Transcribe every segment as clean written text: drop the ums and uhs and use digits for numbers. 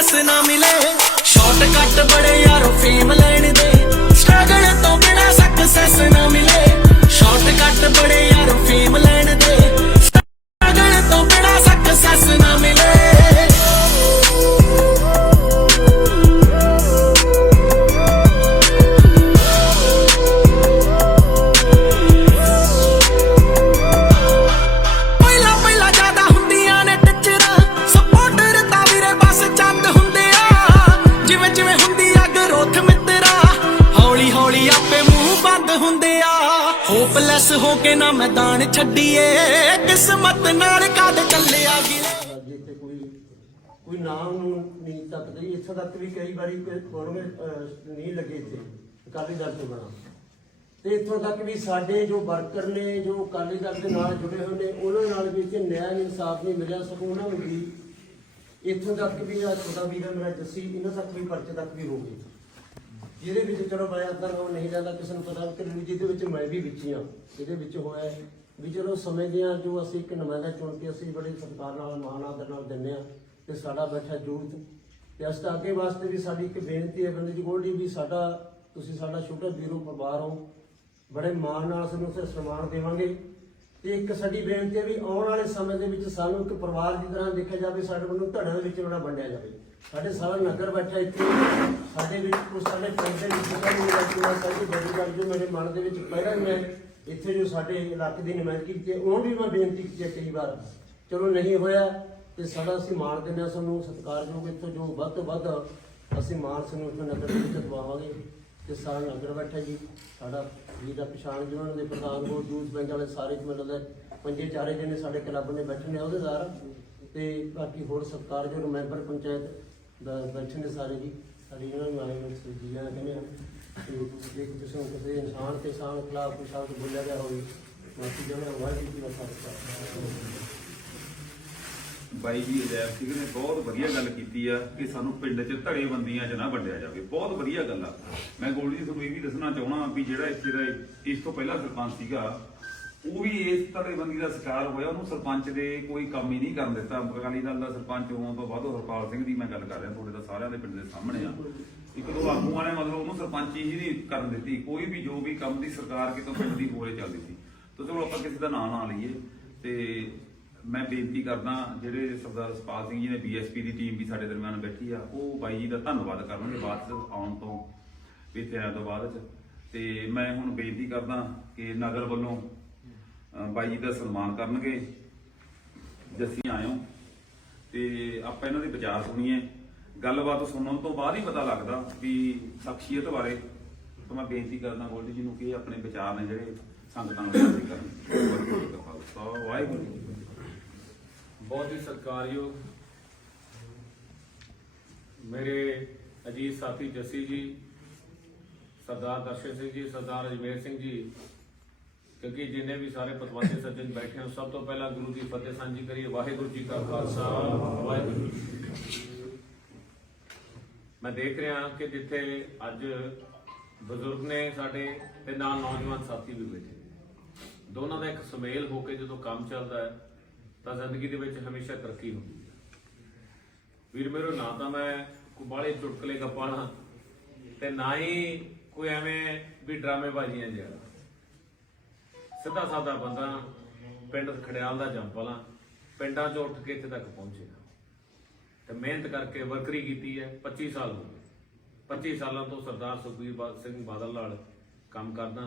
Success ना मिले shortcut बड़े यारो फेम लैण दे स्ट्रगल तो बिना सक्सेस ना मिले शॉर्टकट बड़े यारो फेम लैण दे स्ट्रगल तो बिना सक्सेस ना मिले होपलैस हो के ना मैदान छड्डीए किस्मत नाल कद चले आ गए जिथे कोई नाम नहीं तकते इत्थों तक भी कई बार फोरमे नहीं लगे थे अकाली दल से बना तो इत्थों तक भी साडे जो वर्कर ने जो अकाली दल के नाल जुड़े हुए ने उन्होंने नाल भी न्याय इंसाफ नहीं मिला सगों उन्होंने भी इत्थों तक भी छोटा वीर मेरा जस्सी इन्हों तक भी परचे तक भी हो गए ਜਿਹਦੇ ਵਿੱਚ ਚਲੋ ਮੈਂ ਅੱਧਾ ਨਾਮ ਨਹੀਂ ਜਾਂਦਾ ਕਿਸੇ ਨੂੰ ਪਤਾ ਕਿ ਜਿਹਦੇ ਵਿੱਚ ਮੈਂ ਵੀ ਵਿੱਚ ਹਾਂ ਇਹਦੇ ਵਿੱਚ ਹੋਇਆ ਵੀ ਚਲੋ ਸਮਝਦੇ ਹਾਂ ਜੋ ਅਸੀਂ ਇੱਕ ਨੁਮਾਇੰਦਾ ਚੁਣ ਕੇ ਅਸੀਂ ਬੜੇ ਸਤਿਕਾਰ ਨਾਲ ਮਾਣ ਆਦਰ ਨਾਲ ਦਿੰਦੇ ਹਾਂ ਤੇ ਸਾਡਾ ਬੈਠਾ ਜੂਥ ਤੇ ਅਸਤਾ ਅੱਗੇ ਵਾਸਤੇ ਵੀ ਸਾਡੀ ਇੱਕ ਬੇਨਤੀ ਹੈ ਬੰਦੇ ਜੀ ਗੋਲਡੀ ਵੀ ਸਾਡਾ ਤੁਸੀਂ ਸਾਡਾ ਛੋਟਾ ਵੀਰੋ ਪਰਿਵਾਰ ਹੋ ਬੜੇ ਮਾਣ ਨਾਲ ਸਾਨੂੰ ਫਿਰ ਸਨਮਾਨ ਦੇਵਾਂਗੇ ਤੇ ਇੱਕ ਸਾਡੀ ਬੇਨਤੀ ਹੈ ਵੀ ਆਉਣ ਵਾਲੇ ਸਮੇਂ ਦੇ ਵਿੱਚ ਸਾਨੂੰ ਇੱਕ ਪਰਿਵਾਰ ਦੀ ਤਰ੍ਹਾਂ ਦੇਖਿਆ ਜਾਵੇ ਸਾਡੇ ਵੱਲੋਂ ਧੜਿਆਂ ਦੇ ਵਿੱਚ ਨਾ ਵੰਡਿਆ ਜਾਵੇ ਸਾਡੇ ਸਾਰਾ ਨਗਰ ਬੈਠਾ ਇੱਥੇ ਸਾਡੇ ਵਿੱਚ ਕੁਝ ਸਾਡੇ ਪਿੰਡ ਦੇ ਵਿੱਚ ਸਾਡੀ ਬੜੀ ਗੱਲ ਜੋ ਮੇਰੇ ਮਨ ਦੇ ਵਿੱਚ ਪਹਿਲਾਂ ਮੈਂ ਇੱਥੇ ਜੋ ਸਾਡੇ ਇਲਾਕੇ ਦੀ ਨੁਮਾਇੰਦਗੀ ਕੀਤੀ ਉਹ ਵੀ ਮੈਂ ਬੇਨਤੀ ਕੀਤੀ ਹੈ ਕਈ ਵਾਰ ਚਲੋ ਨਹੀਂ ਹੋਇਆ ਤੇ ਸਾਡਾ ਅਸੀਂ ਮਾਣ ਦਿੰਦੇ ਹਾਂ ਸਾਨੂੰ ਸਤਿਕਾਰਯੋਗ ਇੱਥੋਂ ਜੋ ਵੱਧ ਤੋਂ ਵੱਧ ਅਸੀਂ ਮਾਣ ਸਾਨੂੰ ਇੱਥੋਂ ਨਗਰ ਦੇ ਵਿੱਚ ਦਵਾਵਾਂਗੇ ਤੇ ਸਾਰਾ ਨਗਰ ਬੈਠਾ ਜੀ ਸਾਡਾ ਜੀ ਦਾ ਪਛਾਣ ਜੀ ਉਹਨਾਂ ਦੇ ਪ੍ਰਧਾਨ ਹੋ ਯੂਥ ਬੈਂਕ ਵਾਲੇ ਸਾਰੇ ਮਤਲਬ ਪੰਜੇ ਚਾਰੇ ਜਣੇ ਸਾਡੇ ਕਲੱਬ ਨੇ ਬੈਠੇ ਨੇ ਅਹੁਦੇਦਾਰ ਤੇ ਬਾਕੀ ਹੋਰ ਸਤਿਕਾਰਯੋਗ ਮੈਂਬਰ ਪੰਚਾਇਤ ਬੈਠੇ ਨੇ ਸਾਰੇ ਜੀ ਸਾਡੇ ਇਹਨਾਂ ਨੂੰ ਆਏ ਜੀ ਆ ਕਹਿੰਦੇ ਜੇ ਕਿਸੇ ਨੂੰ ਕਿਸੇ ਇਨਸਾਨ ਤੇ ਇਨਸਾਨ ਖਿਲਾਫ ਕੋਈ ਸ਼ਬਦ ਬੋਲਿਆ ਗਿਆ ਹੋਵੇ ਮਾਫੀ ਚਾਹੁੰਦਾ ਵਾਹਿਗੁਰੂ ਜੀ ਦਾ ਖਾਲਸਾ। ਬਾਈ ਜੀ ਅਜੈਬ ਸਿੰਘ ਨੇ ਬਹੁਤ ਵਧੀਆ ਗੱਲ ਕੀਤੀ ਆ ਕਿ ਸਾਨੂੰ ਪਿੰਡ 'ਚ ਧੜੇ ਬੰਦੀਆਂ 'ਚ ਨਾ ਵੰਡਿਆ ਜਾਵੇ ਬਹੁਤ ਵਧੀਆ ਗੱਲ ਆ। ਮੈਂ ਗੋਲਡੀ ਜੀ ਤੁਹਾਨੂੰ ਇਹ ਵੀ ਦੱਸਣਾ ਚਾਹਣਾ ਵੀ ਜਿਹੜਾ ਇੱਥੇ ਦਾ ਇਸ ਤੋਂ ਪਹਿਲਾਂ ਸਰਪੰਚ ਸੀਗਾ ਉਹ ਵੀ ਇਸ ਧੜੇਬੰਦੀ ਦਾ ਸ਼ਿਕਾਰ ਹੋਇਆ ਉਹਨੂੰ ਸਰਪੰਚ ਦੇ ਕੋਈ ਕੰਮ ਹੀ ਨਹੀਂ ਕਰਨ ਦਿੱਤਾ। ਅਕਾਲੀ ਦਲ ਦਾ ਸਰਪੰਚ ਹੋਣ ਤੋਂ ਬਾਅਦ ਹਰਪਾਲ ਸਿੰਘ ਦੀ ਮੈਂ ਗੱਲ ਕਰ ਰਿਹਾ ਤੁਹਾਡੇ ਤਾਂ ਸਾਰਿਆਂ ਦੇ ਪਿੰਡ ਦੇ ਸਾਹਮਣੇ ਆ ਇੱਕ ਦੋ ਆਗੂਆਂ ਨੇ ਮਤਲਬ ਉਹਨੂੰ ਸਰਪੰਚੀ ਹੀ ਨਹੀਂ ਕਰਨ ਦਿੱਤੀ ਕੋਈ ਵੀ ਜੋ ਵੀ ਕੰਮ ਦੀ ਸਰਕਾਰ ਕਿਤੋਂ ਪਿੰਡ ਦੀ ਹੋਰੇ ਚੱਲਦੀ ਸੀ ਤਾਂ ਚਲੋ ਆਪਾਂ ਕਿਸੇ ਦਾ ਨਾਂ ਨਾ ਲਈਏ ਤੇ ਮੈਂ ਬੇਨਤੀ ਕਰਦਾ ਜਿਹੜੇ ਸਰਦਾਰ ਸਪਾਲ ਸਿੰਘ ਜੀ ਨੇ BSP ਦੀ ਟੀਮ ਵੀ ਸਾਡੇ ਦਰਮਿਆਨ ਬੈਠੀ ਆ ਉਹ ਬਾਈ ਜੀ ਦਾ ਧੰਨਵਾਦ ਕਰਨਗੇ ਬਾਅਦ ਆਉਣ ਤੋਂ ਇੱਥੇ ਆਉਣ ਤੋਂ ਬਾਅਦ ਤੇ ਮੈਂ ਹੁਣ ਬੇਨਤੀ ਕਰਦਾ ਕਿ ਨਗਰ ਵੱਲੋਂ ਬਾਈ ਜੀ ਦਾ ਸਨਮਾਨ ਕਰਨਗੇ ਜੱਸੀ ਆਇਓ ਤੇ ਆਪਾਂ ਇਹਨਾਂ ਦੇ ਵਿਚਾਰ ਸੁਣੀਏ ਗੱਲਬਾਤ ਸੁਣਨ ਤੋਂ ਬਾਅਦ ਹੀ ਪਤਾ ਲੱਗਦਾ ਵੀ ਸ਼ਖਸੀਅਤ ਬਾਰੇ ਤਾਂ ਮੈਂ ਬੇਨਤੀ ਕਰਦਾ ਗੋਲਡੀ ਜੀ ਨੂੰ ਕਿ ਆਪਣੇ ਵਿਚਾਰ ਨੇ ਜਿਹੜੇ ਸੰਗਤਾਂ ਨੂੰ ਬੇਨਤੀ ਕਰਨ ਵਾਹਿਗੁਰੂ ਜੀ बहुत ही सत्कारयोग मेरे अजीज साथी जस्सी जी सरदार दर्शन सिंह जी सरदार अजमेर सिंह जी क्योंकि जिन्हें भी सारे पतवंते सज्जन बैठे हैं सब तो पहला गुरु की फतेह सांझी करिए वाहिगुरू जी का खालसा वाहिगुरू। मैं देख रहा कि जिथे अज बजुर्ग ने साडे ते नाल नौजवान साथी भी बैठे दोनों का एक सुमेल होकर जो काम चलता है ਤਾਂ ਜ਼ਿੰਦਗੀ ਦੇ ਵਿੱਚ ਹਮੇਸ਼ਾ ਤਰੱਕੀ ਹੁੰਦੀ ਹੈ। ਵੀਰ ਮੇਰੋ ਨਾ ਤਾਂ ਮੈਂ ਕੋਈ ਬਾਹਲੇ ਚੁਟਕਲੇ ਗੱਪਾਂ ਤੇ ਨਾ ਹੀ ਕੋਈ ਐਵੇਂ ਵੀ ਡਰਾਮੇਬਾਜ਼ੀਆਂ ਜਿਹੜਾ ਸਿੱਧਾ ਸਾਦਾ ਬੰਦਾ ਪਿੰਡ ਖੜਿਆਲ ਦਾ ਜੰਪਲਾ ਪਿੰਡਾਂ 'ਚੋਂ ਉੱਠ ਕੇ ਇੱਥੇ ਤੱਕ ਪਹੁੰਚੇਗਾ ਤੇ ਮਿਹਨਤ ਕਰਕੇ ਵਰਕਰੀ ਕੀਤੀ ਹੈ 25 ਸਾਲ ਹੋ ਗਏ 25 ਸਾਲਾਂ ਤੋਂ ਸਰਦਾਰ ਸੁਖਬੀਰ ਸਿੰਘ ਬਾਦਲ ਨਾਲ ਕੰਮ ਕਰਦਾ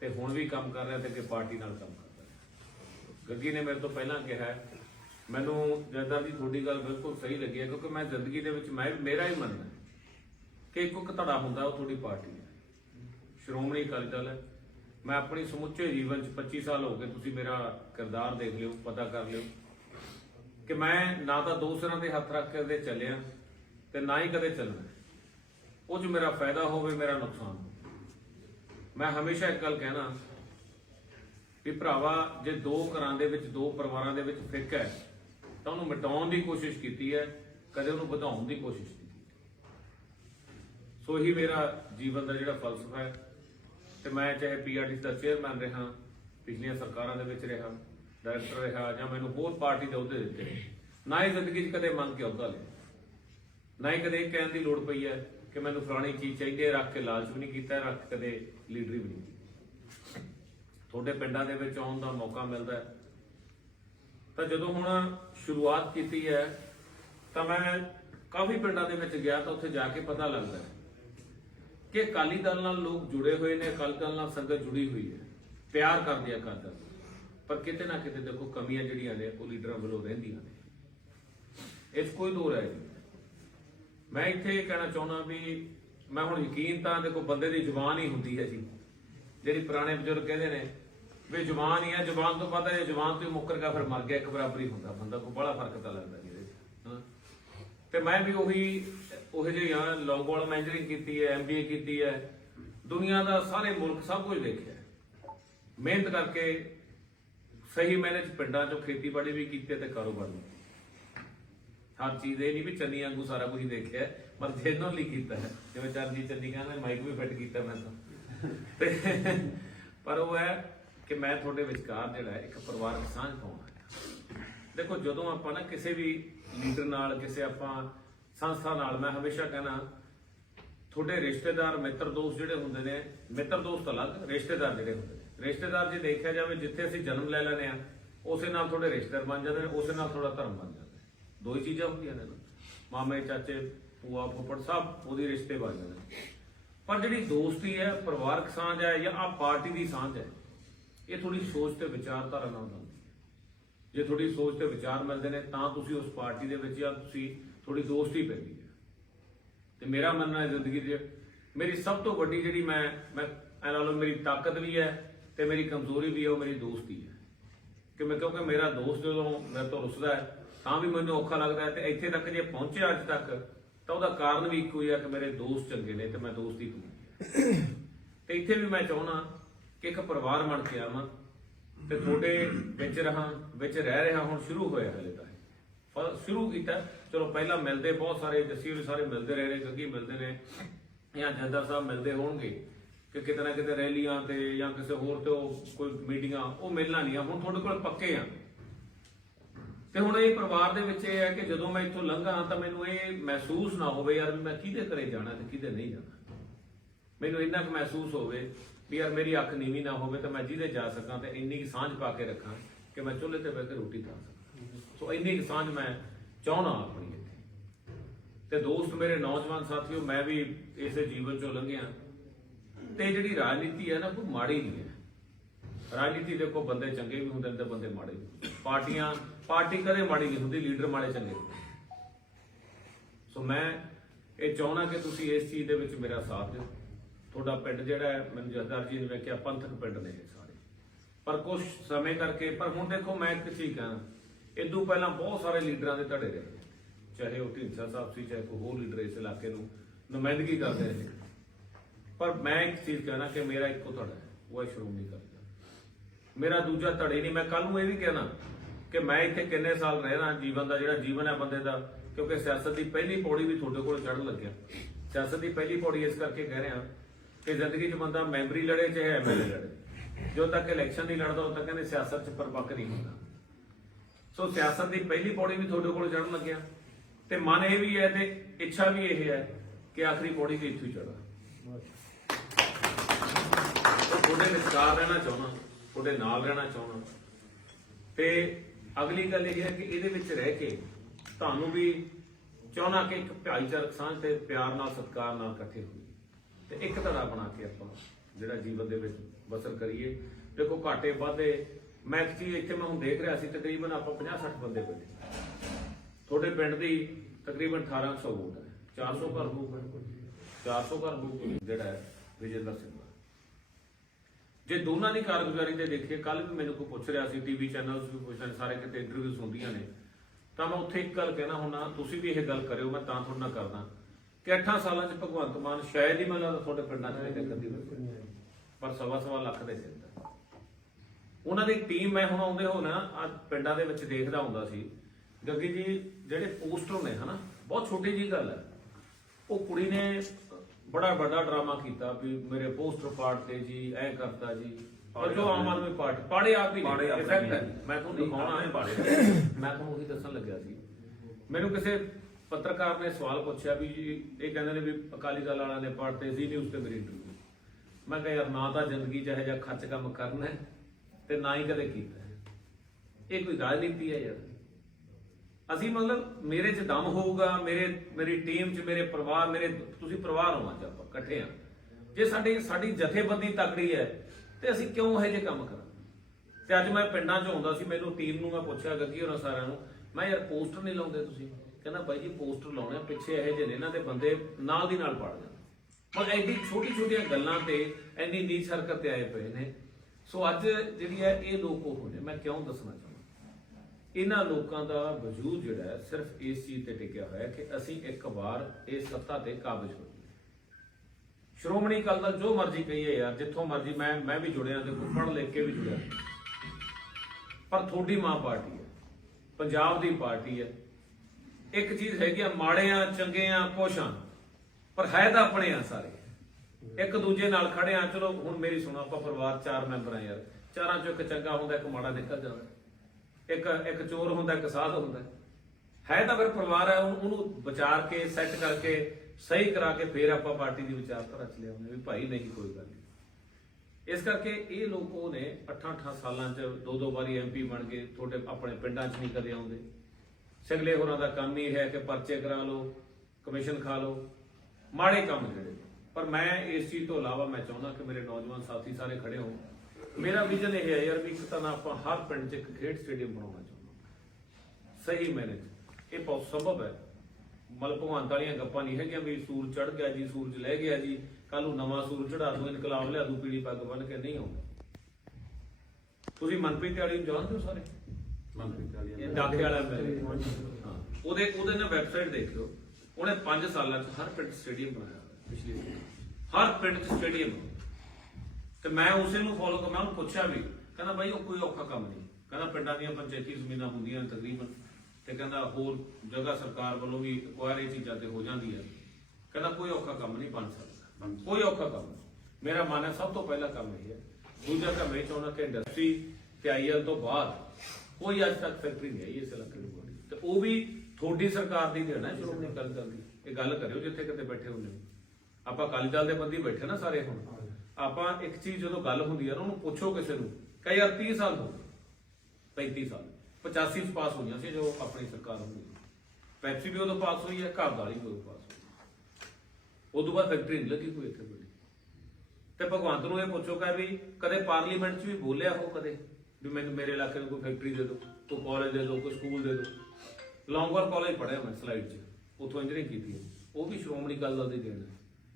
ਤੇ ਹੁਣ ਵੀ ਕੰਮ ਕਰ ਰਿਹਾ ਤੇ ਅੱਗੇ ਪਾਰਟੀ ਨਾਲ ਕੰਮ ਕਰਦਾ। ਗੱਗੀ ਨੇ ਮੇਰੇ ਤੋਂ ਪਹਿਲਾਂ ਕਿਹਾ ਮੈਨੂੰ ਜੱਦਾ ਜੀ ਤੁਹਾਡੀ ਗੱਲ ਬਿਲਕੁਲ ਸਹੀ ਲੱਗੀ ਹੈ ਕਿਉਂਕਿ ਮੈਂ ਜ਼ਿੰਦਗੀ ਦੇ ਵਿੱਚ ਮੇਰਾ ਹੀ ਮੰਨਣਾ ਕਿ ਇੱਕੋ ਇੱਕ ਧੜਾ ਹੁੰਦਾ ਉਹ ਤੁਹਾਡੀ ਪਾਰਟੀ ਹੈ ਸ਼੍ਰੋਮਣੀ ਅਕਾਲੀ ਦਲ ਹੈ। ਮੈਂ ਆਪਣੀ ਸਮੁੱਚੇ ਜੀਵਨ 'ਚ 25 ਸਾਲ ਹੋ ਗਏ ਤੁਸੀਂ ਮੇਰਾ ਕਿਰਦਾਰ ਦੇਖ ਲਿਓ ਪਤਾ ਕਰ ਲਿਓ ਕਿ ਮੈਂ ਨਾ ਤਾਂ ਦੋ ਸਿਰਾਂ ਦੇ ਹੱਥ ਰੱਖ ਕੇ ਕਦੇ ਚੱਲਿਆ ਤੇ ਨਾ ਹੀ ਕਦੇ ਚੱਲਣਾ ਉਹ 'ਚ ਮੇਰਾ ਫਾਇਦਾ ਹੋਵੇ ਮੇਰਾ ਨੁਕਸਾਨ ਹੋਵੇ। ਮੈਂ ਹਮੇਸ਼ਾ ਇੱਕ ਗੱਲ ਕਹਿਣਾ ਵੀ ਭਰਾਵਾ ਜੇ ਦੋ ਘਰਾਂ ਦੇ ਵਿੱਚ ਦੋ ਪਰਿਵਾਰਾਂ ਦੇ ਵਿੱਚ ਫਿੱਕ ਹੈ ਤਾਂ ਉਹਨੂੰ ਮਿਟਾਉਣ ਦੀ ਕੋਸ਼ਿਸ਼ ਕੀਤੀ ਹੈ ਕਦੇ ਉਹਨੂੰ ਵਧਾਉਣ ਦੀ ਕੋਸ਼ਿਸ਼ ਨਹੀਂ ਕੀਤੀ। ਸੋ ਹੀ ਮੇਰਾ ਜੀਵਨ ਦਾ ਜਿਹੜਾ ਫਲਸਫਾ ਹੈ ਤੇ ਮੈਂ ਚਾਹੇ PRTC ਦਾ ਚੇਅਰਮੈਨ ਰਿਹਾ ਪਿਛਲੀਆਂ ਸਰਕਾਰਾਂ ਦੇ ਵਿੱਚ ਰਿਹਾ ਡਾਇਰੈਕਟਰ ਰਿਹਾ ਜਾਂ ਮੈਨੂੰ ਹੋਰ ਪਾਰਟੀ ਦੇ ਅਹੁਦੇ ਦਿੱਤੇ ਨਾ ਹੀ ਜ਼ਿੰਦਗੀ 'ਚ ਕਦੇ ਮੰਗ ਕੇ ਅਹੁਦਾ ਲਿਆ ਨਾ ਹੀ ਕਦੇ ਇਹ ਕਹਿਣ ਦੀ ਲੋੜ ਪਈ ਹੈ ਕਿ ਮੈਨੂੰ ਫਲਾਣੀ ਚੀਜ਼ ਚਾਹੀਦੀ ਹੈ, ਰੱਖ ਕੇ ਲਾਲਚ ਵੀ ਨਹੀਂ ਕੀਤਾ, ਰੱਖ ਕਦੇ ਲੀਡਰੀ ਵੀ ਨਹੀਂ ਕੀਤੀ। ਤੁਹਾਡੇ ਪਿੰਡਾਂ ਦੇ ਵਿੱਚ ਆਉਣ ਦਾ ਮੌਕਾ ਮਿਲਦਾ ਹੈ ਤਾਂ ਜਦੋਂ ਹੁਣ ਸ਼ੁਰੂਆਤ ਕੀਤੀ ਹੈ ਤਾਂ ਮੈਂ ਕਾਫੀ ਪਿੰਡਾਂ ਦੇ ਵਿੱਚ ਗਿਆ ਤਾਂ ਉੱਥੇ ਜਾ ਕੇ ਪਤਾ ਲੱਗਦਾ ਹੈ ਕਿ ਅਕਾਲੀ ਦਲ ਨਾਲ ਲੋਕ ਜੁੜੇ ਹੋਏ ਨੇ, ਅਕਾਲੀ ਦਲ ਨਾਲ ਸੰਗਤ ਜੁੜੀ ਹੋਈ ਹੈ, ਪਿਆਰ ਕਰਦੀ ਹੈ ਅਕਾਲੀ ਦਲ, ਪਰ ਕਿਤੇ ਨਾ ਕਿਤੇ ਦੇਖੋ ਕਮੀਆਂ ਜਿਹੜੀਆਂ ਨੇ ਉਹ ਲੀਡਰਾਂ ਵੱਲੋਂ ਰਹਿੰਦੀਆਂ ਨੇ, ਇਹ 'ਚ ਕੋਈ ਦੋ ਰਾਏ ਨਹੀਂ। ਮੈਂ ਇੱਥੇ ਇਹ ਕਹਿਣਾ ਚਾਹੁੰਦਾ ਵੀ ਮੈਂ ਹੁਣ ਯਕੀਨ ਤਾਂ ਦੇਖੋ ਬੰਦੇ ਦੀ ਜ਼ੁਬਾਨ ਹੀ ਹੁੰਦੀ ਹੈ ਜੀ, ਜਿਹੜੀ ਪੁਰਾਣੇ ਬਜ਼ੁਰਗ ਕਹਿੰਦੇ ਨੇ ਵੀ ਜ਼ੁਬਾਨ ਹੀ ਹੈ, ਜ਼ੁਬਾਨ ਤੋਂ ਪਤਾ ਜੇ ਜ਼ੁਬਾਨ ਤੋਂ ਹੀ ਮੁੱਕਰ ਗਿਆ ਫਿਰ ਮਰ ਗਿਆ, ਇੱਕ ਬਰਾਬਰ ਹੀ ਹੁੰਦਾ ਬੰਦਾ, ਕੋਈ ਬੜਾ ਫਰਕ ਤਾਂ ਲੱਗਦਾ ਜਿਹਦੇ 'ਚ, ਹਾਂ। ਤੇ ਮੈਂ ਵੀ ਉਹੀ ਜਿਹੀ ਆ, ਲੌਂਗੋਵਾਲ ਮੈਂ ਇੰਜੀਨੀਅਰਿੰਗ ਕੀਤੀ ਹੈ, MBA ਕੀਤੀ ਹੈ, ਦੁਨੀਆ ਦਾ ਸਾਰੇ ਮੁਲਕ ਸਭ ਕੁਝ ਦੇਖਿਆ, ਮਿਹਨਤ ਕਰਕੇ ਸਹੀ ਮੈਨੇ 'ਚ ਪਿੰਡਾਂ 'ਚੋਂ ਖੇਤੀਬਾੜੀ ਵੀ ਕੀਤੀ ਤੇ ਕਾਰੋਬਾਰ ਵੀ, ਹਰ ਚੀਜ਼ ਇਹ ਨਹੀਂ ਵੀ ਚੰਨੀ ਵਾਂਗੂ ਸਾਰਾ ਕੁਝ ਦੇਖਿਆ, ਪਰ ਜੈਨੂਅਲੀ ਕੀਤਾ ਹੈ, ਜਿਵੇਂ ਚਰਨਜੀਤ ਚੰਨੀ ਕਹਿੰਦੇ ਮਾਈਕ ਵੀ ਫਿੱਟ ਕੀਤਾ ਮੈਂ ਤਾਂ ਤੇ ਪਰ ਉਹ ਹੈ ਕਿ ਮੈਂ ਤੁਹਾਡੇ ਵਿਚਕਾਰ ਜਿਹੜਾ ਇੱਕ ਪਰਿਵਾਰਕ ਸਾਂਝ ਪਾਉਣਾ ਹੈ। ਦੇਖੋ ਜਦੋਂ ਆਪਾਂ ਨਾ ਕਿਸੇ ਵੀ ਲੀਡਰ ਨਾਲ, ਕਿਸੇ ਆਪਾਂ ਸੰਸਥਾ ਨਾਲ, ਮੈਂ ਹਮੇਸ਼ਾ ਕਹਿਣਾ ਤੁਹਾਡੇ ਰਿਸ਼ਤੇਦਾਰ, ਮਿੱਤਰ ਦੋਸਤ ਜਿਹੜੇ ਹੁੰਦੇ ਨੇ, ਮਿੱਤਰ ਦੋਸਤ ਅਲੱਗ, ਰਿਸ਼ਤੇਦਾਰ ਜਿਹੜੇ ਹੁੰਦੇ ਨੇ, ਰਿਸ਼ਤੇਦਾਰ ਜੇ ਦੇਖਿਆ ਜਾਵੇ ਜਿੱਥੇ ਅਸੀਂ ਜਨਮ ਲੈ ਲੈਂਦੇ ਆ ਉਸੇ ਨਾਲ ਤੁਹਾਡੇ ਰਿਸ਼ਤੇਦਾਰ ਬਣ ਜਾਂਦੇ ਨੇ, ਉਸੇ ਨਾਲ ਤੁਹਾਡਾ ਧਰਮ ਬਣ ਜਾਂਦਾ। ਦੋ ਹੀ ਚੀਜ਼ਾਂ ਹੁੰਦੀਆਂ ਨੇ, ਮਾਮੇ ਚਾਚੇ ਭੂਆ ਫੁੱਫੜ ਸਭ ਉਹਦੀ ਰਿਸ਼ਤੇ ਬਣ ਜਾਂਦੇ ਨੇ, ਪਰ ਜਿਹੜੀ ਦੋਸਤੀ ਹੈ, ਪਰਿਵਾਰਕ ਸਾਂਝ ਹੈ ਜਾਂ ਆਹ ਪਾਰਟੀ ਦੀ ਸਾਂਝ ਹੈ, ਇਹ ਥੋੜੀ ਸੋਚ ਤੇ ਵਿਚਾਰਧਾਰਾ ਨਾਲ ਹੁੰਦੀ ਹੈ। ਜੇ ਤੁਹਾਡੀ ਸੋਚ ਤੇ ਵਿਚਾਰ ਮਿਲਦੇ ਨੇ ਤਾਂ ਤੁਸੀਂ ਉਸ ਪਾਰਟੀ ਦੇ ਵਿੱਚ ਜਾਂ ਤੁਸੀਂ ਥੋੜੀ ਦੋਸਤੀ ਪੈਂਦੀ ਹੈ। ਤੇ ਮੇਰਾ ਮੰਨਣਾ ਹੈ ਜ਼ਿੰਦਗੀ 'ਚ ਮੇਰੀ ਸਭ ਤੋਂ ਵੱਡੀ ਜਿਹੜੀ ਮੈਂ ਐ ਲਾ ਲਓ ਮੇਰੀ ਤਾਕਤ ਵੀ ਹੈ ਤੇ ਮੇਰੀ ਕਮਜ਼ੋਰੀ ਵੀ ਹੈ, ਉਹ ਮੇਰੀ ਦੋਸਤੀ ਹੈ। ਕਿਉਂਕਿ ਮੇਰਾ ਦੋਸਤ ਜਦੋਂ ਮੇਰੇ ਤੋਂ ਰੁੱਸਦਾ ਹੈ ਤਾਂ ਵੀ ਮੈਨੂੰ ਔਖਾ ਲੱਗਦਾ ਹੈ, ਤੇ ਇੱਥੇ ਤੱਕ ਜੇ ਪਹੁੰਚਿਆ ਅੱਜ ਤੱਕ ਤਾਂ ਉਹਦਾ ਕਾਰਨ ਵੀ ਇੱਕੋ ਹੀ ਹੈ ਕਿ ਮੇਰੇ ਦੋਸਤ ਚੰਗੇ ਨੇ ਤੇ ਮੈਂ ਦੋਸਤੀ ਕਮਾਈ। ਤੇ ਇੱਥੇ ਵੀ ਮੈਂ ਚਾਹੁੰਦਾ ਕਿ ਇੱਕ ਪਰਿਵਾਰ ਬਣ ਕੇ ਆਵਾਂ ਤੇ ਤੁਹਾਡੇ ਵਿੱਚ ਵਿੱਚ ਰਹਿ ਰਿਹਾ। ਹੁਣ ਸ਼ੁਰੂ ਹੋਇਆ ਹਲੇ ਤਾਂ, ਪਰ ਸ਼ੁਰੂ ਕੀਤਾ, ਚਲੋ ਪਹਿਲਾਂ ਮਿਲਦੇ ਬਹੁਤ ਸਾਰੇ, ਜੱਸੀ ਹੋਰੀ ਸਾਰੇ ਮਿਲਦੇ ਰਹੇ ਨੇ, ਗੱਗੀ ਮਿਲਦੇ ਨੇ ਜਾਂ ਜੱਦਾ ਸਾਹਿਬ ਮਿਲਦੇ ਹੋਣਗੇ ਕਿ ਕਿਤੇ ਨਾ ਕਿਤੇ ਰੈਲੀਆਂ ਤੇ ਜਾਂ ਕਿਸੇ ਹੋਰ ਤੇ ਉਹ ਕੋਈ ਮੀਟਿੰਗਾਂ, ਉਹ ਮਿਲਣਾ ਨਹੀਂ ਆ। ਹੁਣ ਤੁਹਾਡੇ ਕੋਲ ਪੱਕੇ ਆ ਤੇ ਹੁਣ ਇਹ ਪਰਿਵਾਰ ਦੇ ਵਿੱਚ ਇਹ ਹੈ ਕਿ ਜਦੋਂ ਮੈਂ ਇੱਥੋਂ ਲੰਘਾਂ ਤਾਂ ਮੈਨੂੰ ਇਹ ਮਹਿਸੂਸ ਨਾ ਹੋਵੇ ਯਾਰ ਵੀ ਮੈਂ ਕਿਹਦੇ ਘਰੇ ਜਾਣਾ ਤੇ ਕਿਹਦੇ ਨਹੀਂ ਜਾਣਾ। ਮੈਨੂੰ ਇੰਨਾ ਕੁ ਮਹਿਸੂਸ ਹੋਵੇ ਵੀ ਯਾਰ ਮੇਰੀ ਅੱਖ ਨੀਵੀਂ ਨਾ ਹੋਵੇ ਤਾਂ ਮੈਂ ਜਿਹਦੇ ਜਾ ਸਕਾਂ ਤੇ ਇੰਨੀ ਕੁ ਸਾਂਝ ਪਾ ਕੇ ਰੱਖਾਂ ਕਿ ਮੈਂ ਚੁੱਲ੍ਹੇ ਤੇ ਬਹਿ ਕੇ ਰੋਟੀ ਖਾ ਸਕਾਂ। ਸੋ ਇੰਨੀ ਕੁ ਸਾਂਝ ਮੈਂ ਚਾਹੁੰਦਾ ਆਪਣੀ ਇੱਥੇ। ਤੇ ਦੋਸਤ ਮੇਰੇ ਨੌਜਵਾਨ ਸਾਥੀਓ, ਮੈਂ ਵੀ ਇਸੇ ਜੀਵਨ ਚੋਂ ਲੰਘਿਆ ਤੇ ਜਿਹੜੀ ਰਾਜਨੀਤੀ ਹੈ ਨਾ ਕੋਈ ਮਾੜੀ ਨਹੀਂ ਹੈ। ਰਾਜਨੀਤੀ ਦੇਖੋ ਬੰਦੇ ਚੰਗੇ ਵੀ ਹੁੰਦੇ ਨੇ ਤੇ ਬੰਦੇ ਮਾੜੇ ਵੀ। ਪਾਰਟੀ ਕਦੇ ਮਾੜੀ ਨਹੀਂ ਹੁੰਦੀ, ਲੀਡਰ ਮਾੜੇ ਚੰਗੇ ਹੁੰਦੇ। ਸੋ ਮੈਂ ਇਹ ਚਾਹੁੰਦਾ ਕਿ ਤੁਸੀਂ ਇਸ ਚੀਜ਼ ਦੇ ਵਿੱਚ ਮੇਰਾ ਸਾਥ ਦਿਓ। ਤੁਹਾਡਾ ਪਿੰਡ ਜਿਹੜਾ ਹੈ, ਮੈਨੂੰ ਜਸਦਾਰ ਜੀ ਨੇ ਵੇਖਿਆ ਪੰਥਕ ਪਿੰਡ ਨੇ ਇਹ ਸਾਰੇ, ਪਰ ਕੁਝ ਸਮੇਂ ਕਰਕੇ, ਪਰ ਹੁਣ ਦੇਖੋ ਮੈਂ ਇੱਕ ਚੀਜ਼ ਕਹਾਂ, ਇਦੋਂ ਪਹਿਲਾਂ ਬਹੁਤ ਸਾਰੇ ਲੀਡਰਾਂ ਦੇ ਧੜੇ ਰਹੇ, ਚਾਹੇ ਉਹ ਢੀਂਡਸਾ ਸਾਹਿਬ ਸੀ, ਚਾਹੇ ਕੋਈ ਹੋਰ ਲੀਡਰ ਇਸ ਇਲਾਕੇ ਨੂੰ ਨੁਮਾਇੰਦਗੀ ਕਰਦੇ ਰਹੇ, ਪਰ ਮੈਂ ਇੱਕ ਚੀਜ਼ ਕਹਿਣਾ ਕਿ ਮੇਰਾ ਇੱਕੋ ਧੜਾ ਹੈ, ਉਹ ਹੈ ਸ਼੍ਰੋਮਣੀ ਅਕਾਲੀ ਦਲ। ਮੇਰਾ ਦੂਜਾ ਧੜੇ ਨਹੀਂ। ਮੈਂ ਕੱਲ ਨੂੰ ਇਹ ਵੀ ਕਹਿਣਾ ਕਿ ਮੈਂ ਇੱਥੇ ਕਿੰਨੇ ਸਾਲ ਰਹਿਣਾ, ਜੀਵਨ ਦਾ ਜਿਹੜਾ ਜੀਵਨ ਹੈ ਬੰਦੇ ਦਾ, ਕਿਉਂਕਿ ਸਿਆਸਤ ਦੀ ਪਹਿਲੀ ਪੌੜੀ ਵੀ ਤੁਹਾਡੇ ਕੋਲ ਚੜ੍ਹਨ ਲੱਗਿਆ। ਸਿਆਸਤ ਦੀ ਪਹਿਲੀ ਪੌੜੀ ਇਸ ਕਰਕੇ ਕਹਿ ਰਿਹਾ ਕਿ ਜ਼ਿੰਦਗੀ 'ਚ ਬੰਦਾ ਮੈਂਬਰੀ ਲੜੇ ਚਾਹੇ MLA ਲੜੇ, ਜਦੋਂ ਤੱਕ ਇਲੈਕਸ਼ਨ ਨਹੀਂ ਲੜਦਾ ਉਦੋਂ ਤੱਕ ਕਹਿੰਦੇ ਸਿਆਸਤ 'ਚ ਪਰਪੱਕ ਨਹੀਂ ਹੁੰਦਾ। ਸੋ ਸਿਆਸਤ ਦੀ ਪਹਿਲੀ ਪੌੜੀ ਵੀ ਤੁਹਾਡੇ ਕੋਲ ਚੜ੍ਹਨ ਲੱਗਿਆ ਤੇ ਮਨ ਇਹ ਵੀ ਹੈ ਤੇ ਇੱਛਾ ਵੀ ਇਹ ਹੈ ਕਿ ਆਖਰੀ ਪੌੜੀ ਵੀ ਇੱਥੋਂ ਹੀ ਚੜ੍ਹਾਂ। ਤੁਹਾਡੇ ਵਿਚਕਾਰ ਰਹਿਣਾ ਚਾਹੁੰਦਾ, ਤੁਹਾਡੇ ਨਾਲ ਰਹਿਣਾ ਚਾਹੁੰਦਾ। ਤੇ ਅਗਲੀ ਗੱਲ ਇਹ ਹੈ ਕਿ ਇਹਦੇ ਵਿੱਚ ਰਹਿ ਕੇ ਤੁਹਾਨੂੰ ਵੀ ਚਾਹੁੰਦਾ ਕਿ ਇੱਕ ਭਾਈਚਾਰਕ ਸਾਂਝ ਤੇ ਪਿਆਰ ਨਾਲ, ਸਤਿਕਾਰ ਨਾਲ ਇਕੱਠੇ ਹੋਈਏ ਤੇ ਇੱਕ ਧੜਾ ਬਣਾ ਕੇ ਆਪਾਂ ਜਿਹੜਾ ਜੀਵਨ ਦੇ ਵਿੱਚ ਬਸਰ ਕਰੀਏ। ਦੇਖੋ ਘਾਟੇ ਵਾਧੇ, ਮੈਂ ਇੱਕ ਚੀਜ਼ ਇੱਥੇ ਮੈਂ ਹੁਣ ਦੇਖ ਰਿਹਾ ਸੀ, ਤਕਰੀਬਨ ਆਪਾਂ 50-60 ਬੰਦੇ ਬੈਠੇ। ਤੁਹਾਡੇ ਪਿੰਡ ਦੀ ਤਕਰੀਬਨ 1800 ਵੋਟ ਹੈ, 400 ਘਰ ਹੋਊਗਾ, 400 ਘਰ ਹੋਊਗਾ ਜਿਹੜਾ ਹੈ ਵਿਜੇਂਦਰ ਸਿੰਘ ਦਾ। ਜੇ ਦੋਨਾਂ ਦੀ ਕਾਰਗੁਜ਼ਾਰੀ ਤੇ ਦੇਖੀਏ, ਕੱਲ ਵੀ ਮੈਨੂੰ ਕੋਈ ਪੁੱਛ ਰਿਹਾ ਸੀ, ਟੀਵੀ ਚੈਨਲਸ ਵੀ ਪੁੱਛ ਰਹੇ, ਸਾਰੇ ਕਿਤੇ ਇੰਟਰਵਿਊ ਹੁੰਦੀਆਂ ਨੇ, ਤਾਂ ਮੈਂ ਉੱਥੇ ਇੱਕ ਗੱਲ ਕਹਿਣਾ ਹੁੰਦਾ, ਤੁਸੀਂ ਵੀ ਇਹ ਗੱਲ ਕਰਿਓ, ਮੈਂ ਤਾਂ ਤੁਹਾਡੇ ਨਾਲ ਕਰਦਾ ਕਿ 8 ਸਾਲਾਂ 'ਚ ਭਗਵੰਤ ਮਾਨ ਸ਼ਾਇਦ ਹੀ ਮੈਨੂੰ ਲੱਗਦਾ ਤੁਹਾਡੇ ਪਿੰਡਾਂ 'ਚ ਕਦੀ, ਪਰ 1.25 ਲੱਖ ਦੇ ਦਿੰਦਾ। ਉਹਨਾਂ ਦੀ ਟੀਮ ਮੈਂ ਹੁਣ ਆਉਂਦੇ ਹੋ ਨਾ ਅੱਜ ਪਿੰਡਾਂ ਦੇ ਵਿੱਚ ਦੇਖਦਾ ਹੁੰਦਾ ਸੀ, ਗੱਗੀ ਜੀ ਜਿਹੜੇ ਪੋਸਟਰ ਨੇ ਹਨਾ, ਬਹੁਤ ਛੋਟੀ ਜੀ ਗੱਲ ਹੈ। ਉਹ ਕੁੜੀ ਨੇ ਬੜਾ ਵੱਡਾ ਡਰਾਮਾ ਕੀਤਾ ਵੀ ਮੇਰੇ ਪੋਸਟਰ ਪਾੜਤੇ ਜੀ, ਐ ਕਰਤਾ ਜੀ, ਔਰ ਜੋ ਆਮ ਆਦਮੀ ਪਾਰਟੀ ਪਾੜੇ ਆਪ ਹੀ ਇਫੈਕਟ ਹੈ। ਮੈਂ ਤੁਹਾਨੂੰ ਦਿਖਾਉਣਾ ਹੈ ਪਾੜੇ, ਮੈਂ ਤੁਹਾਨੂੰ ਉਹੀ ਦੱਸਣ ਲੱਗਿਆ ਸੀ। ਮੈਨੂੰ ਕਿਸੇ ਪੱਤਰਕਾਰ ਨੇ ਸਵਾਲ ਪੁੱਛਿਆ ਵੀ ਜੀ ਇਹ ਕਹਿੰਦੇ ਨੇ ਵੀ ਅਕਾਲੀ ਦਲ ਵਾਲਿਆਂ ਨੇ ਪਾੜਤੇ ਸੀ ਨਿਊਜ਼ ਤੇ ਮੇਰੀ ਇੰਟਰਵਿਊ। ਮੈਂ ਕਿਹਾ ਯਾਰ ਨਾ ਤਾਂ ਜ਼ਿੰਦਗੀ 'ਚ ਇਹੋ ਜਿਹਾ ਖੱਚ ਕੰਮ ਕਰਨਾ ਹੈ ਤੇ ਨਾ ਹੀ ਕਦੇ ਕੀਤਾ ਹੈ। ਇਹ ਕੋਈ ਰਾਜਨੀਤੀ ਹੈ ਯਾਰ? ਅਸੀਂ ਮਤਲਬ ਮੇਰੇ 'ਚ ਦਮ ਹੋਊਗਾ, ਮੇਰੀ ਟੀਮ 'ਚ ਮੇਰੇ ਪਰਿਵਾਰ, ਤੁਸੀਂ ਪਰਿਵਾਰ ਹੋ, ਅੱਜ ਆਪਾਂ ਇਕੱਠੇ ਆ। ਜੇ ਸਾਡੀ ਜਥੇਬੰਦੀ ਤਕੜੀ ਹੈ ਤੇ ਅਸੀਂ ਕਿਉਂ ਇਹੋ ਜਿਹੇ ਕੰਮ ਕਰਾਂ? ਤੇ ਅੱਜ ਮੈਂ ਪਿੰਡਾਂ 'ਚ ਆਉਂਦਾ ਸੀ, ਮੈਨੂੰ ਟੀਮ ਨੂੰ ਮੈਂ ਪੁੱਛਿਆ ਗੱਗੀ ਹੋਰਾਂ ਸਾਰਿਆਂ ਨੂੰ, ਮੈਂ ਯਾਰ ਪੋਸਟਰ ਨਹੀਂ ਲਾਉਂਦੇ ਤੁਸੀਂ? ਕਹਿੰਦਾ ਬਾਈ ਜੀ ਪੋਸਟਰ ਲਾਉਣੇ ਆ, ਪਿੱਛੇ ਇਹੋ ਜਿਹੇ ਨੇ ਇਹਨਾਂ ਦੇ ਬੰਦੇ ਨਾਲ ਦੀ ਨਾਲ ਪੜ ਜਾਂਦੇ। ਪਰ ਐਡੀ ਛੋਟੀਆਂ ਗੱਲਾਂ ਤੇ ਇੰਨੀ ਨੀਚ ਹਰਕਤ ਤੇ ਆਏ ਪਏ ਨੇ। ਸੋ ਅੱਜ ਜਿਹੜੀ ਹੈ ਇਹ ਲੋਕ ਉਹ ਨੇ, ਮੈਂ ਕਿਉਂ ਦੱਸਣਾ ਚਾਹੁੰਦਾ, ਇਹਨਾਂ ਲੋਕਾਂ ਦਾ ਵਜੂਦ ਜਿਹੜਾ ਹੈ ਸਿਰਫ ਇਸ ਚੀਜ਼ ਤੇ ਟਿਕਿਆ ਹੋਇਆ ਕਿ ਅਸੀਂ ਇੱਕ ਵਾਰ ਇਸ ਸੱਤਾ ਤੇ ਕਾਬਜ਼ ਹੋ ਜਾਈਏ। ਸ਼੍ਰੋਮਣੀ ਅਕਾਲੀ ਦਲ ਜੋ ਮਰਜ਼ੀ ਕਹੀਏ ਯਾਰ, ਜਿੱਥੋਂ ਮਰਜ਼ੀ ਮੈਂ ਵੀ ਜੁੜਿਆ ਤੇ ਪੜ੍ਹ ਲਿਖ ਕੇ ਵੀ ਜੁੜਿਆ, ਪਰ ਤੁਹਾਡੀ ਮਾਂ ਪਾਰਟੀ ਹੈ, ਪੰਜਾਬ ਦੀ ਪਾਰਟੀ ਹੈ। ਇੱਕ ਚੀਜ਼ ਹੈਗੀ ਆ, ਮਾੜੇ ਆ ਚੰਗੇ ਆ ਕੁਛ ਆ, ਪਰ ਹੈ ਤਾਂ ਆਪਣੇ ਆ ਸਾਰੇ, ਇੱਕ ਦੂਜੇ ਨਾਲ ਖੜੇ ਆ। ਚਲੋ ਹੁਣ ਮੇਰੀ ਸੁਣੋ, ਆਪਾਂ ਪਰਿਵਾਰ 4 ਮੈਂਬਰ ਆ ਯਾਰ, 4ਾਂ ਚੋਂ ਇੱਕ ਚੰਗਾ ਹੁੰਦਾ, ਇੱਕ ਮਾੜਾ ਨਿਕਲ ਜਾਂਦਾ, ਇੱਕ ਚੋਰ ਹੁੰਦਾ, ਇੱਕ ਸਾਧ ਹੁੰਦਾ, ਹੈ ਤਾਂ ਫਿਰ ਪਰਿਵਾਰ ਹੈ। ਉਹਨੂੰ ਵਿਚਾਰ ਕੇ ਸੈੱਟ ਕਰਕੇ ਸਹੀ ਕਰਾ ਕੇ ਫਿਰ ਆਪਾਂ ਪਾਰਟੀ ਦੀ ਵਿਚਾਰਧਾਰਾ ਚ ਲਿਆਉਂਦੇ ਵੀ ਭਾਈ ਨਹੀਂ ਕੋਈ ਗੱਲ ਨਹੀਂ। ਇਸ ਕਰਕੇ ਇਹ ਲੋਕ ਉਹ ਨੇ 8 ਸਾਲਾਂ ਚ 2 ਵਾਰੀ MP ਬਣ ਗਏ, ਤੁਹਾਡੇ ਆਪਣੇ ਪਿੰਡਾਂ ਚ ਨਹੀਂ ਕਦੇ ਆਉਂਦੇ। ਸਿੰਗਲੇ ਹੋਰਾਂ ਦਾ ਕੰਮ ਹੀ ਹੈ ਕਿ ਪਰਚੇ ਕਰਾ ਲਓ, ਕਮਿਸ਼ਨ ਖਾ ਲਓ, ਮਾੜੇ ਕੰਮ ਜਿਹੜੇ। ਪਰ ਮੈਂ ਇਸ ਚੀਜ਼ ਤੋਂ ਇਲਾਵਾ ਮੈਂ ਚਾਹੁੰਦਾ ਕਿ ਮੇਰੇ ਨੌਜਵਾਨ ਸਾਥੀ ਸਾਰੇ ਖੜੇ ਹੋਣ। ਮੇਰਾ ਵਿਜ਼ਨ ਇਹ ਹੈ ਯਾਰ ਵੀ ਇੱਕ ਤਾਂ ਆਪਾਂ ਹਰ ਪਿੰਡ 'ਚ ਇੱਕ ਖੇਡ ਸਟੇਡੀਅਮ ਬਣਾਉਣਾ ਚਾਹੁੰਦਾ ਸਹੀ ਮੈਨੇ। ਇਹ ਬਹੁਤ ਸੰਭਵ ਹੈ, ਮਤਲਬ ਭਗਵੰਤ ਵਾਲੀਆਂ ਗੱਪਾਂ ਨਹੀਂ ਹੈਗੀਆਂ ਵੀ ਸੂਰਜ ਚੜ ਗਿਆ ਜੀ, ਸੂਰਜ ਲੈ ਗਿਆ ਜੀ, ਕੱਲ ਨੂੰ ਨਵਾਂ ਸੂਰਜ ਚੜਾ ਦੂ, ਇਨਕਲਾਬ ਲਿਆ ਦੂ, ਪੀਲੀ ਪੱਗ ਬੰਨ ਕੇ ਨਹੀਂ ਆਉਂਦਾ। ਤੁਸੀਂ ਮਨਪ੍ਰੀਤ ਵਾਲੀ ਨੂੰ ਜਾਣਦੇ ਹੋ ਸਾਰੇ? ਡਾਕੇ ਵਾਲਾ ਹਾਂ, ਉਹਦੇ ਨਾਲ ਵੈਬਸਾਈਟ ਦੇਖ ਲਓ, ਉਹਨੇ 5 ਸਾਲਾਂ 'ਚ ਹਰ ਪਿੰਡ ਸਟੇਡੀਅਮ ਬਣਾਇਆ। ਪਿਛਲੇ ਹਰ ਪਿੰਡ 'ਚ ਸਟੇਡੀਅਮ। ਤੇ ਮੈਂ ਉਸੇ ਨੂੰ ਫੋਲੋ ਕਰ, ਮੈਂ ਉਹਨੂੰ ਪੁੱਛਿਆ ਵੀ, ਕਹਿੰਦਾ ਬਾਈ ਉਹ ਕੋਈ ਔਖਾ ਕੰਮ ਨਹੀਂ, ਕਹਿੰਦਾ ਪਿੰਡਾਂ ਦੀਆਂ ਪੰਚਾਇਤੀ ਜ਼ਮੀਨਾਂ ਹੁੰਦੀਆਂ ਤਕਰੀਬਨ, ਤੇ ਕਹਿੰਦਾ ਹੋਰ ਜਗ੍ਹਾ ਸਰਕਾਰ ਵੱਲੋਂ ਵੀ ਅਕਵਾਇਰ ਇਹ ਚੀਜ਼ਾਂ ਤੇ ਹੋ ਜਾਂਦੀ ਹੈ, ਕਹਿੰਦਾ ਕੋਈ ਔਖਾ ਕੰਮ ਨਹੀਂ 5 ਸਾਲ ਦਾ, ਕੋਈ ਔਖਾ ਕੰਮ ਨਹੀਂ। ਮੇਰਾ ਮਨ ਹੈ ਸਭ ਤੋਂ ਪਹਿਲਾ ਕੰਮ ਇਹ ਹੈ। ਦੂਜਾ ਕੰਮ ਇਹ ਚਾਹੁੰਦਾ ਕਿ ਇੰਡਸਟਰੀ ਤੇ IL ਤੋਂ ਬਾਅਦ ਕੋਈ ਅੱਜ ਤੱਕ ਫੈਕਟਰੀ ਨਹੀਂ ਆਈ ਇਸ ਇਲਾਕੇ ਦੀ, ਤੇ ਉਹ ਵੀ ਤੁਹਾਡੀ ਸਰਕਾਰ ਦੀ ਦੇਣਾ ਸ਼੍ਰੋਮਣੀ ਅਕਾਲੀ ਦਲ ਦੀ। ਇਹ ਗੱਲ ਕਰਿਓ ਜਿੱਥੇ ਕਿਤੇ ਬੈਠੇ ਹੁੰਦੇ ਹੋ, ਆਪਾਂ ਅਕਾਲੀ ਦਲ ਦੇ ਬੰਦੇ ਬੈਠੇ ਨਾ ਸਾਰੇ। ਹੁਣ ਆਪਾਂ ਇੱਕ ਚੀਜ਼ ਜਦੋਂ ਗੱਲ ਹੁੰਦੀ ਹੈ ਨਾ, ਉਹਨੂੰ ਪੁੱਛੋ ਕਿਸੇ ਨੂੰ, ਕਹੇ ਯਾਰ 30 ਸਾਲ ਹੋ ਗਏ, 35 ਸਾਲ 85 ਚ ਪਾਸ ਹੋਈਆਂ ਸੀ ਜੋ ਆਪਣੀ ਸਰਕਾਰ ਹੁੰਦੀ, ਪੈਪਸੀ ਵੀ ਉਦੋਂ ਪਾਸ ਹੋਈ ਹੈ, ਘਰ ਵਾਲੀ ਵੀ ਉਦੋਂ ਪਾਸ ਹੋਈ, ਉਦੋਂ ਬਾਅਦ ਫੈਕਟਰੀ ਨਹੀਂ ਲੱਗੀ ਕੋਈ ਇੱਥੇ ਬੜੀ। ਤੇ ਭਗਵੰਤ ਨੂੰ ਇਹ ਪੁੱਛੋ ਕਿ ਵੀ ਕਦੇ ਪਾਰਲੀਮੈਂਟ 'ਚ ਵੀ ਬੋਲਿਆ ਹੋ ਕਦੇ ਵੀ ਮੈਨੂੰ ਮੇਰੇ ਇਲਾਕੇ ਨੂੰ ਕੋਈ ਫੈਕਟਰੀ ਦੇ ਦਿਓ, ਕੋਈ ਕਾਲਜ ਦੇ ਦਿਓ, ਕੋਈ ਸਕੂਲ ਦੇ ਦਿਓ? ਲੌਂਗੋਵਾਲ ਕਾਲਜ ਪੜ੍ਹਿਆ ਮੈਂ ਸਲਾਈਡ 'ਚ, ਉੱਥੋਂ ਇੰਜੀਨੀਅਰਿੰਗ ਕੀਤੀ, ਉਹ ਵੀ ਸ਼੍ਰੋਮਣੀ ਅਕਾਲੀ ਦਲ ਦੀ ਦੇਣ ਹੈ,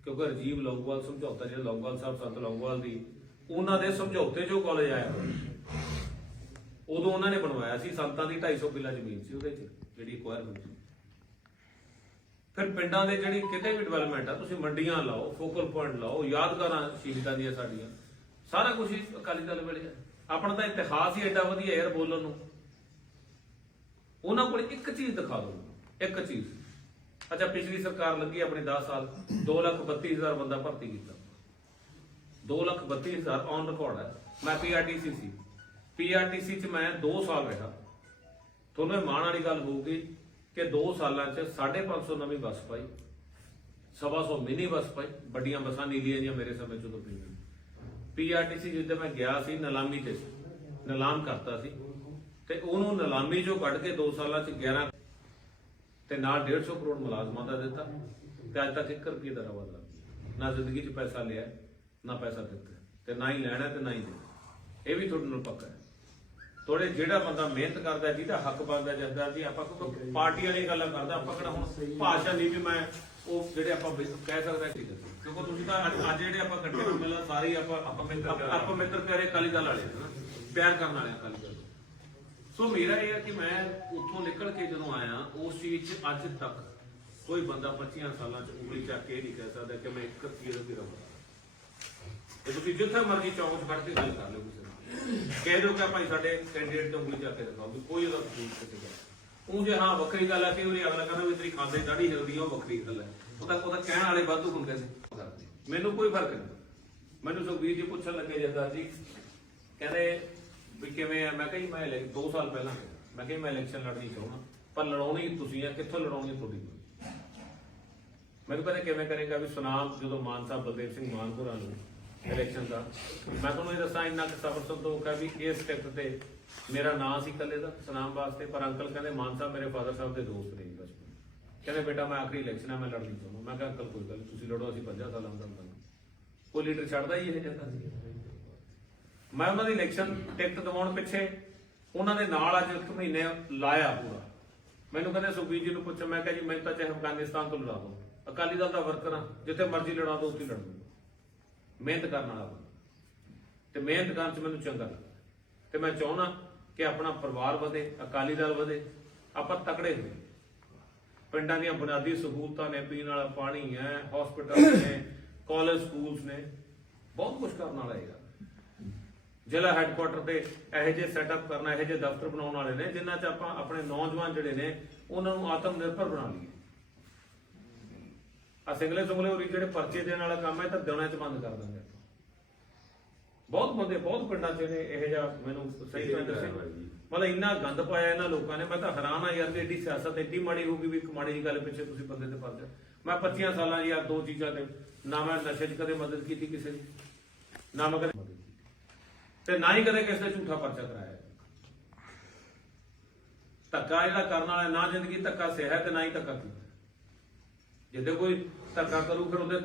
ਕਿਉਂਕਿ ਰਾਜੀਵ ਲੌਂਗੋਵਾਲ ਸਮਝੌਤਾ ਜਿਹੜਾ ਲੌਂਗੋਵਾਲ ਸਾਹਿਬ ਸੰਤ ਲੌਂਗੋਵਾਲ ਦੀ ਉਹਨਾਂ ਦੇ ਸਮਝੌਤੇ 'ਚੋਂ ਕਾਲਜ ਆਇਆ ਉਦੋਂ ਉਹਨਾਂ ਨੇ ਬਣਵਾਇਆ ਸੀ। ਸੰਤਾਂ ਦੀ 250 ਕਿੱਲਾ ਜ਼ਮੀਨ ਸੀ ਉਹਦੇ 'ਚ ਜਿਹੜੀ ਅਕਵਾਇਰ ਹੋਈ ਸੀ। ਫਿਰ ਪਿੰਡਾਂ ਦੇ ਜਿਹੜੀ ਕਿਤੇ ਵੀ ਡਿਵੈਲਪਮੈਂਟ ਆ, ਤੁਸੀਂ ਮੰਡੀਆਂ ਲਾਓ, ਫੋਕਲ ਪੁਆਇੰਟ ਲਾਓ, ਯਾਦਗਾਰਾਂ ਸ਼ਹੀਦਾਂ ਦੀਆਂ ਸਾਡੀਆਂ, ਸਾਰਾ ਕੁਝ ਹੀ ਅਕਾਲੀ ਦਲ ਵੇਲੇ ਹੈ। ਆਪਣਾ ਤਾਂ ਇਤਿਹਾਸ ਹੀ ਐਡਾ ਵਧੀਆ ਯਾਰ ਬੋਲਣ ਨੂੰ। ਉਹਨਾਂ ਕੋਲ ਇੱਕ ਚੀਜ਼ ਦਿਖਾ ਦਿਓ, ਇੱਕ ਚੀਜ਼। ਅੱਛਾ, ਪਿਛਲੀ ਸਰਕਾਰ ਲੱਗੀ ਆਪਣੀ 10 ਸਾਲ 2,32,000 ਬੰਦਾ ਭਰਤੀ ਕੀਤਾ, 2,32,000 ਔਨ ਰਿਕਾਰਡ ਹੈ। ਮੈਂ PRTC ਸੀ, PRTC 'ਚ ਮੈਂ 2 ਸਾਲ ਰਿਹਾ। ਤੁਹਾਨੂੰ ਇਹ ਮਾਣ ਵਾਲੀ ਗੱਲ ਹੋਊਗੀ ਕਿ 2 ਸਾਲਾਂ 'ਚ 550 ਨਵੀਂ ਬੱਸ ਪਾਈ, 125 ਮਿਨੀ ਬੱਸ ਪਾਈ, ਵੱਡੀਆਂ ਬੱਸਾਂ ਨੀਲੀਆਂ ਜਿਹੀਆਂ ਮੇਰੇ ਸਮੇਂ 'ਚ ਉਦੋਂ ਪਈਆਂ। PRTC ਜਿੱਦਾਂ ਮੈਂ ਗਿਆ ਸੀ ਨਿਲਾਮੀ ਤੇ, ਨਿਲਾਮ ਕਰਤਾ ਸੀ, ਤੇ ਉਹਨੂੰ ਨਿਲਾਮੀ 'ਚੋਂ ਕੱਢ ਕੇ 2 ਸਾਲਾਂ 'ਚ 11 ਤੇ ਨਾਲ 150 ਕਰੋੜ ਮੁਲਾਜ਼ਮਾਂ ਦਾ ਦਿੱਤਾ, ਤੇ ਅੱਜ ਤੱਕ 1 ਰੁਪਏ ਦਾ ਰਵਾ ਦਾ ਨਾ ਜ਼ਿੰਦਗੀ 'ਚ ਪੈਸਾ ਲਿਆ ਨਾ ਪੈਸਾ ਦਿੱਤਾ, ਤੇ ਨਾ ਹੀ ਲੈਣਾ ਤੇ ਨਾ ਹੀ ਦੇਣਾ। ਇਹ ਵੀ ਤੁਹਾਡੇ ਨਾਲ ਪੱਕਾ ਹੈ। ਥੋੜੇ ਜਿਹੜਾ ਬੰਦਾ ਮਿਹਨਤ ਕਰਦਾ, ਜਿਹਦਾ ਹੱਕ ਬਣਦਾ ਜਸਦਾਰ ਜੀ, ਆਪਾਂ ਕੋਈ ਪਾਰਟੀ ਵਾਲੀ ਗੱਲਾਂ ਕਰਦਾ, ਆਪਾਂ ਕਿਹੜਾ ਹੁਣ ਭਾਸ਼ਾ ਨਹੀਂ ਵੀ ਮੈਂ ਉਹ ਜਿਹੜੇ ਆਪਾਂ ਕਹਿ ਸਕਦਾ ਠੀਕ ਹੈ, ਕਿਉਂਕਿ ਤੁਸੀਂ ਤਾਂ ਅੱਜ ਜਿਹੜੇ ਆਪਾਂ ਇਕੱਠੇ ਹੋ ਮਿਲਣਾ ਸਾਰੇ ਹੀ ਆਪਾਂ ਮਿੱਤਰ ਪਿਆਰੇ ਅਕਾਲੀ ਦਲ ਵਾਲੇ ਪਿਆਰ ਕਰਨ ਵਾਲੇ ਅਕਾਲੀ ਦਲ। ਸੋ ਮੇਰਾ ਇਹ ਹੈ ਕਿ ਮੈਂ ਉੱਥੋਂ ਨਿਕਲ ਕੇ ਜਦੋਂ ਆਇਆ, ਉਸ ਚੀਜ਼ 'ਚ ਅੱਜ ਤੱਕ ਕੋਈ ਬੰਦਾ 25 ਸਾਲਾਂ 'ਚ ਉਂਗਲੀ ਚੱਕ ਕੇ ਨਹੀਂ ਕਹਿ ਸਕਦਾ ਕਿ ਮੈਂ 1 ਰੁਪਏ ਦਾ ਵੀ ਰਵਾਂ। ਇਹ ਤੁਸੀਂ ਜਿੱਥੇ ਮਰਜ਼ੀ ਚੌਂਕ 'ਚ ਖੜ੍ਹ ਕੇ ਗੱਲ ਕਰ ਲਿਓ ਕਿਸੇ ਨਾਲ, ਕਹਿ ਦਿਓ ਕਿ ਭਾਈ ਸਾਡੇ ਕੈਂਡੀਡੇਟ ਤੇ ਉਂਗਲੀ ਚੱਕ ਕੇ ਦਿਖਾਓ, ਕੋਈ ਉਹਦਾ ਕਿਸੇ ਦਾ ਉਹ ਜੇ ਹਾਂ ਵੱਖਰੀ ਗੱਲ ਹੈ ਕਿ ਉਹਨੇ ਅਗਲਾ ਕਹਿੰਦਾ ਵੀ ਤੇਰੀ ਖਾਂਦੇ ਦਾੜੀ ਹਿਲਦੀ ਆ, ਉਹ ਵੱਖਰੀ ਗੱਲ ਹੈ। ਉਹਦਾ ਕਹਿਣ ਵਾਲੇ ਵਾਧੂ ਹੁੰਦੇ ਸੀ, ਮੈਨੂੰ ਕੋਈ ਫਰਕ ਨਹੀਂ। ਮੈਨੂੰ ਸੁਖਬੀਰ ਜੀ ਪੁੱਛਣ ਲੱਗੇ ਜਸਦਾਰ ਜੀ, ਕਹਿੰਦੇ ਵੀ ਕਿਵੇਂ ਆ? ਮੈਂ ਕਿਹਾ ਜੀ ਮੈਂ 2 ਸਾਲ ਪਹਿਲਾਂ ਮੈਂ ਕਿਹਾ ਮੈਂ ਇਲੈਕਸ਼ਨ ਲੜਨੀ ਚਾਹੁੰਦਾ, ਪਰ ਲੜਾਉਣੀ ਤੁਸੀਂ ਆ, ਕਿੱਥੋਂ ਲੜਾਉਣੀ ਤੁਹਾਡੀ? ਮੈਨੂੰ ਕਹਿੰਦੇ ਕਿਵੇਂ ਕਰੇਗਾ ਵੀ ਸੁਨਾਮ ਜਦੋਂ ਮਾਨ ਸਾਹਿਬ ਬਲਦੇਵ ਸਿੰਘ ਮਾਨਪੁਰਾ ਨੂੰ ਇਲੈਕਸ਼ਨ ਦਾ, ਮੈਂ ਤੁਹਾਨੂੰ ਇਹ ਦੱਸਾਂ ਇੰਨਾ ਕੁ ਸਬਰ ਸੰਤੋਖ ਹੈ ਵੀ ਇਸ ਟਿਕਟ ਤੇ ਮੇਰਾ ਨਾਂ ਸੀ ਇਕੱਲੇ ਦਾ ਸੁਨਾਮ ਵਾਸਤੇ, ਪਰ ਅੰਕਲ ਕਹਿੰਦੇ ਮਾਨ ਸਾਹਿਬ ਮੇਰੇ ਫਾਦਰ ਸਾਹਿਬ ਦੇ ਦੋਸਤ ਨੇ ਬਚਪਨ, ਕਹਿੰਦੇ ਬੇਟਾ ਮੈਂ ਆਖਰੀ ਇਲੈਕਸ਼ਨ ਹੈ ਮੈਂ ਲੜਨੀ ਚਾਹੁੰਦਾ। ਮੈਂ ਕਿਹਾ ਅੰਕਲ ਕੋਈ ਗੱਲ ਨਹੀਂ, ਤੁਸੀਂ ਲੜੋ, ਅਸੀਂ 50 ਸਾਲਾਂ ਦਾ ਕੋਈ ਲੀਡਰ ਛੱਡਦਾ ਹੀ ਇਹ ਜਾਂਦਾ ਸੀ। ਮੈਂ ਉਹਨਾਂ ਦੀ ਇਲੈਕਸ਼ਨ ਟਿਕਟ ਦਿਵਾਉਣ ਪਿੱਛੇ ਉਹਨਾਂ ਦੇ ਨਾਲ ਅੱਜ 1 ਮਹੀਨੇ ਲਾਇਆ ਪੂਰਾ। ਮੈਨੂੰ ਕਹਿੰਦੇ ਸੁਖਬੀਰ ਜੀ ਨੂੰ ਪੁੱਛੋ, ਮੈਂ ਕਿਹਾ ਜੀ ਮੈਨੂੰ ਤਾਂ ਚਾਹੇ ਅਫਗਾਨਿਸਤਾਨ ਤੋਂ ਲੜਾ ਦੋ, ਅਕਾਲੀ ਦਲ ਦਾ ਵਰਕਰ ਆ, ਜਿੱਥੇ ਮਰਜ਼ੀ ਲੜਾ ਦੋ ਉੱਥੇ ਲੜ ਦੂੰਗਾ। ਮਿਹਨਤ ਕਰਨ ਵਾਲਾ ਤੇ ਮਿਹਨਤ ਕਰਨ 'ਚ ਮੈਨੂੰ ਚੰਗਾ ਲੱਗਦਾ ਤੇ ਮੈਂ ਚਾਹੁੰਦਾ ਕਿ ਆਪਣਾ ਪਰਿਵਾਰ ਵਧੇ, ਅਕਾਲੀ ਦਲ ਵਧੇ, ਆਪਾਂ ਤਕੜੇ ਹੋਈਏ। ਪਿੰਡਾਂ ਦੀਆਂ ਬੁਨਿਆਦੀ ਸਹੂਲਤਾਂ ਨੇ, ਪੀਣ ਵਾਲਾ ਪਾਣੀ ਹੈ, ਹਸਪੀਟਲ ਨੇ, ਕਾਲਜ ਸਕੂਲਸ ਨੇ, ਬਹੁਤ ਕੁਝ ਕਰਨ ਵਾਲਾ ਹੈਗਾ। ਜ਼ਿਲ੍ਹਾ ਹੈੱਡਕੁਆਟਰ ਤੇ ਇਹੋ ਜਿਹੇ ਸੈਟਅਪ ਕਰਨਾ, ਇਹੋ ਜਿਹੇ ਦਫ਼ਤਰ ਬਣਾਉਣ ਵਾਲੇ ਨੇ ਜਿਨ੍ਹਾਂ 'ਚ ਆਪਾਂ ਆਪਣੇ ਨੌਜਵਾਨ ਜਿਹੜੇ ਨੇ ਉਹਨਾਂ ਨੂੰ ਆਤਮ ਨਿਰਭਰ ਬਣਾ ਲਈਏ। ਆ ਸਿੰਗਲੇ ਸੁੰਗਲੇ ਹੋਰੀ ਜਿਹੜੇ ਪਰਚੇ ਦੇਣ ਵਾਲਾ ਕੰਮ ਹੈ ਤਾਂ ਦਿਨਾਂ 'ਚ ਬੰਦ ਕਰ ਦਾਂਗੇ। ਬਹੁਤ ਬੰਦੇ ਬਹੁਤ ਪਿੰਡਾਂ 'ਚ ਨੇ ਇਹੋ ਜਿਹਾ, ਮੈਨੂੰ ਸਹੀ ਗੱਲ ਦੱਸੇ, ਮਤਲਬ ਇੰਨਾ ਗੰਦ ਪਾਇਆ ਇਹਨਾਂ ਲੋਕਾਂ ਨੇ। ਮੈਂ ਤਾਂ ਹੈਰਾਨ ਆ ਯਾਰ ਕਿ ਐਡੀ ਸਿਆਸਤ ਐਡੀ ਮਾੜੀ ਹੋ ਗਈ ਵੀ ਇੱਕ ਮਾੜੀ ਜਿਹੀ ਗੱਲ ਪਿੱਛੇ ਤੁਸੀਂ ਬੰਦੇ ਤੇ ਪਰਚਾ। ਮੈਂ 25 ਸਾਲਾਂ ਯਾਰ ਦੋ ਚੀਜ਼ਾਂ ਤੇ ਨਾ ਮੈਂ ਨਸ਼ੇ 'ਚ ਕਦੇ ਮਦਦ ਕੀਤੀ ਕਿਸੇ ਦੀ, ਨਾ ਮੈਂ ਕਦੇ ਮਦਦ ਕੀਤੀ ਤੇ ਨਾ ਹੀ ਕਦੇ ਕਿਸੇ ਦਾ ਝੂਠਾ ਪਰਚਾ ਕਰਾਇਆ। ਧੱਕਾ ਜਿਹੜਾ ਕਰਨ ਵਾਲਾ ਨਾ ਜ਼ਿੰਦਗੀ ਧੱਕਾ ਸਿਆ ਤੇ ਨਾ ਹੀ ਧੱਕਾ ਕੀਤਾ। ਜਿੱਦੇ ਕੋਈ ਧੱਕਾ ਕਰੂ ਫਿਰ ਉਹਦੇ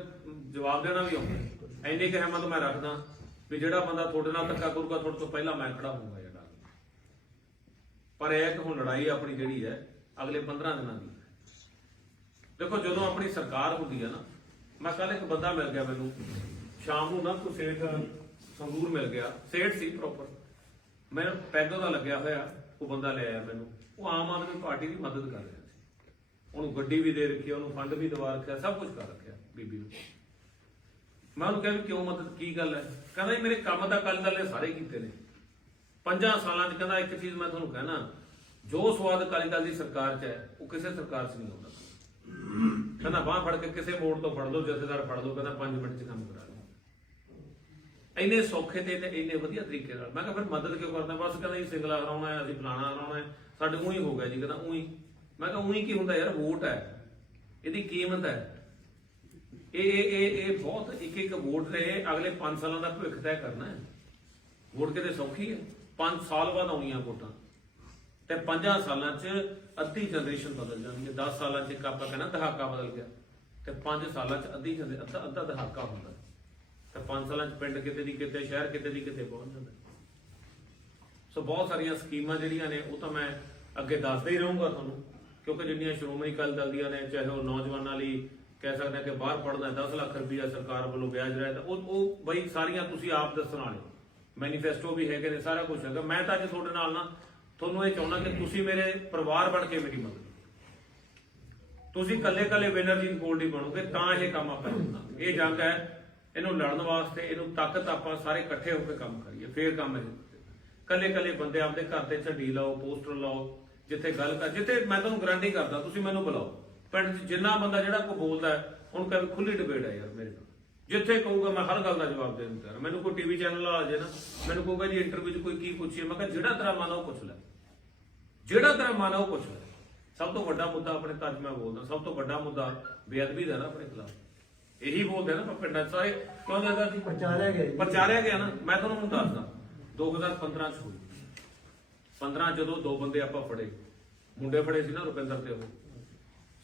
ਜਵਾਬ ਦੇਣਾ ਵੀ ਆਉਂਦਾ। ਇੰਨੀ ਕੁ ਹਿੰਮਤ ਮੈਂ ਰੱਖਦਾ ਵੀ ਜਿਹੜਾ ਬੰਦਾ ਤੁਹਾਡੇ ਨਾਲ ਧੱਕਾ ਕਰੂਗਾ ਤੁਹਾਡੇ ਤੋਂ ਪਹਿਲਾਂ ਮੈਂ ਖੜਾ ਹੋਊਗਾ ਜਿਹੜਾ। ਪਰ ਇਹ ਕਿ ਹੁਣ ਲੜਾਈ ਆਪਣੀ ਜਿਹੜੀ ਹੈ ਅਗਲੇ 15 ਦਿਨਾਂ ਦੀ। ਦੇਖੋ ਜਦੋਂ ਆਪਣੀ ਸਰਕਾਰ ਹੁੰਦੀ ਹੈ ਨਾ, ਮੈਂ ਕੱਲ ਇੱਕ ਬੰਦਾ ਮਿਲ ਗਿਆ ਮੈਨੂੰ ਸ਼ਾਮ ਨੂੰ ਨਾ, ਕੋਈ ਸੇਠ ਸੰਗਰੂਰ ਮਿਲ ਗਿਆ, ਸੇਠ ਸੀ ਪ੍ਰੋਪਰ, ਮੈਨੂੰ ਪੈਗੋ ਦਾ ਲੱਗਿਆ ਹੋਇਆ ਉਹ ਬੰਦਾ ਲੈ ਆਇਆ ਮੈਨੂੰ। ਉਹ ਆਮ ਆਦਮੀ ਪਾਰਟੀ ਦੀ ਮਦਦ ਕਰ ਰਿਹਾ ਸੀ, ਉਹਨੂੰ ਗੱਡੀ ਵੀ ਦੇ ਰੱਖੀ, ਉਹਨੂੰ ਫੰਡ ਵੀ ਦਵਾ ਰੱਖਿਆ, ਸਭ ਕੁਝ ਕਰ ਰੱਖਿਆ ਬੀਬੀ ਨੂੰ। ਮੈਂ ਉਹਨੂੰ ਕਿਹਾ ਵੀ ਕਿਉਂ ਮਦਦ, ਕੀ ਗੱਲ ਹੈ? ਕਹਿੰਦਾ ਜੀ ਮੇਰੇ ਕੰਮ ਤਾਂ ਅਕਾਲੀ ਦਲ ਨੇ ਸਾਰੇ ਕੀਤੇ ਨੇ 5 ਸਾਲਾਂ 'ਚ। ਕਹਿੰਦਾ ਇੱਕ ਚੀਜ਼ ਮੈਂ ਤੁਹਾਨੂੰ ਕਹਿਣਾ, ਜੋ ਸਵਾਦ ਅਕਾਲੀ ਦਲ ਦੀ ਸਰਕਾਰ 'ਚ ਹੈ ਉਹ ਕਿਸੇ ਸਰਕਾਰ 'ਚ ਨਹੀਂ ਆਉਂਦਾ। ਕਹਿੰਦਾ ਬਾਂਹ ਫੜ ਕੇ ਕਿਸੇ ਮੋੜ ਤੋਂ ਫੜ ਲਓ, ਜਥੇਦਾਰ ਫੜ ਲਓ, ਕਹਿੰਦਾ 5 ਮਿੰਟ 'ਚ ਕੰਮ ਕਰਾ ਲਓ। ਇੰਨੇ ਸੌਖੇ ਤੇ ਇੰਨੇ ਵਧੀਆ ਤਰੀਕੇ ਨਾਲ। ਮੈਂ ਕਿਹਾ ਫਿਰ ਮਦਦ ਕਿਉਂ ਕਰਦਾ? ਬਸ ਕਹਿੰਦਾ ਜੀ ਸਿੰਗਲਾ ਹਰਾਉਣਾ ਹੈ, ਅਸੀਂ ਫਲਾਣਾ ਹਰਾਉਣਾ ਹੈ, ਸਾਡੇ ਉਹੀ ਹੋ ਗਿਆ ਜੀ। ਕਹਿੰਦਾ ਉਹੀ। ਮੈਂ ਕਿਹਾ ਉਹੀ ਕੀ ਹੁੰਦਾ ਯਾਰ? ਵੋਟ ਹੈ, ਇਹਦੀ ਕੀਮਤ ਹੈ। ਇਹ ਬਹੁਤ ਇੱਕ ਵੋਟ ਨੇ ਅਗਲੇ 5 ਸਾਲਾਂ ਦਾ ਭਵਿੱਖ ਤੈਅ ਕਰਨਾ ਹੈ। ਵੋਟ ਕਿਤੇ ਸੌਖੀ ਹੈ? 5 ਸਾਲ ਬਾਅਦ ਆਉਣੀਆਂ ਵੋਟਾਂ ਤੇ 5 ਸਾਲਾਂ 'ਚ ਅੱਧੀ ਜਨਰੇਸ਼ਨ ਬਦਲ ਜਾਂਦੀ ਹੈ। 10 ਸਾਲਾਂ 'ਚ ਇੱਕ ਆਪਾਂ ਕਹਿੰਦਾ ਦਹਾਕਾ ਬਦਲ ਗਿਆ ਤੇ 5 ਸਾਲਾਂ 'ਚ ਅੱਧਾ ਦਹਾਕਾ ਹੁੰਦਾ ਤੇ 5 ਸਾਲਾਂ 'ਚ ਪਿੰਡ ਕਿਤੇ ਦੀ ਕਿਤੇ, ਸ਼ਹਿਰ ਕਿਤੇ ਦੀ ਕਿਤੇ ਪਹੁੰਚ ਜਾਂਦਾ। ਸੋ ਬਹੁਤ ਸਾਰੀਆਂ ਸਕੀਮਾਂ ਜਿਹੜੀਆਂ ਨੇ ਉਹ ਤਾਂ ਮੈਂ ਅੱਗੇ ਦੱਸਦਾ ਹੀ ਰਹੂੰਗਾ ਤੁਹਾਨੂੰ, ਕਿਉਂਕਿ ਜਿੰਨੀਆਂ ਸ਼੍ਰੋਮਣੀ ਅਕਾਲੀ ਦਲ ਦੀਆਂ ਨੇ, ਚਾਹੇ ਉਹ ਨੌਜਵਾਨਾਂ ਲਈ ਕਹਿ ਸਕਦੇ ਹਾਂ ਕਿ ਬਾਹਰ ਪੜ੍ਹਨਾ 10 ਲੱਖ ਰੁਪਈਆ ਸਰਕਾਰ ਵੱਲੋਂ ਵਿਆਜ ਰਹਿਤ, ਉਹ ਬਈ ਸਾਰੀਆਂ ਤੁਸੀਂ ਆਪ ਦੱਸਣ ਵਾਲੇ, ਮੈਨੀਫੈਸਟੋ ਵੀ ਹੈਗੇ ਨੇ, ਸਾਰਾ ਕੁਝ ਹੈਗਾ। ਮੈਂ ਤਾਂ ਅੱਜ ਤੁਹਾਡੇ ਨਾਲ ਨਾ ਤੁਹਾਨੂੰ ਇਹ ਚਾਹੁੰਦਾ ਕਿ ਤੁਸੀਂ ਮੇਰੇ ਪਰਿਵਾਰ ਬਣ ਕੇ ਮੇਰੀ ਮਦਦ, ਤੁਸੀਂ ਕੱਲੇ ਬੈਨਰਜੀਤ ਗੋਲਡੀ ਬਣੋਗੇ ਤਾਂ ਇਹ ਕੰਮ ਆਪਾਂ ਕਰਨਾ। ਇਹ ਜੰਗ ਹੈ, ਇਹਨੂੰ ਲੜਨ ਵਾਸਤੇ ਇਹਨੂੰ ਤਾਕਤ ਆਪਾਂ ਸਾਰੇ ਇਕੱਠੇ ਹੋ ਕੇ ਕੰਮ ਕਰੀਏ, ਫੇਰ ਕੰਮ ਹੈ। ਕੱਲੇ ਬੰਦੇ ਆਪਦੇ ਘਰ ਤੇ ਝੰਡੀ ਲਾਓ, ਪੋਸਟਰ ਲਾਓ, ਜਿੱਥੇ ਗੱਲ ਕਰ, ਜਿੱਥੇ ਮੈਂ ਤੁਹਾਨੂੰ ਗਾਰੰਟੀ ਕਰਦਾ ਤੁਸੀਂ ਮੈਨੂੰ ਬੁਲਾਓ ਪਿੰਡ 'ਚ, ਜਿੰਨਾ ਬੰਦਾ ਜਿਹੜਾ ਕੋਈ ਬੋਲਦਾ ਹੁਣ ਕਹੇ ਖੁੱਲੀ ਡਿਬੇਟ ਹੈ ਯਾਰ ਮੇਰੇ ਨਾਲ, ਜਿੱਥੇ ਕਹੂਗਾ ਮੈਂ ਹਰ ਗੱਲ ਦਾ ਜਵਾਬ ਦੇਣ ਨੂੰ ਤਿਆਰ। ਮੈਨੂੰ ਕੋਈ ਟੀਵੀ ਚੈਨਲ ਆ ਜੇ ਨਾ, ਮੈਨੂੰ ਕਹੂਗਾ ਜੀ ਇੰਟਰਵਿਊ 'ਚ ਕੋਈ ਕੀ ਪੁੱਛੀਏ, ਮੈਂ ਕਿਹਾ ਜਿਹੜਾ ਤੇਰਾ ਮਨ ਆ ਉਹ ਪੁੱਛ ਲੈ, ਜਿਹੜਾ ਤੇਰਾ ਮਨ ਆ ਉਹ ਪੁੱਛ ਲੈ। ਸਭ ਤੋਂ ਵੱਡਾ ਮੁੱਦਾ ਆਪਣੇ ਤੱਜ ਮੈਂ ਬੋਲਦਾ, ਸਭ ਤੋਂ ਵੱਡਾ ਮੁੱਦਾ ਬੇਅਦਬੀ ਦਾ ਨਾ ਆਪਣੇ ਖਿਲਾਫ, ਇਹੀ ਬੋਲਦੇ ਨਾ ਪਿੰਡਾਂ 'ਚ ਸਾਰੇ। ਕਿਉਂ ਲੱਗਦਾ ਸੀ ਪ੍ਰਚਾਰਿਆ ਗਿਆ ਨਾ। ਮੈਂ ਤੁਹਾਨੂੰ ਹੁਣ ਦੱਸਦਾ 2015 'ਚ ਹੋਈ 15 ਜਦੋਂ 2 ਬੰਦੇ ਆਪਾਂ ਫੜੇ, ਮੁੰਡੇ ਫੜੇ ਸੀ ਨਾ ਰੁਪਿੰਦਰ ਤੇ, ਉਹ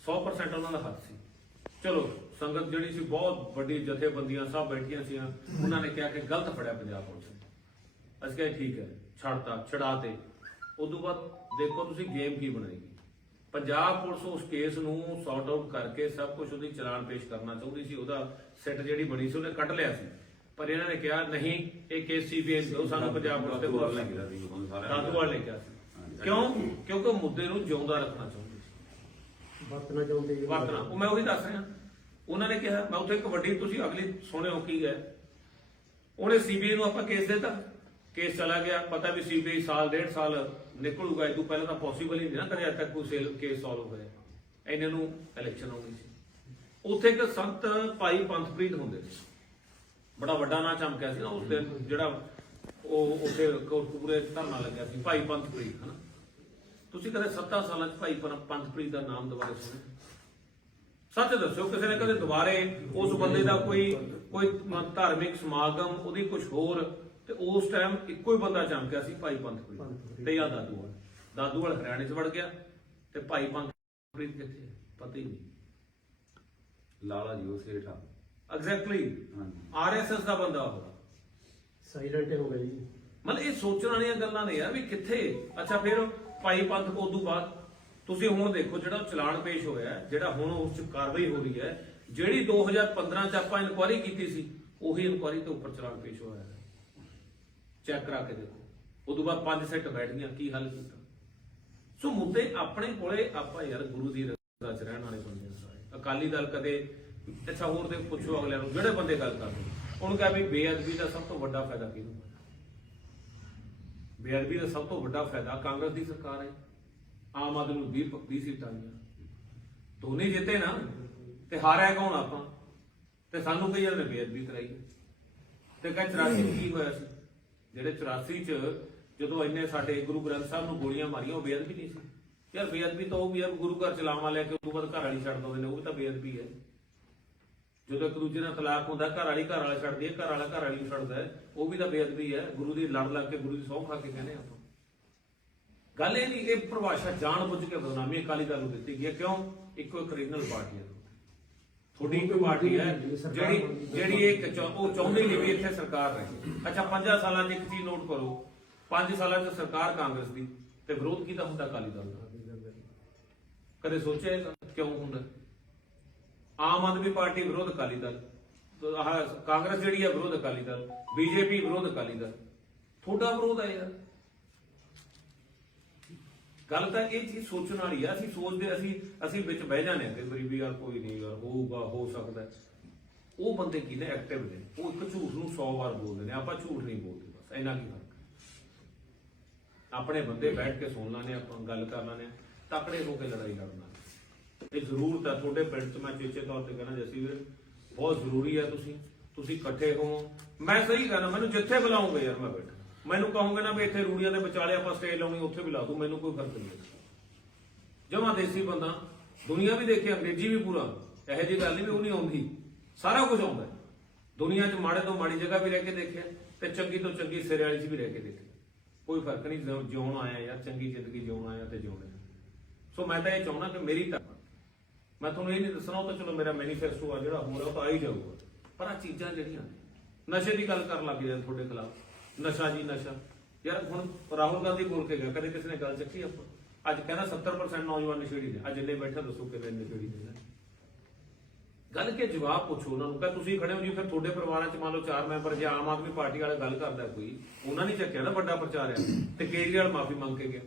100% ਉਹਨਾਂ ਦਾ ਹੱਥ ਸੀ। ਚਲੋ ਸੰਗਤ ਜਿਹੜੀ ਸੀ ਬਹੁਤ ਵੱਡੀ ਜਥੇਬੰਦੀਆਂ ਸਭ ਬੈਠੀਆਂ ਸੀ, ਉਹਨਾਂ ਨੇ ਕਿਹਾ ਕਿ ਗਲਤ ਫੜਿਆ ਪੰਜਾਬ ਪੁਲਿਸ ਨੇ। ਅਸੀਂ ਕਿਹਾ ਠੀਕ ਹੈ, ਛੜਾ ਤੇ ਉਦੋਂ ਬਾਅਦ ਦੇਖੋ ਤੁਸੀਂ ਗੇਮ ਕੀ ਬਣਾਏਗੀ। ਪੰਜਾਬ ਪੁਲਿਸ ਉਸ ਕੇਸ ਨੂੰ ਸੌਰਟ ਆਊਟ ਕਰਕੇ ਸਭ ਕੁਝ ਉਹਦੀ ਚਲਾਨ ਪੇਸ਼ ਕਰਨਾ ਚਾਹੁੰਦੀ ਸੀ, ਉਹਦਾ ਸੈੱਟ ਜਿਹੜੀ ਬਣੀ ਸੀ ਉਹਨੇ ਕੱਢ ਲਿਆ ਸੀ, ਪਰ ਇਹਨਾਂ ਨੇ ਕਿਹਾ ਨਹੀਂ ਇਹ ਕੇਸ ਸੀਬੀਆਈ ਦਿਓ ਸਾਨੂੰ, ਪੰਜਾਬ ਪੁਲਿਸ ਤੇ ਬਹੁਤ ਲੱਗਿਆ ਸੀ, ਦਾਦੂਵਾਲ ਨੇ ਕਿਹਾ ਸੀ। ਕਿਉਂ? ਕਿਉਂਕਿ ਮੁੱਦੇ ਨੂੰ ਜਿਉਂਦਾ ਰੱਖਣਾ ਚਾਹੁੰਦੇ ਸੀ, ਵਰਤਣਾ। ਉਹ ਮੈਂ ਉਹੀ ਦੱਸ ਰਿਹਾ, ਉਹਨਾਂ ਨੇ ਕਿਹਾ ਮੈਂ ਉੱਥੇ ਇੱਕ ਵੱਡੀ, ਤੁਸੀਂ ਅਗਲੀ ਸੁਣਿਓ ਕੀ ਹੈ, ਉਹਨੇ ਸੀਬੀਆਈ ਨੂੰ ਆਪਾਂ ਕੇਸ ਦਿੱਤਾ, ਕੇਸ ਚਲਾ ਗਿਆ, ਪਤਾ ਵੀ ਸੀਬੀਆਈ ਸਾਲ 1.5 ਸਾਲ ਨਿਕਲੂਗਾ, ਇਹ ਤੋਂ ਪਹਿਲਾਂ ਤਾਂ ਪੋਸੀਬਲ ਹੀ ਨਹੀਂ ਨਾ ਕਰਿਆ ਤੱਕ ਕੋਈ ਕੇਸ ਸੋਲਵ ਹੋਇਆ। ਇਹਨਾਂ ਨੂੰ ਇਲੈਕਸ਼ਨ ਹੋ ਗਈ ਸੀ। ਉੱਥੇ ਇੱਕ ਸੰਤ ਭਾਈ ਪੰਥਪ੍ਰੀਤ ਹੁੰਦੇ ਸੀ, ਬੜਾ ਵੱਡਾ ਨਾਂ ਚਮਕਿਆ ਸੀ ਨਾ ਉਸ ਦਿਨ, ਜਿਹੜਾ ਉਹ ਉੱਥੇ ਪੂਰੇ ਧਰਨਾ ਲੱਗਿਆ ਸੀ, ਭਾਈ ਪੰਥਪ੍ਰੀਤ, ਹਨਾ। ਤੁਸੀਂ ਕਦੇ 7 ਸਾਲਾਂ 'ਚ ਭਾਈ ਪੰਥਪ੍ਰੀਤ ਦਾ ਨਾਮ ਦੁਬਾਰਾ ਸੁਣਿਆ? ਸੱਚ ਦੱਸਿਓ, ਕਿਸੇ ਨੇ ਕਦੇ ਦੁਬਾਰੇ ਉਸ ਬੰਦੇ ਦਾ ਕੋਈ ਧਾਰਮਿਕ ਸਮਾਗਮ, ਉਹਦੀ ਕੁਝ ਹੋਰ, ਤੇ ਉਸ ਟਾਈਮ ਇੱਕੋ ਹੀ ਬੰਦਾ ਚਮਕਿਆ ਸੀ, ਭਾਈ ਪੰਥਪ੍ਰੀਤ ਤੇ ਜਾਂ ਦਾਦੂਵਾਲ ਹਰਿਆਣੇ 'ਚ ਵੜ ਗਿਆ, ਤੇ ਭਾਈ ਪੰਥਪ੍ਰੀਤ ਕਿੱਥੇ ਹੈ? ਪਤਾ ਹੀ ਨਹੀਂ। ਲਾਲਾ ਜੀ ਉਹ ਸੇਠ ਆ ਐਗਜ਼ੈਕਟਲੀ, RSS ਦਾ ਬੰਦਾ ਉਹ ਸਾਇਲੈਂਟ ਹੋ ਗਿਆ ਜੀ। ਮਤਲਬ ਇਹ ਸੋਚਣ ਵਾਲੀਆਂ ਗੱਲਾਂ ਨੇ ਯਾਰ, ਵੀ ਕਿੱਥੇ। ਅੱਛਾ ਫਿਰ ਭਾਈ ਪੰਥ ਉਦੋਂ ਬਾਅਦ ਤੁਸੀਂ ਹੁਣ ਦੇਖੋ ਜਿਹੜਾ ਚਲਾਨ ਪੇਸ਼ ਹੋਇਆ, ਜਿਹੜਾ ਹੁਣ ਉਸ 'ਚ ਕਾਰਵਾਈ ਹੋ ਰਹੀ ਹੈ, ਜਿਹੜੀ 2015 'ਚ ਆਪਾਂ ਇਨਕੁਆਇਰੀ ਕੀਤੀ ਸੀ, ਉਹੀ ਇਨਕੁਆਇਰੀ ਤੋਂ ਉੱਪਰ ਚਲਾਨ ਪੇਸ਼ ਹੋਇਆ ਹੈ। ਚੈੱਕ ਕਰਾ ਕੇ ਦੇਖੋ। ਉਦੋਂ ਬਾਅਦ 5 ਸੈੱਟ ਬੈਠ ਗਈਆਂ, ਕੀ ਹੱਲ ਕੀਤਾ? ਸੋ ਮੁੱਦੇ ਆਪਣੇ ਕੋਲੇ, ਆਪਾਂ ਯਾਰ ਗੁਰੂ ਦੀ ਰਜ਼ਾ 'ਚ ਰਹਿਣ ਵਾਲੇ ਬੰਦੇ ਸਾਰੇ। ਅਕਾਲੀ ਦਲ ਕਦੇ, ਅੱਛਾ ਹੋਰ ਤੇ ਪੁੱਛੋ ਅਗਲਿਆਂ ਨੂੰ, ਜਿਹੜੇ ਬੰਦੇ ਗੱਲ ਕਰਦੇ ਉਹਨੂੰ ਕਹਾਂ ਵੀ ਬੇਅਦਬੀ ਦਾ ਸਭ ਤੋਂ ਵੱਡਾ ਫਾਇਦਾ ਕਿਹਨੂੰ? ਬੇਅਦਬੀ ਦਾ ਸਭ ਤੋਂ ਵੱਡਾ ਫਾਇਦਾ ਕਾਂਗਰਸ ਦੀ ਸਰਕਾਰ ਹੈ। ਆਮ ਆਦਮੀ ਨੂੰ 20 ਸੀਟਾਂ ਆਈਆਂ, ਦੋਨੇ ਜਿੱਤੇ ਨਾ, ਤੇ ਹਾਰਿਆ ਕੌਣ? ਆਪਾਂ। ਤੇ ਸਾਨੂੰ ਕਈ ਜਣੇ ਬੇਅਦਬੀ ਕਰਾਈ, ਤੇ ਕਹ 84 ਕੀ ਹੋਇਆ ਸੀ? ਜਿਹੜੇ 84 ਚ ਜਦੋਂ ਇੰਨੇ ਸਾਡੇ ਗੁਰੂ ਗ੍ਰੰਥ ਸਾਹਿਬ ਨੂੰ ਗੋਲੀਆਂ ਮਾਰੀਆਂ, ਉਹ ਬੇਅਦਬੀ ਨਹੀਂ ਸੀ ਯਾਰ? ਬੇਅਦਬੀ ਤਾਂ ਉਹ ਵੀ ਆ, ਗੁਰੂ ਘਰ ਚ ਲਾਵਾਂ ਲੈ ਕੇ ਉਸ ਤੋਂ ਬਾਅਦ ਘਰ ਵਾਲੀ ਛੱਡ ਦਿੰਦੇ ਨੇ, ਉਹ ਵੀ ਤਾਂ ਬੇਅਦਬੀ ਹੈ। ਜਦੋਂ ਇੱਕ ਦੂਜੇ ਨਾਲ ਤਲਾਕ ਹੁੰਦਾ, ਘਰ ਵਾਲਾ ਛੱਡਦੀ ਹੈ, ਘਰ ਵਾਲਾ ਘਰ ਵਾਲੀ ਨੂੰ ਛੱਡਦਾ ਹੈ, ਉਹ ਵੀ ਤਾਂ ਬੇਅਦਬੀ ਹੈ। ਗੁਰੂ ਦੀ ਲੜ ਲੱਗ ਕੇ, ਗੁਰੂ ਦੀ ਸਹੁੰ ਖਾ ਕੇ ਕਹਿੰਦੇ ਆਪਾਂ। ਗੱਲ ਇਹ ਨਹੀਂ, ਇਹ ਪਰਿਭਾਸ਼ਾ ਜਾਣ ਬੁੱਝ ਕੇ ਬਦਨਾਮੀ ਅਕਾਲੀ ਦਲ ਨੂੰ ਦਿੱਤੀ ਗਈ ਹੈ। ਕਿਉਂ? ਇੱਕੋ ਇੱਕ ਰੀਜਨਲ ਪਾਰਟੀ ਹੈ, ਥੋੜੀ ਇੱਕ ਪਾਰਟੀ ਹੈ ਜਿਹੜੀ ਇਹ ਉਹ ਚਾਹੁੰਦੀ ਨਹੀਂ ਵੀ ਇੱਥੇ ਸਰਕਾਰ ਰਹੇ। ਅੱਛਾ 5 ਸਾਲਾਂ 'ਚ ਇੱਕ ਚੀਜ਼ ਨੋਟ ਕਰੋ, 5 ਸਾਲਾਂ 'ਚ ਸਰਕਾਰ ਕਾਂਗਰਸ ਦੀ, ਤੇ ਵਿਰੋਧ ਕਿਹਦਾ ਹੁੰਦਾ? ਅਕਾਲੀ ਦਲ ਦਾ। ਕਦੇ ਸੋਚਿਆ ਕਿਉਂ ਹੁੰਦਾ? ਆਮ ਆਦਮੀ ਪਾਰਟੀ ਵਿਰੋਧ ਅਕਾਲੀ ਦਲ, ਕਾਂਗਰਸ ਜਿਹੜੀ ਹੈ ਵਿਰੋਧ ਅਕਾਲੀ ਦਲ, BJP ਵਿਰੋਧ ਅਕਾਲੀ ਦਲ। ਥੋੜਾ ਵਿਰੋਧ ਹੈ ਯਾਰ। ਗੱਲ ਤਾਂ ਇਹ ਚੀਜ਼ ਸੋਚਣ ਵਾਲੀ ਆ। ਅਸੀਂ ਸੋਚਦੇ, ਅਸੀਂ ਵਿੱਚ ਬਹਿ ਜਾਂਦੇ ਹਾਂ ਕਈ ਵਾਰੀ ਵੀ ਯਾਰ ਕੋਈ ਨਹੀਂ, ਯਾਰ ਹੋਊਗਾ, ਹੋ ਸਕਦਾ। ਉਹ ਬੰਦੇ ਕੀ ਨੇ? ਐਕਟਿਵ ਨੇ। ਉਹ ਇੱਕ ਝੂਠ ਨੂੰ 100 ਵਾਰ ਬੋਲਦੇ ਨੇ, ਆਪਾਂ ਝੂਠ ਨਹੀਂ ਬੋਲਦੇ, ਬਸ ਇੰਨਾ ਕੀ ਫਰਕ। ਆਪਣੇ ਬੰਦੇ ਬੈਠ ਕੇ ਸੁਣ ਲਾਣੇ, ਆਪਾਂ ਗੱਲ ਕਰ ਲਾਣੇ, ਤਕੜੇ ਹੋ ਕੇ ਲੜਾਈ ਲੜਨਾ। ਇਹ ਜ਼ਰੂਰਤ ਹੈ ਤੁਹਾਡੇ ਪਿੰਡ 'ਚ। ਮੈਂ ਚੇਚੇ ਤੌਰ ਤੇ ਕਹਿਣਾ ਜੱਸੀ ਵੀਰ, ਬਹੁਤ ਜ਼ਰੂਰੀ ਹੈ ਤੁਸੀਂ ਇਕੱਠੇ ਹੋ। ਮੈਂ ਸਹੀ ਕਹਿਣਾ, ਮੈਨੂੰ ਜਿੱਥੇ ਬੁਲਾਉਂਗੇ ਯਾਰ ਮੈਂ ਬੈਠਾ। ਮੈਨੂੰ ਕਹੋਗੇ ਨਾ ਵੀ ਇੱਥੇ ਰੂੜੀਆਂ ਦੇ ਵਿਚਾਲੇ ਆਪਾਂ ਸਟੇਜ ਲਾਉਣੀ, ਉੱਥੇ ਵੀ ਲਾ ਦੂੰ, ਮੈਨੂੰ ਕੋਈ ਫਰਕ ਨਹੀਂ। ਜਮਾ ਦੇਸੀ ਬੰਦਾ, ਦੁਨੀਆ ਵੀ ਦੇਖੀ, ਅੰਗਰੇਜ਼ੀ ਵੀ ਪੂਰਾ, ਇਹੋ ਜਿਹੀ ਗੱਲ ਨਹੀਂ ਵੀ ਉਹ ਨਹੀਂ ਆਉਂਦੀ, ਸਾਰਾ ਕੁਝ ਆਉਂਦਾ। ਦੁਨੀਆ 'ਚ ਮਾੜੇ ਤੋਂ ਮਾੜੀ ਜਗ੍ਹਾ ਵੀ ਰਹਿ ਕੇ ਦੇਖਿਆ, ਤੇ ਚੰਗੀ ਤੋਂ ਚੰਗੀ ਸਿਰੇ ਵਾਲੀ 'ਚ ਵੀ ਰਹਿ ਕੇ ਦੇਖਿਆ। ਕੋਈ ਫਰਕ ਨਹੀਂ, ਜਿਉਣ ਆਇਆ ਯਾਰ, ਚੰਗੀ ਜ਼ਿੰਦਗੀ ਜਿਉਣ ਆਇਆ ਤੇ ਜਿਉਣਾ। ਸੋ ਮੈਂ ਤਾਂ ਇਹ ਚਾਹੁੰਦਾ ਕਿ ਮੇਰੀ ਤਾਂ, ਮੈਂ ਤੁਹਾਨੂੰ ਇਹ ਨਹੀਂ ਦੱਸਣਾ, ਉਹ ਤਾਂ ਚਲੋ ਮੇਰਾ ਮੈਨੀਫੈਸਟੋ ਆ ਜਿਹੜਾ ਹੋਰ, ਉਹ ਤਾਂ ਆ ਹੀ ਜਾਊਗਾ। ਪਰ ਆ ਚੀਜ਼ਾਂ ਜਿਹੜੀਆਂ ਨਸ਼ੇ ਦੀ ਗੱਲ ਕਰਨ ਲੱਗ ਜਾਂਦੇ ਤੁਹਾਡੇ ਖਿਲਾਫ, ਨਸ਼ਾ ਜੀ ਨਸ਼ਾ। ਯਾਰ ਹੁਣ ਰਾਹੁਲ ਗਾਂਧੀ ਬੋਲ ਕੇ ਗਿਆ, ਕਦੇ ਕਿਸੇ ਨੇ ਗੱਲ ਚੱਕੀ ਆਪਾਂ? ਅੱਜ ਕਹਿੰਦਾ 70% ਨੌਜਵਾਨ ਨਸ਼ੇੜੀ ਨੇ। ਅੱਜ ਜਿੰਨੇ ਬੈਠੇ ਦੱਸੋ ਕਿੰਨੇ ਨਸ਼ੇੜੀ ਨੇ? ਗੱਲ ਕੇ ਜਵਾਬ ਪੁੱਛੋ ਉਹਨਾਂ ਨੂੰ ਕਿ ਤੁਸੀਂ ਖੜੇ ਹੋ ਜੀ, ਫਿਰ ਤੁਹਾਡੇ ਪਰਿਵਾਰਾਂ 'ਚ ਮੰਨ ਲਓ 4 ਮੈਂਬਰ, ਜੇ ਆਮ ਆਦਮੀ ਪਾਰਟੀ ਵਾਲਾ ਗੱਲ ਕਰਦਾ ਕੋਈ, ਉਹਨਾਂ ਨੇ ਚੱਕਿਆ ਨਾ ਵੱਡਾ ਪ੍ਰਚਾਰਿਆ, ਤੇ ਕੇਜਰੀਵਾਲ ਮਾਫੀ ਮੰਗ ਕੇ ਗਿਆ।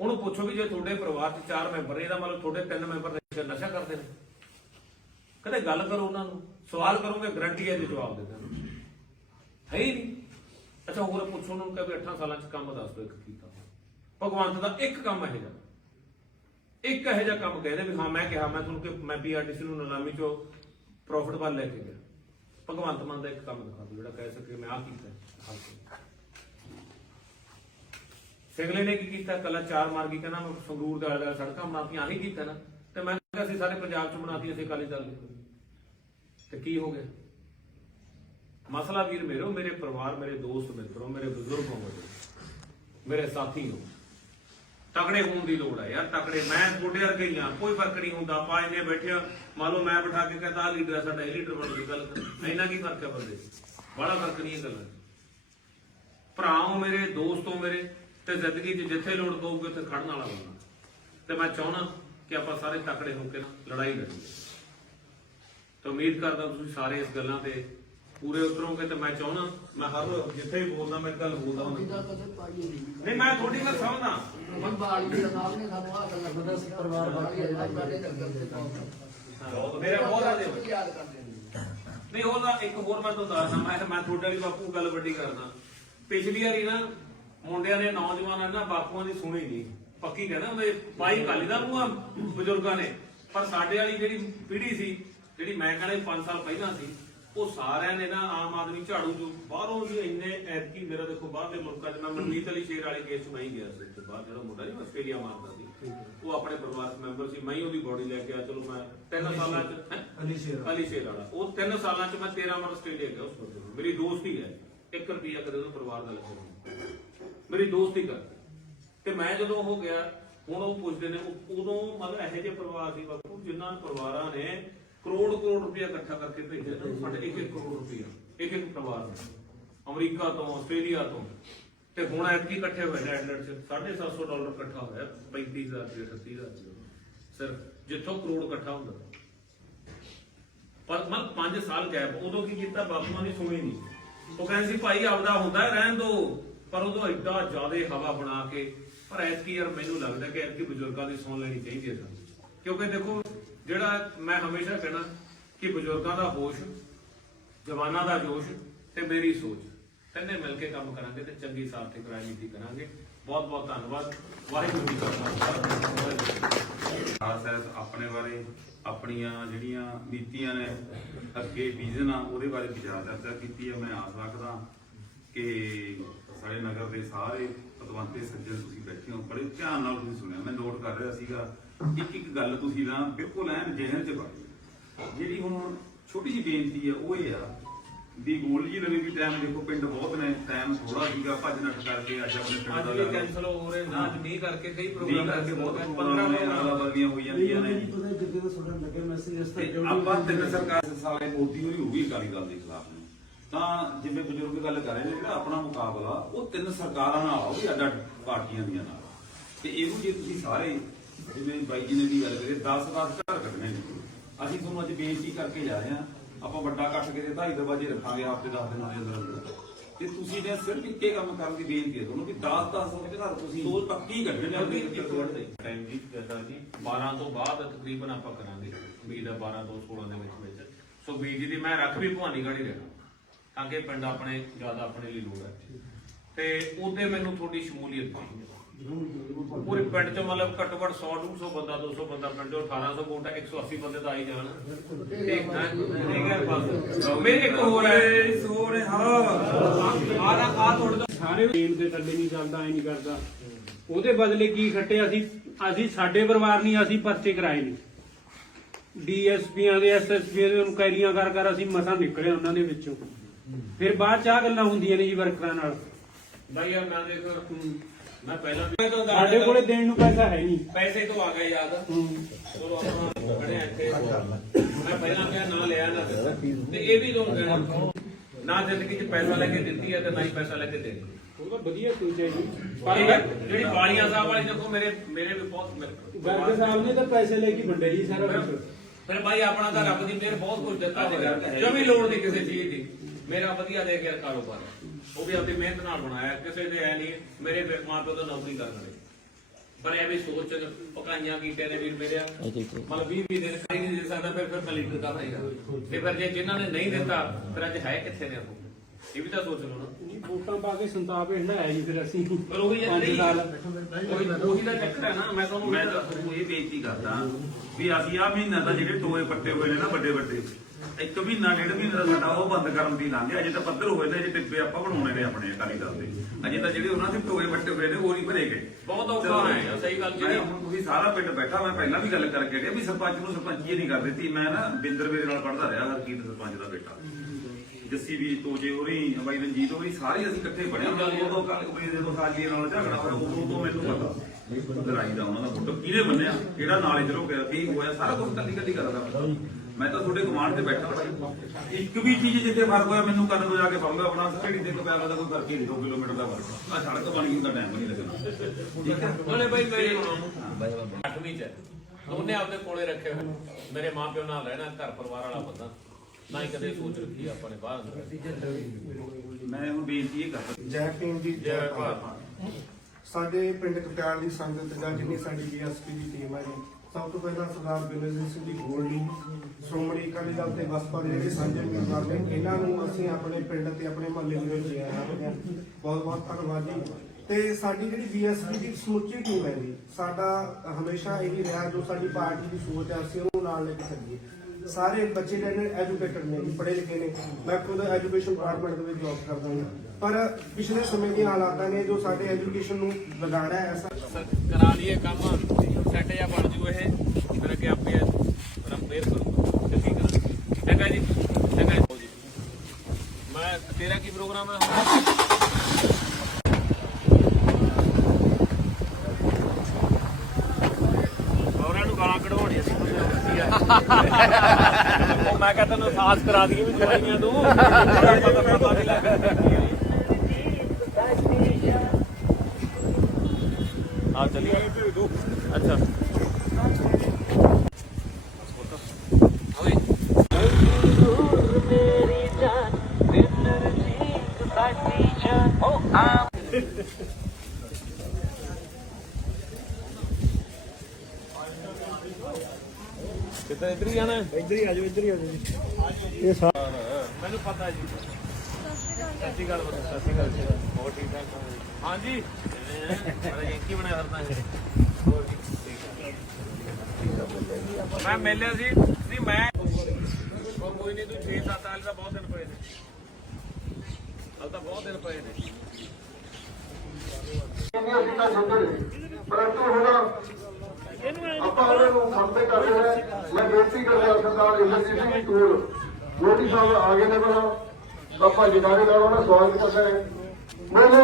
ਉਹਨੂੰ ਪੁੱਛੋ ਵੀ ਜੇ ਤੁਹਾਡੇ ਪਰਿਵਾਰ 'ਚ 4 ਮੈਂਬਰ ਨੇ, ਇਹਦਾ ਮਤਲਬ ਤੁਹਾਡੇ 3 ਮੈਂਬਰ ਨਸ਼ਾ ਕਰਦੇ ਨੇ? ਕਦੇ ਗੱਲ ਕਰੋ ਉਹਨਾਂ ਨੂੰ, ਸਵਾਲ ਕਰੋਗੇ ਗਰੰਟੀ ਹੈ ਜੀ ਜਵਾਬ ਦੇ ਦੇਣ, ਹੈ ਹੀ ਨਹੀਂ। ਅੱਛਾ ਹੋਰ ਪੁੱਛੋ ਉਹਨਾਂ ਨੂੰ ਕਿ 8 ਸਾਲਾਂ 'ਚ ਕੰਮ ਦੱਸ ਦਿਓ ਇੱਕ ਕੀਤਾ ਭਗਵੰਤ ਦਾ, ਇੱਕ ਕੰਮ ਇਹੋ ਜਿਹਾ ਕੰਮ ਕਹਿੰਦੇ ਵੀ ਹਾਂ ਮੈਂ ਕਿਹਾ, ਮੈਂ ਤੁਹਾਨੂੰ ਕਿ ਮੈਂ PRTC ਨੂੰ ਨਿਲਾਮੀ 'ਚੋਂ ਪ੍ਰੋਫਿਟ ਵੱਲ ਲੈ ਕੇ ਗਿਆ। ਭਗਵੰਤ ਮਾਨ ਦਾ ਇੱਕ ਕੰਮ ਦਿਖਾ ਦਿਓ ਜਿਹੜਾ ਕਹਿ ਸਕੇ ਮੈਂ ਆਹ ਕੀਤਾ। ਸਿੰਗਲੇ ਨੇ ਕੀ ਕੀਤਾ? ਕੱਲਾ 4 ਮਾਰ ਗਈ, ਕਹਿੰਦਾ ਮੈਂ ਸੰਗਰੂਰ ਦੇ ਆਲੇ ਸੜਕਾਂ ਬਣਾਤੀਆਂ, ਆਹੀ ਕੀਤਾ ਨਾ। ਤੇ ਮੈਂ ਕਿਹਾ ਅਸੀਂ ਸਾਰੇ ਪੰਜਾਬ 'ਚ ਬਣਾਤੀ, ਅਸੀਂ ਅਕਾਲੀ ਦਲ ਤੇ ਕੀ ਹੋ ਗਿਆ? ਮਸਲਾ ਵੀਰ ਮੇਰੇ ਪਰਿਵਾਰ, ਮੇਰੇ ਦੋਸਤ ਮਿੱਤਰੋ, ਮੇਰੇ ਬਜ਼ੁਰਗ ਹੋ, ਮੇਰੇ ਸਾਥੀ ਹੋ, ਤਕੜੇ ਹੋਣ ਦੀ ਲੋੜ ਹੈ ਯਾਰ। ਤਕੜੇ, ਮੈਂ ਤੁਹਾਡੇ ਵਰਗੇ ਹੀ ਆ, ਕੋਈ ਫਰਕ ਨਹੀਂ ਹੁੰਦਾ। ਆਪਾਂ ਇਹਨੇ ਬੈਠਿਆ, ਮੰਨ ਲਓ ਮੈਂ ਬਿਠਾ ਕੇ ਕਹਿੰਦਾ ਆਹ ਲੀਡਰ ਹੈ ਸਾਡਾ, ਇਹ ਲੀਡਰ ਬਣ ਗਈ, ਗੱਲ ਇੰਨਾ ਕੀ ਫਰਕ ਹੈ ਬੰਦੇ? ਬੜਾ ਫਰਕ ਨਹੀਂ ਇਹ ਗੱਲਾਂ। ਭਰਾ ਹੋ ਮੇਰੇ, ਦੋਸਤ ਹੋ ਮੇਰੇ, ਤੇ ਜ਼ਿੰਦਗੀ 'ਚ ਜਿੱਥੇ ਲੋੜ ਪਊਗੀ ਉੱਥੇ ਖੜਨ ਵਾਲਾ ਬੰਦਾ। ਤੇ ਮੈਂ ਚਾਹੁੰਦਾ ਕਿ ਆਪਾਂ ਸਾਰੇ ਤਕੜੇ ਹੋ ਕੇ ਲੜਾਈ ਲੜੀਏ। ਤੇ ਉਮੀਦ ਕਰਦਾ ਤੁਸੀਂ ਸਾਰੇ ਇਸ ਗੱਲਾਂ ਤੇ ਪੂਰੇ ਉਤਰੋਗੇ। ਤੇ ਮੈਂ ਚਾਹੁੰਦਾ, ਮੈਂ ਹਰ ਜਿੱਥੇ ਵੀ ਬੋਲਦਾ ਮੈਂ ਗੱਲ ਬੋਲਦਾ ਹੁੰਦਾ ਨਹੀਂ, ਮੈਂ ਤੁਹਾਡੀ ਗੱਲ ਸਮਝਦਾ। ਮੇਰਾ ਬਹੁਤ ਨਹੀਂ ਉਹਦਾ ਇੱਕ ਹੋਰ ਮੈਂ ਤੁਹਾਨੂੰ ਦੱਸਦਾ, ਮੈਂ ਤੁਹਾਡੇ ਵਾਲੀ ਬਾਪੂ ਗੱਲ ਵੱਡੀ ਕਰਦਾ। ਪਿਛਲੀ ਵਾਰੀ ਨਾ ਮੁੰਡਿਆਂ ਨੇ, ਨੌਜਵਾਨਾਂ ਨੇ ਬਾਪੂਆਂ ਦੀ ਸੁਣੀ ਨਹੀਂ, ਪੱਕੀ ਕਹਿੰਦਾ ਹੁੰਦੇ ਪਾਈ ਅਕਾਲੀ ਦਲ ਨੂੰ ਬਜ਼ੁਰਗਾਂ ਨੇ। ਪਰ ਸਾਡੇ ਵਾਲੀ ਜਿਹੜੀ ਪੀੜ੍ਹੀ ਸੀ, ਜਿਹੜੀ ਮੈਂ ਕਹਿੰਦਾ 5 ਸਾਲ ਪਹਿਲਾਂ ਸੀ, ਉਹ ਸਾਰਿਆਂ ਨੇ ਨਾ ਆਮ ਆਦਮੀ ਝਾੜੂ ਜੋ ਬਾਹਰੋਂ ਵੀ ਇੰਨੇ ਐਤਕੀ ਮੇਰਾ ਦੇਖੋ ਬਾਹਰਲੇ ਮੁਲਕਾਂ 'ਚ ਮੈਂ ਮਨਮੀਤ ਅਲੀ ਸ਼ੇਰ ਵਾਲੇ ਕੇਸ 'ਚ ਮੈਂ ਹੀ ਗਿਆ ਸੀ ਉੱਥੇ ਬਾਹਰ, ਜਿਹੜਾ ਮੁੰਡਾ ਨਹੀਂ ਆਸਟ੍ਰੇਲੀਆ ਮਾਰਦਾ ਸੀ, ਉਹ ਆਪਣੇ ਪਰਿਵਾਰਕ ਮੈਂਬਰ ਸੀ, ਮੈਂ ਹੀ ਉਹਦੀ ਬੋਡੀ ਲੈ ਕੇ ਆ। ਚਲੋ ਮੈਂ 3 ਸਾਲਾਂ 'ਚ ਅਲੀ ਸ਼ੇਰ ਵਾਲਾ, ਉਹ 3 ਸਾਲਾਂ 'ਚ ਮੈਂ 13 ਵਾਰ ਆਸਟ੍ਰੇਲੀਆ ਗਿਆ ਉਸ ਬੰਦੇ ਨੂੰ। ਮੇਰੀ ਦੋਸਤੀ ਹੈ, 1 ਰੁਪਿਆ ਕਦੇ ਉਹਦੇ ਪਰਿਵਾਰ ਦਾ ਲੱਗਿਆ ਨਹੀਂ, ਮੇਰੀ ਦੋਸਤੀ ਕਰ। ਤੇ ਮੈਂ ਜਦੋਂ ਹੋ ਗਿਆ, ਹੁਣ ਉਹ ਪੁੱਛਦੇ ਨੇ ਉਦੋਂ ਮਤਲਬ ਇਹੋ ਜਿਹੇ ਪਰਿਵਾਰ ਸੀ ਬਾਪੂ ਜਿਨ੍ਹਾਂ ਪਰਿਵਾਰਾਂ ਨੇ ਕਰੋੜ ਰੁਪਇਆ ਇਕੱਠਾ ਕਰਕੇ ਭੇਜਿਆ ਨਾ, ਸਾਡੇ 1 ਕਰੋੜ ਰੁਪਇਆ ਇੱਕ ਪਰਿਵਾਰ ਨੂੰ, ਅਮਰੀਕਾ ਤੋਂ, ਆਸਟ੍ਰੇਲੀਆ ਤੋਂ। ਤੇ ਹੁਣ ਐਤਕੀ ਇਕੱਠੇ ਹੋਏ ਨੇ ਐਡਲੈਂਡ 'ਚ $750 ਇਕੱਠਾ ਹੋਇਆ, 35,000 ਰੁਪਏ 38,000 ਸਿਰਫ, ਜਿੱਥੋਂ ਕਰੋੜ ਇਕੱਠਾ ਹੁੰਦਾ। ਪਰ ਮਤਲਬ 5 ਸਾਲ ਗੈਪ। ਉਦੋਂ ਕੀ ਕੀਤਾ, ਬਾਪੂਆਂ ਦੀ ਸੁਣੀ ਨਹੀਂ। ਉਹ ਕਹਿੰਦੇ ਸੀ ਭਾਈ ਆਪਦਾ ਹੁੰਦਾ ਰਹਿਣ ਦੋ, ਪਰ ਉਦੋਂ ਐਡਾ ਜ਼ਿਆਦਾ ਹਵਾ ਬਣਾ ਕੇ। ਪਰ ਐਤਕੀ ਯਾਰ ਮੈਨੂੰ ਲੱਗਦਾ ਕਿ ਐਤਕੀ ਬਜ਼ੁਰਗਾਂ ਦੀ ਸੁਣ ਲੈਣੀ ਚਾਹੀਦੀ ਹੈ ਸਾਨੂੰ, ਕਿਉਂਕਿ ਦੇਖੋ ਜਿਹੜਾ ਮੈਂ ਹਮੇਸ਼ਾ ਕਹਿਣਾ ਕਿ ਬਜ਼ੁਰਗਾਂ ਦਾ ਹੋਸ਼, ਜਵਾਨਾਂ ਦਾ ਜੋਸ਼ ਤੇ ਮੇਰੀ ਸੋਚ, ਤਿੰਨੇ ਮਿਲ ਕੇ ਕੰਮ ਕਰਾਂਗੇ ਤੇ ਚੰਗੀ ਸਾਰਥਿਕ ਰਾਜਨੀਤੀ ਕਰਾਂਗੇ। ਬਹੁਤ ਬਹੁਤ ਧੰਨਵਾਦ। ਵਾਹਿਗੁਰੂ ਜੀ ਕਾ ਖਾਲਸਾ। ਆਪਣੇ ਬਾਰੇ, ਆਪਣੀਆਂ ਜਿਹੜੀਆਂ ਨੀਤੀਆਂ ਨੇ, ਅੱਗੇ ਵਿਜ਼ਨ ਆ, ਉਹਦੇ ਬਾਰੇ ਵਿਚਾਰ ਚਰਚਾ ਕੀਤੀ ਹੈ। ਮੈਂ ਆਸ ਰੱਖਦਾ ਕਿ ਸਾਡੇ ਨਗਰ ਦੇ ਸਾਰੇ ਪਤਵੰਤੇ ਸੱਜਣ ਤੁਸੀਂ ਬੈਠੇ ਹੋ, ਬੜੇ ਧਿਆਨ ਨਾਲ ਤੁਸੀਂ ਸੁਣਿਆ। ਮੈਂ ਨੋਟ ਕਰ ਰਿਹਾ ਸੀਗਾ ਇੱਕ ਗੱਲ ਤੁਸੀਂ ਨਾ ਬਿਲਕੁਲ ਐਨ ਜ਼ਿਹਨ 'ਚ ਪਾਈ। ਜਿਹੜੀ ਹੁਣ ਛੋਟੀ ਜਿਹੀ ਬੇਨਤੀ ਹੈ ਉਹ ਇਹ ਆ ਵੀ ਗੋਲਡੀ ਜੀ ਲਵੇ ਵੀ ਟਾਈਮ ਦੇਖੋ, ਪਿੰਡ ਬਹੁਤ ਨੇ, ਟਾਈਮ ਥੋੜਾ ਸੀਗਾ, ਭੱਜ ਨੱਠ ਕਰਕੇ ਅੱਜ ਆਪਣੇ ਪਿੰਡ ਦਾ ਕੈਂਸਲ ਹੋ ਰਹੇ ਨਾ, ਅੱਜ ਨਹੀਂ ਕਰਕੇ ਕਈ ਪ੍ਰੋਗਰਾਮ ਕਰਕੇ ਬਹੁਤ 15 ਬਦਲੀਆਂ ਹੋਈ ਜਾਂਦੀਆਂ ਨੇ। ਆਪਾਂ 3 ਸਰਕਾਰ ਸਾਲੇ ਮੋਦੀ ਹੋਈ ਹੋਊਗੀ ਅਕਾਲੀ ਦਲ ਦੇ ਖਿਲਾਫ ਨੇ, ਤਾਂ ਜਿਵੇਂ ਬਜ਼ੁਰਗ ਗੱਲ ਕਰ ਰਹੇ ਨੇ, ਜਿਹੜਾ ਆਪਣਾ ਮੁਕਾਬਲਾ ਉਹ 3 ਸਰਕਾਰਾਂ ਨਾਲ ਆ, ਉਹ ਵੀ ਅੱਡ ਪਾਰਟੀਆਂ ਦੀਆਂ ਨਾਲ। ਤੇ ਇਹਨੂੰ ਜੇ ਤੁਸੀਂ ਸਾਰੇ, ਜਿਵੇਂ ਬਾਈ ਜੀ ਨੇ ਵੀ ਗੱਲ ਕਰੀ, 10 ਘਰ ਕੱਢਣੇ ਨੇ। ਅਸੀਂ ਤੁਹਾਨੂੰ ਅੱਜ ਬੇਨਤੀ ਕਰਕੇ ਜਾ ਰਹੇ ਹਾਂ, ਆਪਾਂ ਵੱਡਾ ਇਕੱਠ ਕੇ 2.5 ਦਰਵਾਜ਼ੇ ਰੱਖਾਂਗੇ ਹਫ਼ਤੇ 10 ਦਿਨਾਂ ਦੇ ਅੰਦਰ। ਤੇ ਤੁਸੀਂ ਜੇ ਸਿਰਫ ਇੱਕੇ ਕੰਮ ਕਰਨ ਦੀ ਬੇਨਤੀ ਹੈ ਤੁਹਾਨੂੰ ਵੀ 10 ਘਰ ਤੁਸੀਂ ਦੋ ਪੱਕੀ ਕੱਢਣੇ ਨੇ ਇੱਕ ਵਾਰ ਦੇ ਟਾਈਮ ਜੀ। ਜਦਾਂ ਜੀ 12 ਤੋਂ ਬਾਅਦ ਤਕਰੀਬਨ ਆਪਾਂ ਕਰਾਂਗੇ, ਉਮੀਦ ਹੈ 12 ਤੋਂ 16 ਦੇ ਵਿੱਚ। ਸੋ ਵੀਰ ਜੀ ਦੀ ਮੈਂ ਰੱਖ ਵੀ ਭਵਾਨੀਗੜ੍ਹ ਹੀ ਰਹਿਣਾ, ਤਾਂ ਕਿ ਪਿੰਡ ਆਪਣੇ ਜ਼ਿਆਦਾ ਆਪਣੇ ਲਈ ਲੋੜ ਹੈ। ਤੇ ਉਹਦੇ ਮੈਨੂੰ ਥੋੜੀ ਸ਼ਮੂਲੀਅਤ ਚਾਹੀਦੀ ਹੈ ਪੂਰੇ ਪਿੰਡ ਚ। ਮਤਲਬ ਘੱਟੋ ਘੱਟ 100-200 ਬੰਦਾ, 200 ਬੰਦਾ ਪਿੰਡ ਚੋਂ 1800 ਵੋਟ ਹੈ, 180 ਬੰਦੇ ਤਾਂ ਆਈ ਜਾਣ। ਠੀਕ ਹੈ ਬਸ। ਮੇਰੇ ਇੱਕ ਹੋਰ ਹੈ ਸਾਰੇ ਟੀਮ ਦੇ ਥੱਲੇ ਨਹੀਂ ਚੱਲਦਾ, ਐ ਨਹੀਂ ਕਰਦਾ। ਉਹਦੇ ਬਦਲੇ ਕੀ ਖੱਟੇ ਅਸੀਂ ਸਾਡੇ ਪਰਿਵਾਰ ਨਹੀਂ, ਅਸੀਂ ਪਰਚੇ ਕਰਾਏ ਨਹੀਂ ਡੀਐਸਪੀਆਂ ਦੇ, ਐਸਐਸਪੀਆਂ ਦੇ, ਇਨਕੁਆਇਰੀਆਂ ਕਰ ਅਸੀਂ ਮਸਾਂ ਨਿਕਲੇ ਉਹਨਾਂ ਦੇ ਵਿੱਚੋਂ। ਫਿਰ ਬਾਅਦ ਚ ਆਹ ਗੱਲਾਂ ਹੁੰਦੀਆਂ ਨੇ ਜੀ ਵਰਕਰਾਂ ਨਾਲ। ਭਾਈ ਯਾਰ ਮੈਂ ਦੇਖ, ਮੈਂ ਪਹਿਲਾਂ ਸਾਡੇ ਕੋਲੇ ਦੇਣ ਨੂੰ ਪੈਸਾ ਹੈ ਨਹੀਂ। ਪੈਸੇ ਤੋਂ ਆ ਗਏ ਯਾਦ। ਚਲੋ ਆਪਾਂ ਖੜੇ ਇੱਥੇ, ਮੈਂ ਪਹਿਲਾਂ ਕਿਹਾ ਨਾ ਲਿਆ ਨਾ ਦਿੱਤਾ। ਤੇ ਇਹ ਵੀ ਲੋਕ ਕਹਿਣਾ ਨਾ ਜ਼ਿੰਦਗੀ 'ਚ ਪੈਸਾ ਲੈ ਕੇ ਦਿੱਤੀ ਹੈ ਤੇ ਨਾ ਹੀ ਪੈਸਾ ਲੈ ਕੇ ਦੇਣੀ। ਉਹ ਤਾਂ ਵਧੀਆ ਸੋਚ ਹੈ ਜੀ। ਪਰ ਜਿਹੜੀ ਬਾਲੀਆਂ ਸਾਹਿਬ ਵਾਲੀ ਦੇਖੋ, ਮੇਰੇ ਵੀ ਬਹੁਤ ਗਰਗ ਸਾਹਿਬ ਨੇ ਤਾਂ ਪੈਸੇ ਲੈ ਕੇ ਵੰਡੇ ਜੀ ਸਾਰਾ ਕੁਝ। ਫਿਰ ਭਾਈ ਆਪਣਾ ਤਾਂ ਰੱਬ ਦੀ ਮਿਹਰ ਬਹੁਤ ਕੁਝ ਦਿੱਤਾ ਜੀ, ਜਮੀ ਲੋੜ ਨਹੀਂ ਕਿਸੇ ਚੀਜ਼ ਦੀ। ਮੇਰਾ ਵਧੀਆ ਦੇ ਗਿਆ ਕਾਰੋਬਾਰ, ਉਹ ਵੀ ਆਪਣੀ ਮਿਹਨਤ ਨਾਲ ਬਣਾਇਆ, ਕਿਸੇ ਦੇ ਐ ਨਹੀਂ ਮੇਰੇ ਮਾਂ ਪਿਓ ਤਾਂ ਨੌਕਰੀ ਕਰਨ ਵਾਲੇ। ਪਰ ਇਹ ਵੀ ਸੋਚ ਪਕਾਈਆਂ ਕੀਤੇ ਨੇ ਵੀਰ ਮੇਰੇ, ਮਤਲਬ 20 ਦਿਨ ਕਰੀ ਨਹੀਂ ਦੇ ਸਕਦਾ, ਫਿਰ ਮੈਂ ਲੀਡਰ ਦਾ ਰਹੇਗਾ। ਤੇ ਫਿਰ ਜੇ ਜਿਨ੍ਹਾਂ ਨੇ ਨਹੀਂ ਦਿੱਤਾ, ਫਿਰ ਅੱਜ ਹੈ ਕਿੱਥੇ ਨੇ ਉਹ? ਇਹ ਵੀ ਤਾਂ ਸੋਚ ਲਓ ਨਾ। ਵੋਟਾਂ ਪਾ ਕੇ ਸੰਤਾਪ ਹੰਡਾਇਆ ਜੀ ਫਿਰ ਅਸੀਂ। ਪਰ ਉਹੀ ਉਹੀ ਦਾ ਚੱਕਰ ਹੈ ਨਾ। ਮੈਂ ਤੁਹਾਨੂੰ ਇਹ ਬੇਨਤੀ ਕਰਦਾ ਵੀ ਅਸੀਂ ਆਹ ਮਹੀਨਾ ਤਾਂ ਜਿਹੜੇ ਟੋਏ ਪੱਟੇ ਹੋਏ ਨੇ ਨਾ ਵੱਡੇ ਵੱਡੇ, 1 ਮਹੀਨਾ 1.5 ਮਹੀਨੇ ਦਾ ਸਾਡਾ ਉਹ ਬੰਦ ਕਰਨ ਦੀ ਲੰਘ। ਅਜੇ ਤਾਂ ਪੱਧਰ ਹੋਏ ਨੇ, ਅਜੇ ਟਿੱਬੇ ਆਪਾਂ ਬਣਾਉਣੇ ਨੇ ਆਪਣੇ ਅਕਾਲੀ ਦਲ ਦੇ। ਅਜੇ ਤਾਂ ਜਿਹੜੇ ਉਹਨਾਂ ਦੇ ਟੋਏ ਪੱਟੇ ਹੋਏ ਨੇ ਉਹ ਨਹੀਂ ਭਰੇ ਗਏ। ਬਹੁਤ ਔਖਾ ਹੈ, ਸਹੀ ਗੱਲ ਜਿਹੜੀ ਹੁਣ ਤੁਸੀਂ ਸਾਰਾ ਪਿੰਡ ਬੈਠਾ, ਮੈਂ ਪਹਿਲਾਂ ਵੀ ਗੱਲ ਕਰਕੇ ਗਿਆ ਵੀ ਸਰਪੰਚ ਨੂੰ ਸਰਪੰਚੀ ਨਹੀਂ ਕਰ ਦਿੱਤੀ। ਮੈਂ ਨਾ ਬਿੰਦਰ ਮੇਰੇ ਨਾਲ ਪੜ੍ਹਦਾ ਰਿਹਾ, ਹਰਕੀਤ ਸਰਪੰਚ ਦਾ ਬੇਟਾ, ਜੱਸੀ ਵੀ ਤੋਜੇ ਹੋਰੀ, ਬਾਈ ਰਣਜੀਤ ਹੋਰੀ, ਸਾਰੇ ਅਸੀਂ ਇਕੱਠੇ ਪੜ੍ਹੇ। ਉਦੋਂ ਜਦੋਂ ਸਾਲੀਏ ਨਾਲ ਝਗੜਾ ਹੋਇਆ ਉਦੋਂ ਤੋਂ ਮੈਨੂੰ ਪਤਾ ਲੜਾਈ ਦਾ ਉਹਨਾਂ ਦਾ ਫੋਟੋ ਕਿਹਨੇ ਬੰਨਿਆ, ਕਿਹੜਾ ਨਾਲੇ ਚ ਰੋਕਿਆ, ਕੀ ਹੋਇਆ, ਸਾਰਾ ਕੁਝ ਕੱਲੀ ਕਰਦਾ। ਮੈਂ ਤਾਂ ਤੁਹਾਡੇ ਕਮਾਂਡ ਤੇ ਬੈਠਾ, ਇੱਕ ਵੀ ਚੀਜ਼ ਜਿੱਥੇ ਫਰਕ ਹੋਇਆ ਮੈਨੂੰ ਕਰਨ ਜਾ ਕੇ ਪਾਉਂਗਾ। ਆਪਣਾ ਸਟੇਡੀ ਤੇ ਪਿਆ ਦਾ ਕੋਈ ਕਰਕੇ 2 ਕਿਲੋਮੀਟਰ ਦਾ ਫਰਕ ਆ, ਸੜਕ ਬਣ ਗਈ ਤਾਂ ਟਾਈਮ ਨਹੀਂ ਲੱਗਣਾ। ਠੀਕ ਹੈ ਉਹਨੇ ਬਾਈ ਮੇਰੇ 8ਵੀਂ ਚ ਦੋਨੇ ਆਪਦੇ ਕੋਲੇ ਰੱਖੇ ਹੋਏ। ਮੇਰੇ ਮਾਂ ਪਿਓ ਨਾਲ ਰਹਿਣਾ, ਘਰ ਪਰਿਵਾਰ ਵਾਲਾ ਬੰਦਾ, ਨਾ ਹੀ ਕਦੇ ਸੋਚ ਰੱਖੀ ਆਪਾਂ ਨੇ ਬਾਹਰ ਅੰਦਰ। ਮੈਂ ਹੁਣ ਬੇਨਤੀ ਇਹ ਕਰਦਾ, ਜੈ ਭੀਮ ਜੀ, ਜੈ ਭਾਰਤ। ਸਾਡੇ ਪਿੰਡ ਕਪਿਆਲ ਦੀ ਸੰਗਤ ਜਾਂ ਜਿੰਨੀ ਸਾਡੀ ਬੀਐਸਪੀ ਦੀ ਟੀਮ ਹੈ ਜੀ, ਸਭ ਤੋਂ ਪਹਿਲਾਂ ਸਰਦਾਰ ਬਿਨੇਸ਼ ਸਿੰਘ ਜੀ ਗੋਲਡੀ, ਸ਼੍ਰੋਮਣੀ ਅਕਾਲੀ ਦਲ ਤੇ ਬਸਪਾ ਦੇ ਜਿਹੜੇ ਸਾਂਝੇ ਉਮੀਦਵਾਰ ਨੇ, ਇਹਨਾਂ ਨੂੰ ਅਸੀਂ ਆਪਣੇ ਪਿੰਡ ਤੇ ਆਪਣੇ ਮੁਹੱਲੇ ਦੇ ਵਿੱਚ ਜੀ ਆਇਆਂ ਹਾਂ। ਬਹੁਤ ਬਹੁਤ ਧੰਨਵਾਦ ਜੀ। ਤੇ ਸਾਡੀ ਜਿਹੜੀ ਬੀਐਸਪੀ ਦੀ ਸਮੁੱਚੀ ਟੀਮ ਹੈ ਜੀ, ਸਾਡਾ ਹਮੇਸ਼ਾ ਇਹੀ ਰਿਹਾ, ਜੋ ਸਾਡੀ ਪਾਰਟੀ ਦੀ ਸੋਚ ਹੈ ਅਸੀਂ ਉਹਨੂੰ ਨਾਲ ਲੈ ਕੇ ਚੱਲੀਏ। ਸਾਰੇ ਬੱਚੇ ਜਿਹੜੇ ਨੇ ਐਜੂਕੇਟਡ ਨੇ, ਪੜ੍ਹੇ ਲਿਖੇ ਨੇ। ਮੈਂ ਖੁਦ ਐਜੂਕੇਸ਼ਨ ਡਿਪਾਰਟਮੈਂਟ ਦੇ ਵਿੱਚ ਜੌਬ ਕਰਦਾ ਹਾਂ, ਪਰ ਪਿਛਲੇ ਸਮੇਂ ਦੀਆਂ ਹਾਲਾਤਾਂ ਨੇ ਜੋ ਸਾਡੇ ਐਜੂਕੇਸ਼ਨ ਨੂੰ ਵਿਗਾੜਿਆ ਹੈ। ਐਸਾ ਕਰਾ ਲਈਏ ਕੰਮ ਸੈੱਟ ਜਾਂ ਬਣ ਜੂ ਇਹ ਫਿਰ ਅੱਗੇ ਆਪੇ ਰਿਪੇਅਰ ਕਰੂੰਗਾ ਤੇ ਕੀ ਕਰਾਂ। ਚੰਗਾ ਜੀ, ਚੰਗਾ ਜੀ। ਮੈਂ ਤੇਰਾ ਕੀ ਪ੍ਰੋਗਰਾਮ ਹੈ? ਉਹਨਾਂ ਨੂੰ ਗਾਲਾਂ ਕਢਵਾਉਣੀਆਂ ਸੀ ਉਹ ਮੈਂ ਕਹਿੰਦਾ ਤੈਨੂੰ ਸਾਥ ਕਰਾ ਦਈਏ ਵੀ ਜਵਾਈਆਂ ਤੂੰ ਪਤਾ ਨਹੀਂ ਲੱਗਦਾ। ਆ ਚਲੀਏ। ਅੱਛਾ ਕਿੱਥੇ ਇੱਧਰ ਹੀ ਜਾਣਾ? ਇੱਧਰ ਹੀ ਆ ਜਾਓ, ਇੱਧਰ ਹੀ ਆ ਜਾਓ ਜੀ। ਇਹ ਮੈਨੂੰ ਪਤਾ ਜੀ। ਸਤਿ ਸ਼੍ਰੀ ਅਕਾਲ। ਸਤਿ ਸ਼੍ਰੀ ਅਕਾਲ ਜੀ। ਹੋਰ ਠੀਕ ਠਾਕ? ਹਾਂਜੀ ਮੇਰਾ ਯੰਕੀ ਬਣਿਆ ਫਿਰਦਾ ਹੈ। ਹੋਰ ਠੀਕ ਮੈਂ ਮਿਲਿਆ ਸੀ ਨਹੀਂ ਮੈਂ ਕੋਈ ਨਹੀਂ। ਤੂੰ 6-7 ਸਾਲ ਦਾ ਬਹੁਤ ਦਿਨ ਪਏ ਨੇ, ਹਾਲ ਤਾਂ ਬਹੁਤ ਦਿਨ ਪਏ ਨੇ। ਪਰੰਤੂ ਹੁਣ ਆਪਾਂ ਉਹਨਾਂ ਨੂੰ ਸਾਹਮਣੇ ਕਰ ਰਹੇ ਹਾਂ। ਮੈਂ ਬੇਨਤੀ ਕਰ ਰਿਹਾ ਸਰਦਾਰ ਇੰਦਰਜੀਤ ਸਿੰਘ ਟੂਰ ਮੋਦੀ ਸਾਹਿਬ ਆ ਗਏ ਨੇ, ਪਹਿਲਾਂ ਆਪਾਂ ਜਗਾਰੇ ਨਾਲ ਉਹਨਾਂ ਸਵਾਗਤ ਕਰਦਾ ਹੈ। ਬੋਲੇ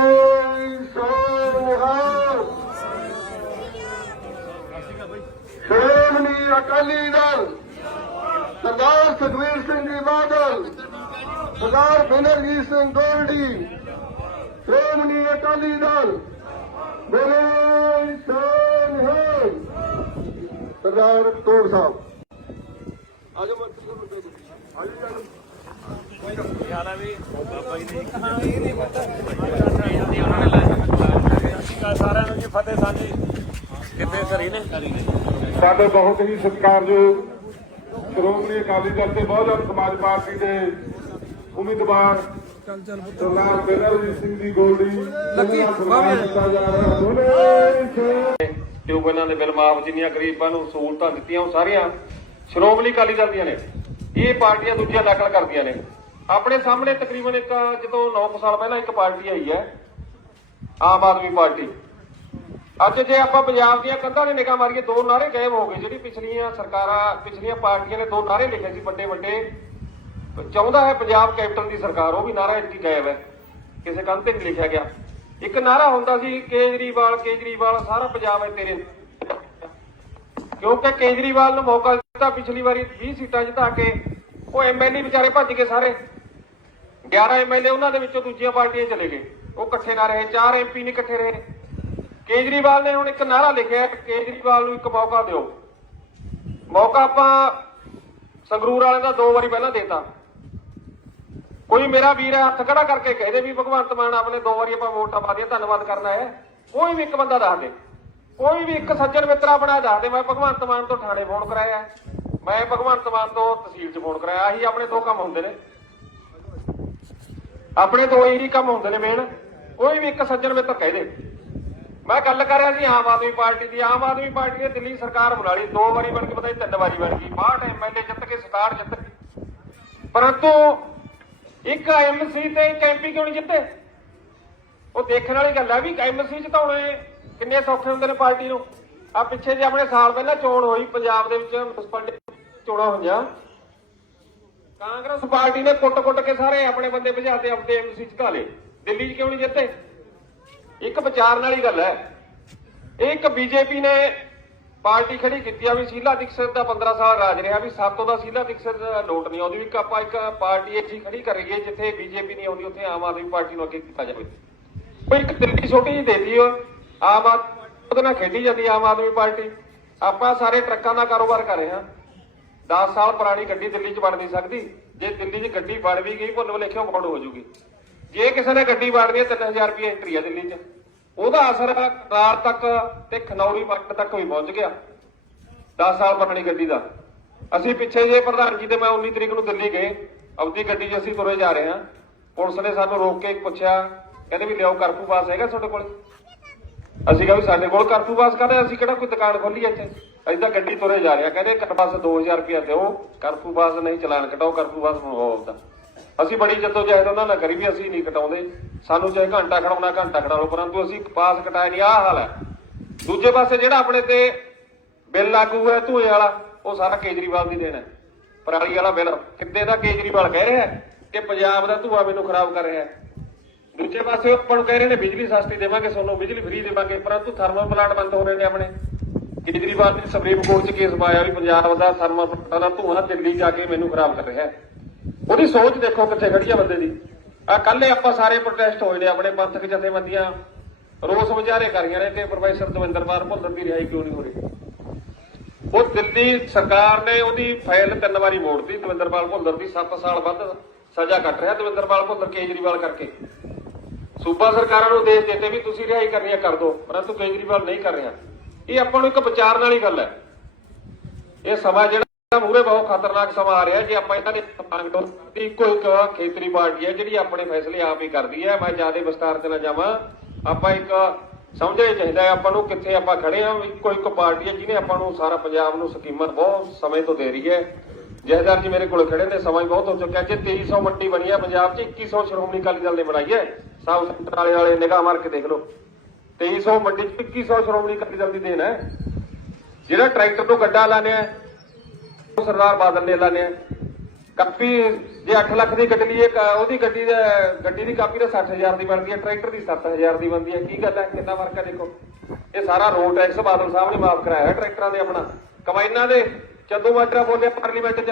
ਸੋਨਿਹਾਲ। ਸ਼੍ਰੋਮਣੀ ਅਕਾਲੀ ਦਲ ਸਰਦਾਰ ਸੁਖਬੀਰ ਸਿੰਘ ਜੀ ਬਾਦਲ, ਸਰਦਾਰ ਬਿਨਰਜੀਤ ਸਿੰਘ ਗੋਲਡੀ, ਸ਼੍ਰੋਮਣੀ ਅਕਾਲੀ ਦਲ। ਬੋਲੇ ਸੋਨਿਹਾਲ। ਸਰਦਾਰ ਟੋਰ ਸਾਹਿਬ ਆਜੋ ਮੰਤਰੀ ਨੂੰ ਭੇਜੋ। ਆਜੋ ਯਾਰ ਆ ਵੀ ਬਾਬਾ ਜੀ ਨੇ ਉਹਨਾਂ ਨੇ ਲਾਇਆ ਸਾਰਿਆਂ ਨੂੰ ਜੀ ਫਤਿਹ ਸਾਂਝੀ। ਕਿੱਥੇ ਕਰੀ ਨੇ? ਸਾਡੇ ਬਹੁਤ ਹੀ ਸਤਿਕਾਰਯੋਗ ਸ਼੍ਰੋਮਣੀ ਅਕਾਲੀ ਦਲ ਤੇ ਬਹੁਜਨ ਸਮਾਜ ਪਾਰਟੀ ਦੇ ਉਮੀਦਵਾਰ ਸਰਦਾਰ ਬਿਨਰਜੀਤ ਸਿੰਘ ਜੀ ਗੋਲਡੀ ਟਿਊਬਵੈੱਲਾਂ ਦੇ ਬਿੱਲ ਮਾਫ, ਜਿੰਨੀਆਂ ਗਰੀਬਾਂ ਨੂੰ ਸਹੂਲਤਾਂ ਦਿੱਤੀਆਂ ਉਹ ਸਾਰੀਆਂ ਸ਼੍ਰੋਮਣੀ ਅਕਾਲੀ ਦਲ ਦੀਆਂ ਨੇ। ਇਹ ਪਾਰਟੀਆਂ ਦੂਜੀਆਂ ਨਕਲ ਕਰਦੀਆਂ ਨੇ। ਆਪਣੇ ਸਾਹਮਣੇ ਤਕਰੀਬਨ ਇੱਕ ਜਦੋਂ 9 ਸਾਲ ਪਹਿਲਾਂ ਇੱਕ ਪਾਰਟੀ ਆਈ ਹੈ, ਆਮ ਆਦਮੀ ਪਾਰਟੀ। ਅੱਜ ਜੇ ਆਪਾਂ ਪੰਜਾਬ ਦੀਆਂ ਕੰਧਾਂ 'ਤੇ ਨਿਗਾਹ ਮਾਰੀਏ, 2 ਨਾਅਰੇ ਕਾਇਮ ਹੋ ਗਏ। ਜਿਹੜੀ ਪਿਛਲੀਆਂ ਸਰਕਾਰਾਂ, ਪਿਛਲੀਆਂ ਪਾਰਟੀਆਂ ਨੇ 2 ਨਾਅਰੇ ਲਿਖੇ ਸੀ ਵੱਡੇ ਵੱਡੇ, ਚਾਹੁੰਦਾ ਹੈ ਪੰਜਾਬ ਕੈਪਟਨ ਦੀ ਸਰਕਾਰ, ਉਹ ਵੀ ਨਾਅਰਾ ਇੱਕ ਹੀ ਗਾਇਬ ਹੈ, ਕਿਸੇ ਕੰਧ ਤੇ ਨਹੀਂ ਲਿਖਿਆ ਗਿਆ। ਇੱਕ ਨਾਅਰਾ ਹੁੰਦਾ ਸੀ ਕੇਜਰੀਵਾਲ ਕੇਜਰੀਵਾਲ ਸਾਰਾ ਪੰਜਾਬ ਹੈ ਤੇਰੇ, ਕਿਉਂਕਿ ਕੇਜਰੀਵਾਲ ਨੂੰ ਮੌਕਾ ਦਿੱਤਾ ਪਿਛਲੀ ਵਾਰੀ 20 ਸੀਟਾਂ ਜਿਤਾ ਕੇ। ਉਹ ਐਮਐਲਏ ਵਿਚਾਰੇ ਭੱਜ ਗਏ ਸਾਰੇ, 11 ਐਮਐਲਏ ਉਹਨਾਂ ਦੇ ਵਿੱਚੋਂ ਦੂਜੀਆਂ ਪਾਰਟੀਆਂ ਚਲੇ ਗਏ, ਉਹ ਇਕੱਠੇ ਨਾ ਰਹੇ। 4 ਐਮਪੀ ਨਹੀਂ ਇਕੱਠੇ ਰਹੇ। ਕੇਜਰੀਵਾਲ ਨੇ ਹੁਣ ਇੱਕ ਨਾਅਰਾ ਲਿਖਿਆ, ਕੇਜਰੀਵਾਲ ਨੂੰ ਇੱਕ ਮੌਕਾ ਦਿਓ। ਮੌਕਾ ਆਪਾਂ ਸੰਗਰੂਰ ਵਾਲਿਆਂ ਦਾ 2 ਵਾਰੀ ਪਹਿਲਾਂ ਦੇਤਾ। ਕੋਈ ਮੇਰਾ ਵੀਰ ਹੱਥ ਖੜਾ ਕਰਕੇ ਕਹਦੇ ਵੀ ਭਗਵੰਤ ਮਾਨ ਆਪਣੇ 2 ਵਾਰੀ ਆਪਾਂ ਵੋਟਾਂ ਪਾ ਦੀਆਂ, ਧੰਨਵਾਦ ਕਰਨਾ ਹੈ। ਕੋਈ ਵੀ ਇੱਕ ਬੰਦਾ ਦੱਸ ਦੇ, ਕੋਈ ਵੀ ਇੱਕ ਸੱਜਣ ਮਿੱਤਰ ਆਪਣਾ ਦੱਸ ਦੇ ਮੈਂ ਭਗਵੰਤ ਮਾਨ ਤੋਂ ਥਾਣੇ ਫੋਨ ਕਰਾਇਆ, ਮੈਂ ਭਗਵੰਤ ਮਾਨ ਤੋਂ ਤਹਿਸੀਲ 'ਚ ਫੋਨ ਕਰਾਇਆ। ਆਹੀ ਆਪਣੇ 2 ਕੰਮ ਹੁੰਦੇ ਨੇ, ਆਪਣੇ 2 ਇਹੀ ਕੰਮ ਹੁੰਦੇ ਨੇ ਮੇਨ। ਕੋਈ ਵੀ ਇੱਕ ਸੱਜਣ ਮਿੱਤਰ ਕਹਿ ਦੇ। ਮੈਂ ਗੱਲ ਕਰ ਰਿਹਾ ਸੀ ਆਮ ਆਦਮੀ ਪਾਰਟੀ ਦੀ। ਆਮ ਆਦਮੀ ਪਾਰਟੀ ਨੇ ਦਿੱਲੀ ਸਰਕਾਰ ਬਣਾ ਲਈ, 2 ਵਾਰੀ ਬਣ ਕੇ ਪਤਾ 3 ਵਾਰੀ ਬਣ ਗਈ, 62 ਐਮਐਲਏ ਜਿੱਤ ਕੇ 67 ਜਿੱਤ ਗਏ। ਪਰੰਤੂ ਇੱਕ ਐਮਸੀ ਤੇ ਇੱਕ ਐਮਪੀ ਕਿਉਂ ਨਹੀਂ ਜਿੱਤੇ? ਉਹ ਦੇਖਣ ਵਾਲੀ ਗੱਲ ਹੈ ਵੀ ਐਮਸੀ ਜਿਤਾਉਣੇ ਕਿੰਨੇ ਸੌਖੇ ਹੁੰਦੇ ਨੇ ਪਾਰਟੀ ਨੂੰ। ਆ ਪਿੱਛੇ ਜੇ ਆਪਣੇ ਸਾਲ ਪਹਿਲਾਂ ਚੋਣ ਹੋਈ ਪੰਜਾਬ ਦੇ ਵਿੱਚ, ਮਿਊਨਿਸਪੈਲਿਟੀ ਚੋਣਾਂ ਹੋਈਆਂ, ਕਾਂਗਰਸ ਪਾਰਟੀ ਨੇ ਕੁੱਟ-ਕੁੱਟ ਕੇ ਸਾਰੇ ਆਪਣੇ ਬੰਦੇ ਭਜਾਤੇ, ਆਪਣੇ ਐਮਸੀ ਜਿਤਾ ਲਏ। ਦਿੱਲੀ 'ਚ ਕਿਉਂ ਨਹੀਂ ਜਿੱਤੇ? ਇੱਕ ਵਿਚਾਰਨ ਵਾਲੀ ਗੱਲ ਹੈ। ਇਹ ਇੱਕ ਬੀਜੇਪੀ ਨੇ ਪਾਰਟੀ ਖੜੀ ਕੀਤੀ ਆ ਵੀ ਸ਼ੀਲਾ ਦੀਕਸ਼ਤ ਦਾ 15 ਸਾਲ ਰਾਜ ਰਿਹਾ, ਵੀ ਸਾਤੋਂ ਦਾ ਸ਼ੀਲਾ ਦੀਕਸ਼ਤ ਲੋਟ ਨਹੀਂ ਆਉਂਦੀ, ਵੀ ਆਪਾਂ ਇੱਕ ਪਾਰਟੀ ਐਸੀ ਖੜੀ ਕਰੀਏ ਜਿੱਥੇ ਬੀਜੇਪੀ ਨਹੀਂ ਆਉਂਦੀ, ਉੱਥੇ ਆਮ ਆਦਮੀ ਪਾਰਟੀ ਨੂੰ ਅੱਗੇ ਕੀਤਾ ਜਾਵੇ। ਕੋਈ ਇੱਕ ਦਿੱਲੀ ਛੋਟੀ ਜਿਹੀ ਦੇਤੀ ਆਮ ਆਦਮੀ, ਉਹਦੇ ਨਾਲ ਖੇਡੀ ਜਾਂਦੀ ਆਮ ਆਦਮੀ ਪਾਰਟੀ। ਆਪਾਂ ਸਾਰੇ ਟਰੱਕਾਂ ਦਾ ਕਾਰੋਬਾਰ ਕਰ ਰਹੇ ਹਾਂ। 10 ਸਾਲ ਪੁਰਾਣੀ ਗੱਡੀ ਦਿੱਲੀ 'ਚ ਬਣ ਨਹੀਂ ਸਕਦੀ। ਜੇ ਦਿੱਲੀ 'ਚ ਗੱਡੀ ਬਣ ਵੀ ਗਈ, ਭੁੱਲ ਭੁਲੇਖੇ ਮੋੜ ਹੋ ਜੂਗੀ। ਜੇ ਕਿਸੇ ਨੇ ਗੱਡੀ ਬਾੜਨੀ ਹੈ 3000 ਰੁਪਏ ਐਂਟਰੀ ਹੈ ਦਿੱਲੀ 'ਚ, ਉਹਦਾ ਅਸਰ ਕਾਰ ਤੱਕ ਤੇ ਖਨੌਰੀ ਮਾਰਕੀਟ ਤੱਕ ਵੀ ਪਹੁੰਚ ਗਿਆ 10 ਸਾਲ ਪੁਰਾਣੀ ਗੱਡੀ ਦਾ। ਅਸੀਂ ਪਿੱਛੇ ਜੇ ਪ੍ਰਧਾਨ ਜੀ ਤੇ ਮੈਂ 19 ਤਰੀਕ ਨੂੰ ਦਿੱਲੀ ਗਏ, ਆਪਦੀ ਗੱਡੀ 'ਚ ਅਸੀਂ ਤੁਰੇ ਜਾ ਰਹੇ ਹਾਂ। ਪੁਲਿਸ ਨੇ ਸਾਨੂੰ ਰੋਕ ਕੇ ਪੁੱਛਿਆ, ਕਹਿੰਦੇ ਵੀ ਲਿਆਓ ਕਰਫਿਊ ਪਾਸ ਹੈਗਾ ਤੁਹਾਡੇ ਕੋਲ? ਅਸੀਂ ਕਿਹਾ ਵੀ ਸਾਡੇ ਕੋਲ ਕਰਫਿਊ ਪਾਸ ਕਰਦੇ, ਅਸੀਂ ਕਿਹੜਾ ਕੋਈ ਦੁਕਾਨ ਖੋਲੀ ਇੱਥੇ। ਅਸੀਂ ਤਾਂ ਗੱਡੀ ਤੁਰੇ ਜਾ ਰਿਹਾ, ਕਹਿੰਦੇ ਬਸ 2000 ਰੁਪਇਆ ਦਿਓ, ਕਰਫਿਊ ਪਾਸ ਨਹੀਂ ਚਲਾਨ ਕਟਾਓ, ਕਰਫਿਊ ਪਾਸ ਮੰਗਵਾਓ ਦਾ। ਅਸੀਂ ਬੜੀ ਜੱਦੋਜਹਿਦ ਉਹਨਾਂ ਨਾਲ ਕਰੀ ਵੀ ਅਸੀਂ ਨਹੀਂ ਕਟਾਉਂਦੇ, ਸਾਨੂੰ ਚਾਹੇ ਘੰਟਾ ਖੜਾਉਣਾ ਘੰਟਾ ਖੜਾ ਲਓ, ਪਰੰਤੂ ਅਸੀਂ ਪਾਸ ਕਟਾਇਆ ਨਹੀਂ। ਆਹ ਹਾਲ ਹੈ। ਦੂਜੇ ਪਾਸੇ ਜਿਹੜਾ ਆਪਣੇ ਤੇ ਬਿੱਲ ਲਾਗੂ ਹੈ ਧੂਏ ਵਾਲਾ, ਉਹ ਸਾਰਾ ਕੇਜਰੀਵਾਲ ਦੀ ਦੇਣ ਹੈ। ਪਰਾਲੀ ਵਾਲਾ ਬਿੱਲ ਕਿੱਦੇ ਦਾ ਕੇਜਰੀਵਾਲ ਕਹਿ ਰਿਹਾ ਕਿ ਪੰਜਾਬ ਦਾ ਧੂਆ ਮੈਨੂੰ ਖਰਾਬ ਕਰ ਰਿਹਾ। ਦੂਜੇ ਪਾਸੇ ਆਪਾਂ ਨੂੰ ਕਹਿ ਰਹੇ ਨੇ ਬਿਜਲੀ ਸਸਤੀ ਦੇਵਾਂਗੇ, ਤੁਹਾਨੂੰ ਬਿਜਲੀ ਫ੍ਰੀ ਦੇਵਾਂਗੇ, ਪਰੰਤੂ ਥਰਮਲ ਪਲਾਂਟ ਬੰਦ ਹੋ ਰਹੇ ਨੇ ਆਪਣੇ। ਕੇਜਰੀਵਾਲ ਨੇ ਸੁਪਰੀਮ ਕੋਰਟ 'ਚ ਕੇਸ ਪਾਇਆ ਵੀ ਪੰਜਾਬ ਦਾ ਥਰਮਲ ਪਲਾਂਟ ਦਾ ਧੂਆ ਦਿੱਲੀ ਜਾ ਕੇ ਮੈਨੂੰ ਖਰਾਬ ਕਰ ਰਿਹਾ। ਉਹਦੀ ਸੋਚ ਦੇਖੋ ਕਿੱਥੇ ਖੜੀ ਆ ਬੰਦੇ ਦੀ। ਆ ਕੱਲ੍ਹ ਆਪਾਂ ਸਾਰੇ ਪ੍ਰੋਟੈਸਟ ਹੋਏ ਨੇ, ਆਪਣੇ ਪੰਥਕ ਜਥੇਬੰਦੀਆਂ ਰੋਸ ਮੁਜ਼ਾਹਰੇ ਕਰ ਰਹੀਆਂ ਨੇ ਕਿ ਪ੍ਰੋਫੈਸਰ ਦਵਿੰਦਰਪਾਲ ਭੁੱਲਰ ਦੀ ਰਿਹਾਈ ਕਿਉਂ ਨਹੀਂ ਹੋ ਰਹੀ। ਉਹ ਦਿੱਲੀ ਸਰਕਾਰ ਨੇ ਉਹਦੀ ਫਾਈਲ 3 ਵਾਰੀ ਮੋੜਤੀ। ਦਵਿੰਦਰਪਾਲ ਭੁੱਲਰ ਦੀ 7 ਸਾਲ ਵੱਧ ਸਜ਼ਾ ਕੱਟ ਰਿਹਾ ਦਵਿੰਦਰਪਾਲ ਭੁੱਲਰ ਕੇਜਰੀਵਾਲ ਕਰਕੇ। ਸੂਬਾ ਸਰਕਾਰਾਂ ਨੂੰ ਦੇਸ਼ ਦਿੱਤੇ ਵੀ ਤੁਸੀਂ ਰਿਹਾਈ ਕਰਨੀ ਹੈ ਕਰ ਦਿਓ, ਪਰੰਤੂ ਕੇਜਰੀਵਾਲ ਨਹੀਂ ਕਰ ਰਿਹਾ। ਇਹ ਆਪਾਂ ਨੂੰ ਇੱਕ ਵਿਚਾਰਨ ਵਾਲੀ ਗੱਲ ਹੈ। ਇਹ ਸਮਾਂ ਜਿਹੜਾ ਮੂਹਰੇ ਬਹੁਤ ਖਤਰਨਾਕ ਸਮਾਂ ਆ ਰਿਹਾ ਜੇ ਆਪਾਂ ਇਹਨਾਂ ਦੇ ਇੱਕੋ ਇੱਕ ਖੇਤਰੀ ਪਾਰਟੀ ਹੈ ਜਿਹੜੀ ਆਪਣੇ ਫੈਸਲੇ ਆਪ ਹੀ ਕਰਦੀ ਹੈ। ਮੈਂ ਜ਼ਿਆਦਾ ਵਿਸਤਾਰ ਤੇ ਨਾ ਜਾਵਾਂ, ਆਪਾਂ ਇੱਕ ਸਮਝਣਾ ਚਾਹੀਦਾ ਹੈ ਆਪਾਂ ਨੂੰ ਕਿੱਥੇ ਆਪਾਂ ਖੜੇ ਹਾਂ। ਇੱਕੋ ਇੱਕ ਪਾਰਟੀ ਹੈ ਜਿਹਨੇ ਆਪਾਂ ਨੂੰ ਸਾਰਾ ਪੰਜਾਬ ਨੂੰ ਸਕੀਮਾਂ ਬਹੁਤ ਸਮੇਂ ਤੋਂ ਦੇ ਰਹੀ ਹੈ। ਜਥੇਦਾਰ ਜੀ ਮੇਰੇ ਕੋਲ ਖੜੇ ਨੇ, ਸਮਾਂ ਹੀ ਬਹੁਤ ਹੋ ਚੁੱਕਿਆ। ਜੇ 2300 ਮੰਡੀ ਬਣੀ ਹੈ ਪੰਜਾਬ 'ਚ, 2100 ਸ਼੍ਰੋਮਣੀ ਅਕਾਲੀ ਦਲ ਨੇ ਬਣਾਈ ਹੈ। ਸਬ ਸੈਂਟਰ ਵਾਲੇ ਨਿਗਾਹ ਮਾਰ ਕੇ ਦੇਖ ਲਓ, 2300 ਮੰਡੀ 'ਚ 2100 ਸ਼੍ਰੋਮਣੀ ਅਕਾਲੀ ਦਲ ਦੀ ਦੇਣ ਹੈ। ਜਿਹੜਾ ਟਰੈਕਟਰ ਤੋਂ ਗੱਡਾ ਲਾਣਿਆ ਉਹ ਸਰਦਾਰ ਬਾਦਲ ਨੇ ਲਾਣਿਆ। ਕਾਪੀ ਜੇ 8 ਲੱਖ ਦੀ ਕੱਢ ਲਈਏ, ਉਹਦੀ ਗੱਡੀ ਦੀ ਕਾਪੀ ਤਾਂ 60,000 ਦੀ ਬਣਦੀ ਹੈ, ਟਰੈਕਟਰ ਦੀ 7,000 ਦੀ ਬਣਦੀ ਹੈ। ਕੀ ਗੱਲ ਹੈ, ਕਿੰਨਾ ਫਰਕ ਹੈ ਦੇਖੋ। ਇਹ ਸਾਰਾ ਰੋਡ ਟੈਕਸ ਬਾਦਲ ਸਾਹਿਬ ਨੇ ਮਾਫ ਕਰਾਇਆ ਟਰੈਕਟਰਾਂ ਦੇ। ਆਪਣਾ ਕਮਾਈਨਾਂ ਦੇ ਚੰਦੂ ਮਾਜਰਾ ਬੋਲਿਆ ਪਾਰਲੀਮੈਂਟ 'ਚ,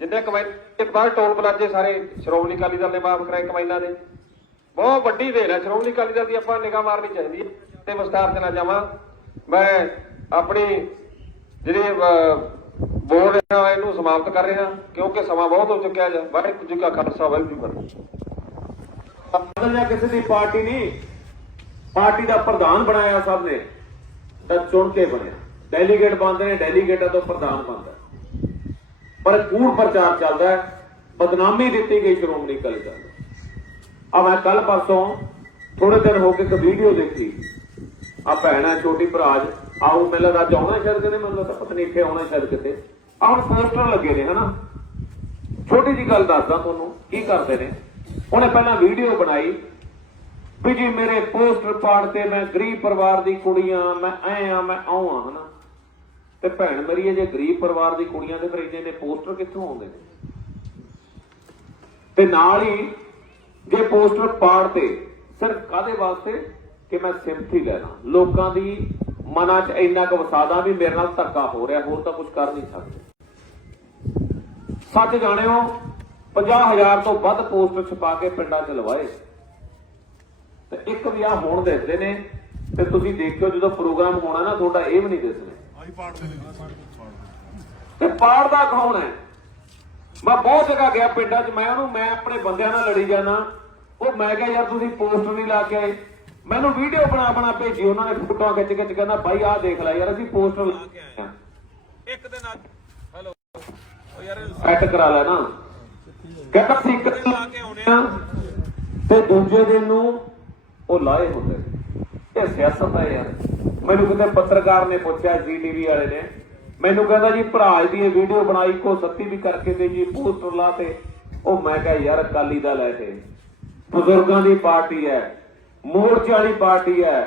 ਜਿੰਨੇ ਕਮਾਈ ਬਾਹਰ ਟੋਲ ਪਲਾਜ਼ੇ ਸਾਰੇ ਸ਼੍ਰੋਮਣੀ ਅਕਾਲੀ ਦਲ ਨੇ ਮਾਫ ਕਰਾਏ ਕਮਾਈਨਾਂ ਦੇ। ਬਹੁਤ ਵੱਡੀ ਦੇਣ ਹੈ ਸ਼੍ਰੋਮਣੀ ਅਕਾਲੀ ਦਲ ਦੀ, ਆਪਾਂ ਨਿਗਾਹ ਮਾਰਨੀ ਚਾਹੀਦੀ ਹੈ। ਤੇ ਵਿਸਤਾਰ ਤੇ ਨਾ ਜਾਵਾਂ, ਮੈਂ ਆਪਣੀ ਜਿਹੜੀ ਬੋਲ ਰਿਹਾ ਇਹਨੂੰ ਸਮਾਪਤ ਕਰ ਰਿਹਾ ਕਿਉਂਕਿ ਸਮਾਂ ਬਹੁਤ ਹੋ ਚੁੱਕਿਆ ਹੈ। ਵਾਹਿਗੁਰੂ ਜੀ ਕਾ ਖਾਲਸਾ ਵਾਹਿਗੁਰੂ ਜੀ ਕੀ ਫਤਿਹ। ਜਾਂ ਕਿਸੇ ਦੀ ਪਾਰਟੀ ਨਹੀਂ, ਪਾਰਟੀ ਦਾ ਪ੍ਰਧਾਨ ਬਣਾਇਆ ਸਭ ਨੇ, ਤਾਂ ਚੁਣ ਕੇ ਬਣਿਆ। ਡੈਲੀਗੇਟ ਬਣਦੇ ਨੇ, ਡੈਲੀਗੇਟਾਂ ਤੋਂ ਪ੍ਰਧਾਨ ਬਣਦਾ। ਪਰ ਕੂੜ ਪ੍ਰਚਾਰ ਚੱਲਦਾ ਹੈ, ਬਦਨਾਮੀ ਦਿੱਤੀ ਗਈ ਸ਼੍ਰੋਮਣੀ ਅਕਾਲੀ ਦਲ ਨੂੰ। ਆ ਮੈਂ ਕੱਲ ਪਰਸੋਂ ਥੋੜੇ ਦਿਨ ਹੋ ਕੇ ਇੱਕ ਵੀਡੀਓ ਦੇਖੀ। ਆ ਭੈਣਾ ਛੋਟੀ ਭਰਾ ਆਉ ਪਹਿਲਾਂ ਅੱਜ ਆਉਣਾ ਸ਼ਾਇਦ, ਕਹਿੰਦੇ ਮੈਨੂੰ ਤਾਂ ਪਤਾ ਨਹੀਂ ਇੱਥੇ ਆਉਣਾ ਸ਼ਾਇਦ ਕਿਤੇ। ਆਹ ਹੁਣ ਪੋਸਟਰ ਲੱਗੇ ਨੇ ਹਨਾ। ਛੋਟੀ ਜੀ ਗੱਲ ਦੱਸਦਾ ਤੁਹਾਨੂੰ ਕੀ ਕਰਦੇ ਨੇ। ਉਹਨੇ ਪਹਿਲਾਂ ਵੀਡੀਓ ਬਣਾਈ ਵੀ ਜੀ ਮੇਰੇ ਪੋਸਟਰ ਪਾੜ ਤੇ, ਮੈਂ ਗਰੀਬ ਪਰਿਵਾਰ ਦੀ ਕੁੜੀਆਂ, ਮੈਂ ਐ ਆ ਮੈਂ ਆਉਂ ਆ ਹਨਾ। ਤੇ ਭੈਣ ਮੇਰੀ ਜੇ ਗਰੀਬ ਪਰਿਵਾਰ ਦੀ ਕੁੜੀਆਂ ਦੇ ਫਿਰ ਇੰਨੇ ਪੋਸਟਰ ਕਿੱਥੋਂ ਆਉਂਦੇ ਨੇ। ਤੇ ਨਾਲ ਹੀ ਜੇ ਪੋਸਟਰ ਪਾੜ ਤੇ ਸਿਰਫ ਕਾਹਦੇ ਵਾਸਤੇ ਕਿ ਮੈਂ ਸਿੰਪਥੀ ਲੈਣਾ, ਲੋਕਾਂ ਦੀ ਮਨਾਂ 'ਚ ਇੰਨਾ ਕੁ ਵਸਾਦਾ ਵੀ ਮੇਰੇ ਨਾਲ ਧੱਕਾ ਹੋ ਰਿਹਾ, ਹੋਰ ਤਾਂ ਕੁਝ ਕਰ ਨਹੀਂ ਸਕਦੇ। ਸੱਚ ਜਾਣਿਓ 50,000 ਤੋਂ ਵੱਧ ਪੋਸਟਰ ਛਪਾ ਕੇ ਪਿੰਡਾਂ 'ਚ ਲਵਾਏ ਤੇ ਇੱਕ ਵੀ ਆ ਹੁਣ ਦੇਖਦੇ ਨੇ। ਤੇ ਤੁਸੀਂ ਦੇਖਿਓ ਜਦੋਂ ਪ੍ਰੋਗਰਾਮ ਹੋਣਾ ਨਾ, ਤੁਹਾਡਾ ਇਹ ਵੀ ਨਹੀਂ ਦਿਸਣਾ ਤੇ ਪਾੜਦਾ ਕੌਣ ਹੈ। ਮੈਂ ਬਹੁਤ ਜਗ੍ਹਾ ਗਿਆ ਪਿੰਡਾਂ 'ਚ, ਮੈਂ ਆਪਣੇ ਬੰਦਿਆਂ ਨਾਲ ਲੜੀ ਜਾਣਾ। ਉਹ ਮੈਂ ਕਿਹਾ ਯਾਰ ਤੁਸੀਂ ਪੋਸਟਰ ਨਹੀਂ ਲਾ ਕੇ ਆਏ, ਮੈਨੂੰ ਵੀਡੀਓ ਬਣਾ ਭੇਜੀ। ਉਹਨਾਂ ਨੇ ਫੋਟੋਆਂ ਖਿੱਚ ਕਹਿੰਦਾ ਬਾਈ ਆਹ ਦੇਖ ਲੈ ਯਾਰ ਅਸੀਂ ਪੋਸਟਰ ਲਾ ਕੇ ਆਏ ਆ। ਇੱਕ ਦਿਨ ਹੈਲੋ ਯਾਰ ਸੈੱਟ ਕਰਾ ਲੈ ਨਾ, ਕਹਿੰਦਾ ਅਸੀਂ ਇੱਕ ਦਿਨ ਲਾ ਕੇ ਆਉਣੇ ਆ ਤੇ ਦੂਜੇ ਦਿਨ ਨੂੰ ਉਹ ਲਾਏ ਹੁੰਦੇ। ਇਹ ਸਿਆਸਤ ਹੈ ਯਾਰ। ਮੈਨੂੰ ਕਿਤੇ ਪੱਤਰਕਾਰ ਨੇ ਪੁੱਛਿਆ, GTV ਵਾਲੇ ਨੇ ਮੈਨੂੰ ਕਹਿੰਦਾ ਜੀ ਭਰਾਜ ਦੀ ਇਹ ਵੀਡੀਓ ਬਣਾਈ ਕੋ ਸੱਤੀ ਵੀ ਕਰਕੇ ਤੇ ਜੀ ਪੋਸਟਰ ਲਾ ਤੇ। ਉਹ ਮੈਂ ਕਿਹਾ ਯਾਰ ਅਕਾਲੀ ਦਲ ਹੈ, ਇਹ ਬਜ਼ੁਰਗਾਂ ਦੀ ਪਾਰਟੀ ਹੈ, ਮੋਰਚੇ ਵਾਲੀ ਪਾਰਟੀ ਹੈ,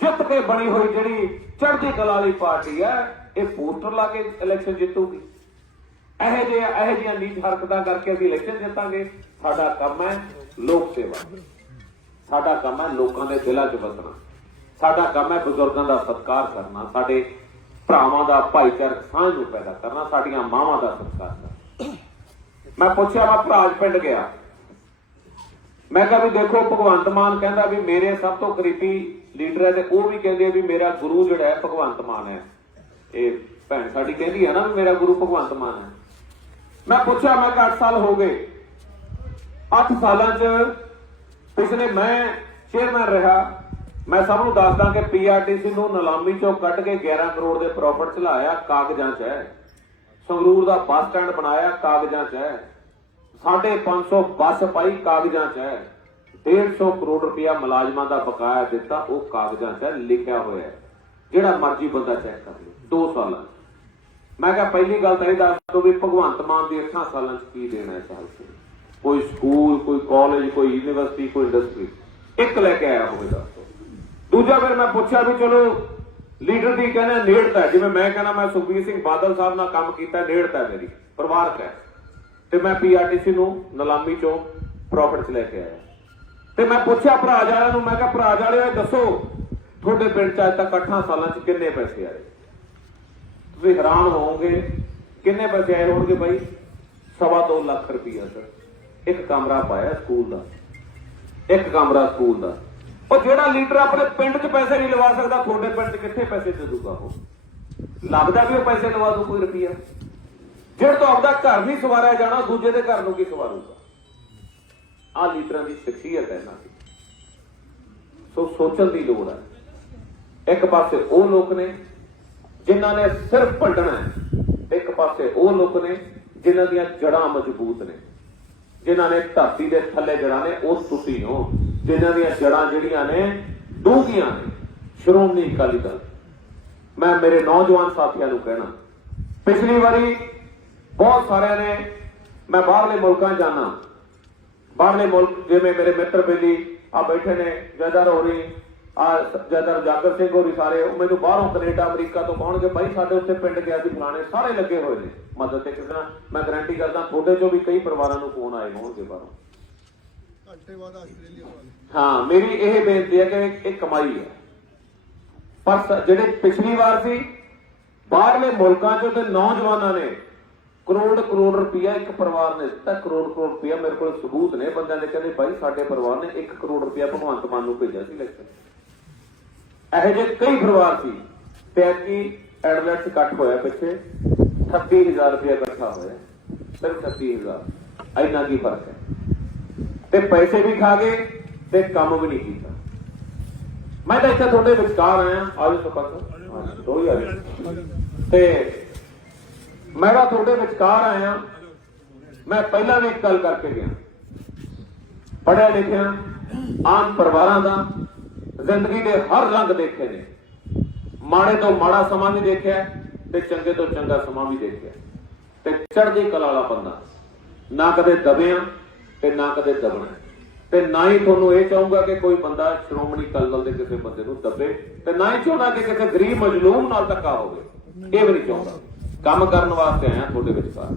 ਜਿੱਤ ਕੇ ਬਣੀ ਹੋਈ ਜਿਹੜੀ ਚੜ੍ਹਦੀ ਕਲਾ ਵਾਲੀ ਪਾਰਟੀ ਹੈ। ਇਹ ਪੋਸਟਰ ਲਾ ਕੇ ਇਲੈਕਸ਼ਨ ਜਿੱਤੂਗੀ। ਇਹੋ ਜਿਹੀਆਂ ਨੀਚ ਹਰਕਤਾਂ ਕਰਕੇ ਅਸੀਂ ਇਲੈਕਸ਼ਨ ਜਿੱਤਾਂਗੇ। ਸਾਡਾ ਕੰਮ ਹੈ ਲੋਕ ਸੇਵਾ, ਸਾਡਾ ਕੰਮ ਹੈ ਲੋਕਾਂ ਦੇ ਦਿਲਾਂ 'ਚ ਵਸਣਾ, ਸਾਡਾ ਕੰਮ ਹੈ ਬਜ਼ੁਰਗਾਂ ਦਾ ਸਤਿਕਾਰ ਕਰਨਾ, ਸਾਡੇ ਭਰਾਵਾਂ ਦਾ ਭਾਈਚਾਰਕ ਸਾਂਝ ਨੂੰ ਪੈਦਾ ਕਰਨਾ, ਸਾਡੀਆਂ ਮਾਵਾਂ ਦਾ ਸਤਿਕਾਰ ਕਰਨਾ। ਮੈਂ ਪੁੱਛਿਆ, ਮੈਂ ਭਰਾਜ ਪਿੰਡ ਗਿਆ, ਮੈਂ ਕਿਹਾ ਵੀ ਦੇਖੋ ਭਗਵੰਤ ਮਾਨ ਕਹਿੰਦਾ ਵੀ ਮੇਰੇ ਸਭ ਤੋਂ ਕਰੀਬੀ ਲੀਡਰ ਹੈ, ਤੇ ਉਹ ਵੀ ਕਹਿੰਦੇ ਵੀ ਮੇਰਾ ਗੁਰੂ ਜਿਹੜਾ ਹੈ ਭਗਵੰਤ ਮਾਨ ਹੈ। ਇਹ ਭੈਣ ਸਾਡੀ ਕਹਿੰਦੀ ਹੈ ਨਾ ਵੀ ਮੇਰਾ ਗੁਰੂ ਭਗਵੰਤ ਮਾਨ ਹੈ। ਮੈਂ ਪੁੱਛਿਆ, ਮੈਂ 8 ਸਾਲ ਹੋ ਗਏ, 8 ਸਾਲਾਂ 'ਚ ਪਿਛਲੇ ਮੈਂ ਚੇਅਰਮੈਨ ਰਿਹਾ। ਮੈਂ ਸਭ ਨੂੰ ਦੱਸਦਾ ਕਿ PRTC ਨੂੰ ਨਿਲਾਮੀ 'ਚੋਂ ਕੱਢ ਕੇ 11 ਕਰੋੜ ਦੇ ਪ੍ਰੋਫਿਟ ਚਲਾਇਆ, ਕਾਗਜ਼ਾਂ 'ਚ ਹੈ। ਸੰਗਰੂਰ ਦਾ ਬੱਸ ਸਟੈਂਡ ਬਣਾਇਆ, ਕਾਗਜ਼ਾਂ 'ਚ ਹੈ। 550 ਬੱਸ ਪਾਈ, ਕਾਗਜ਼ਾਂ 'ਚ ਹੈ। 150 ਕਰੋੜ ਰੁਪਇਆ ਮੁਲਾਜ਼ਮਾਂ ਦਾ ਬਕਾਇਆ ਦਿੱਤਾ, ਉਹ ਕਾਗਜ਼ਾਂ 'ਚ ਲਿਖਿਆ ਹੋਇਆ ਹੈ। ਜਿਹੜਾ ਮਰਜ਼ੀ ਬੰਦਾ ਚੈੱਕ ਕਰ ਲਓ। 2 ਸਾਲਾਂ 'ਚ। ਮੈਂ ਕਿਹਾ ਪਹਿਲੀ ਗੱਲ ਤਾਂ ਇਹ ਦੱਸ ਦਿਓ ਵੀ ਭਗਵੰਤ ਮਾਨ ਦੀ 8 ਸਾਲਾਂ 'ਚ ਕੀ ਦੇਣਾ ਇਸ ਹਲਕੇ ਨੂੰ? ਕੋਈ ਸਕੂਲ, ਕੋਈ ਕਾਲਜ, ਕੋਈ ਯੂਨੀਵਰਸਿਟੀ, ਕੋਈ ਇੰਡਸਟਰੀ ਇੱਕ ਲੈ ਕੇ ਆਇਆ ਹੋਵੇ ਦੱਸ ਦਿਓ। ਦੂਜਾ ਫਿਰ ਮੈਂ ਪੁੱਛਿਆ ਵੀ ਚਲੋ ਲੀਡਰ ਦੀ ਕਹਿੰਦਾ ਨੇੜਤਾ, ਜਿਵੇਂ ਮੈਂ ਕਹਿੰਦਾ ਮੈਂ ਸੁਖਬੀਰ ਸਿੰਘ ਬਾਦਲ ਸਾਹਿਬ ਨਾਲ ਕੰਮ ਕੀਤਾ, ਨੇੜਤਾ ਮੇਰੀ ਪਰਿਵਾਰਕ ਹੈ, ਤੇ ਮੈਂ PRTC ਨੂੰ ਨਿਲਾਮੀ ਚੋਂ ਪ੍ਰੋਫਿਟ 'ਚ ਲੈ ਕੇ ਆਇਆ। ਤੇ ਮੈਂ ਪੁੱਛਿਆ ਭਰਾਜ ਵਾਲਿਆਂ ਨੂੰ, ਮੈਂ ਕਿਹਾ ਭਰਾਜ ਵਾਲਿਓ ਦੱਸੋ ਤੁਹਾਡੇ ਪਿੰਡ 'ਚ ਅੱਜ ਤੱਕ 8 ਸਾਲਾਂ 'ਚ ਕਿੰਨੇ ਪੈਸੇ ਆਏ? ਤੁਸੀਂ ਹੈਰਾਨ ਹੋਵੋਗੇ ਕਿੰਨੇ ਪੈਸੇ ਆਏ ਹੋਣਗੇ ਬਾਈ? 2.25 ਲੱਖ ਰੁਪਈਆ ਸਰ। ਇੱਕ ਕਮਰਾ ਪਾਇਆ ਸਕੂਲ ਦਾ, ਇੱਕ ਕਮਰਾ ਸਕੂਲ ਦਾ। ਉਹ ਜਿਹੜਾ ਲੀਡਰ ਆਪਣੇ ਪਿੰਡ 'ਚ ਪੈਸੇ ਨਹੀਂ ਲਵਾ ਸਕਦਾ, ਤੁਹਾਡੇ ਪਿੰਡ 'ਚ ਕਿੱਥੇ ਪੈਸੇ ਦੇ ਦੂਗਾ? ਉਹ ਲੱਗਦਾ ਵੀ ਉਹ ਪੈਸੇ ਲਵਾ ਦੂ ਕੋਈ ਰੁਪਈਆ? ਜਿਹੜੇ ਤੋਂ ਆਪਦਾ ਘਰ ਨਹੀਂ ਸਵਾਰਿਆ ਜਾਣਾ, ਦੂਜੇ ਦੇ ਘਰ ਨੂੰ ਕੀ ਸਵਾਰੂਗਾ? ਆਹ ਲੀਡਰਾਂ ਦੀ ਸ਼ਖਸੀਅਤ ਹੈ ਇਹਨਾਂ ਦੀ। ਸੋ ਸੋਚਣ ਦੀ ਲੋੜ ਹੈ। ਇੱਕ ਪਾਸੇ ਉਹ ਲੋਕ ਨੇ ਜਿਨ੍ਹਾਂ ਨੇ ਸਿਰਫ ਵੰਡਣਾ ਹੈ, ਇੱਕ ਪਾਸੇ ਉਹ ਲੋਕ ਨੇ ਜਿਨ੍ਹਾਂ ਦੀਆਂ ਜੜ੍ਹਾਂ ਮਜ਼ਬੂਤ ਨੇ, ਜਿਨ੍ਹਾਂ ਨੇ ਧਰਤੀ ਦੇ ਥੱਲੇ ਜੜ੍ਹਾਂ ਨੇ। ਉਹ ਤੁਸੀਂ ਹੋ ਜਿਨ੍ਹਾਂ ਦੀਆਂ ਜੜ੍ਹਾਂ ਜਿਹੜੀਆਂ ਨੇ ਡੂੰਘੀਆਂ ਨੇ। ਸ਼੍ਰੋਮਣੀ ਅਕਾਲੀ ਦਲ, ਮੈਂ ਮੇਰੇ ਨੌਜਵਾਨ ਸਾਥੀਆਂ ਨੂੰ ਕਹਿਣਾ, ਪਿਛਲੀ ਵਾਰੀ ਬਹੁਤ ਸਾਰਿਆਂ ਨੇ, ਮੈਂ ਬਾਹਰਲੇ ਮੁਲਕਾਂ ਜਾਣਾ, ਬਾਹਰਲੇ ਮੁਲਕ ਜਿਵੇਂ ਮੇਰੇ ਮਿੱਤਰ ਬੇਲੀ ਆ ਬੈਠੇ ਨੇ, ਜੈਦਰ ਹੋਰੀ, ਜੈਦਰ ਜਾਗਰ ਸਿੰਘ ਹੋਰੀ, ਸਾਰੇ ਉਹ ਮੈਨੂੰ ਬਾਹਰੋਂ ਕੈਨੇਡਾ ਅਮਰੀਕਾ ਤੋਂ ਕਹਣਗੇ ਬਾਈ ਸਾਡੇ ਉੱਥੇ ਪਿੰਡ ਗਿਆ ਸੀ ਫਲਾਣੇ, ਸਾਰੇ ਲੱਗੇ ਹੋਏ ਨੇ ਮਦਦ ਤੇ। ਕਿਸੇ ਨਾਲ ਮੈਂ ਗਰੰਟੀ ਕਰਦਾ ਤੁਹਾਡੇ ਚੋਂ ਵੀ ਕਈ ਪਰਿਵਾਰਾਂ ਨੂੰ ਫੋਨ ਆਏ ਹੋਣਗੇ ਬਾਹਰੋਂ। ਹਾਂ, ਮੇਰੀ ਇਹ ਬੇਨਤੀ ਹੈ ਕਿ ਇਹ ਕਮਾਈ ਹੈ। ਪਰ ਜਿਹੜੇ ਪਿਛਲੀ ਵਾਰ ਸੀ ਬਾਹਰਲੇ ਮੁਲਕਾਂ ਚੋਂ ਤੇ ਨੌਜਵਾਨਾਂ ਨੇ ਕਰੋੜ ਰੁਪਇਆ ਇੱਕ ਪਰਿਵਾਰ ਨੇ ਦਿੱਤਾ। ਕਰੋੜ ਰੁਪਇਆ ਮੇਰੇ ਕੋਲ ਸਬੂਤ ਨੇ ਬੰਦਿਆਂ ਦੇ, ਕਹਿੰਦੇ ਬਾਈ ਸਾਡੇ ਪਰਿਵਾਰ ਨੇ 1 ਕਰੋੜ ਰੁਪਇਆ ਭਗਵੰਤ ਮਾਨ ਨੂੰ ਭੇਜਿਆ ਸੀ ਇਲੈਕਸ਼ਨ। ਇਹੋ ਜਿਹੇ ਕਈ ਪਰਿਵਾਰ ਸੀ। ਤੇ ਐਤਕੀ ਐਡਵੈਂਟ ਕੱਟ ਹੋਇਆ, ਪਿੱਛੇ 38000 ਰੁਪਇਆ ਇਕੱਠਾ ਹੋਇਆ, ਸਿਰਫ 38000। ਇੰਨਾ ਕੀ ਫਰਕ ਹੈ? ਤੇ ਪੈਸੇ ਵੀ ਖਾ ਗਏ ਤੇ ਕੰਮ ਵੀ ਨਹੀਂ ਕੀਤਾ। ਮੈਂ ਤਾਂ ਇੱਥੇ ਤੁਹਾਡੇ ਵਿਚਕਾਰ ਆਇਆ, ਆਜੋ ਸਰਪੰਚ 2000 ਤੇ ਮੈਂ ਤਾਂ ਤੁਹਾਡੇ ਵਿਚਕਾਰ ਆਇਆ। ਮੈਂ ਪਹਿਲਾਂ ਵੀ ਇੱਕ ਗੱਲ ਕਰਕੇ ਗਿਆ, ਪੜ੍ਹਿਆ ਲਿਖਿਆ ਆਮ ਪਰਿਵਾਰਾਂ ਦਾ, ਜ਼ਿੰਦਗੀ ਦੇ ਹਰ ਰੰਗ ਦੇਖੇ ਨੇ, ਮਾੜੇ ਤੋਂ ਮਾੜਾ ਸਮਾਂ ਵੀ ਦੇਖਿਆ ਤੇ ਚੰਗੇ ਤੋਂ ਚੰਗਾ ਸਮਾਂ ਵੀ ਦੇਖਿਆ, ਤੇ ਚੜ੍ਹਦੀ ਕਲਾ ਵਾਲਾ ਬੰਦਾ, ਨਾ ਕਦੇ ਦਬਿਆ ਤੇ ਨਾ ਕਦੇ ਦਬਣਾ, ਤੇ ਨਾ ਹੀ ਤੁਹਾਨੂੰ ਇਹ ਚਾਹੂੰਗਾ ਕਿ ਕੋਈ ਬੰਦਾ ਸ਼੍ਰੋਮਣੀ ਅਕਾਲੀ ਦਲ ਦੇ ਕਿਸੇ ਬੰਦੇ ਨੂੰ ਦਬੇ, ਤੇ ਨਾ ਹੀ ਚਾਹੁੰਦਾ ਕਿ ਕਿਸੇ ਗਰੀਬ ਮਜ਼ਲੂਮ ਨਾਲ ਧੱਕਾ ਹੋਵੇ। ਇਹ ਵੀ ਨਹੀਂ ਚਾਹੁੰਦਾ। ਕੰਮ ਕਰਨ ਵਾਸਤੇ ਆਇਆ ਤੁਹਾਡੇ ਵਿਚਕਾਰ।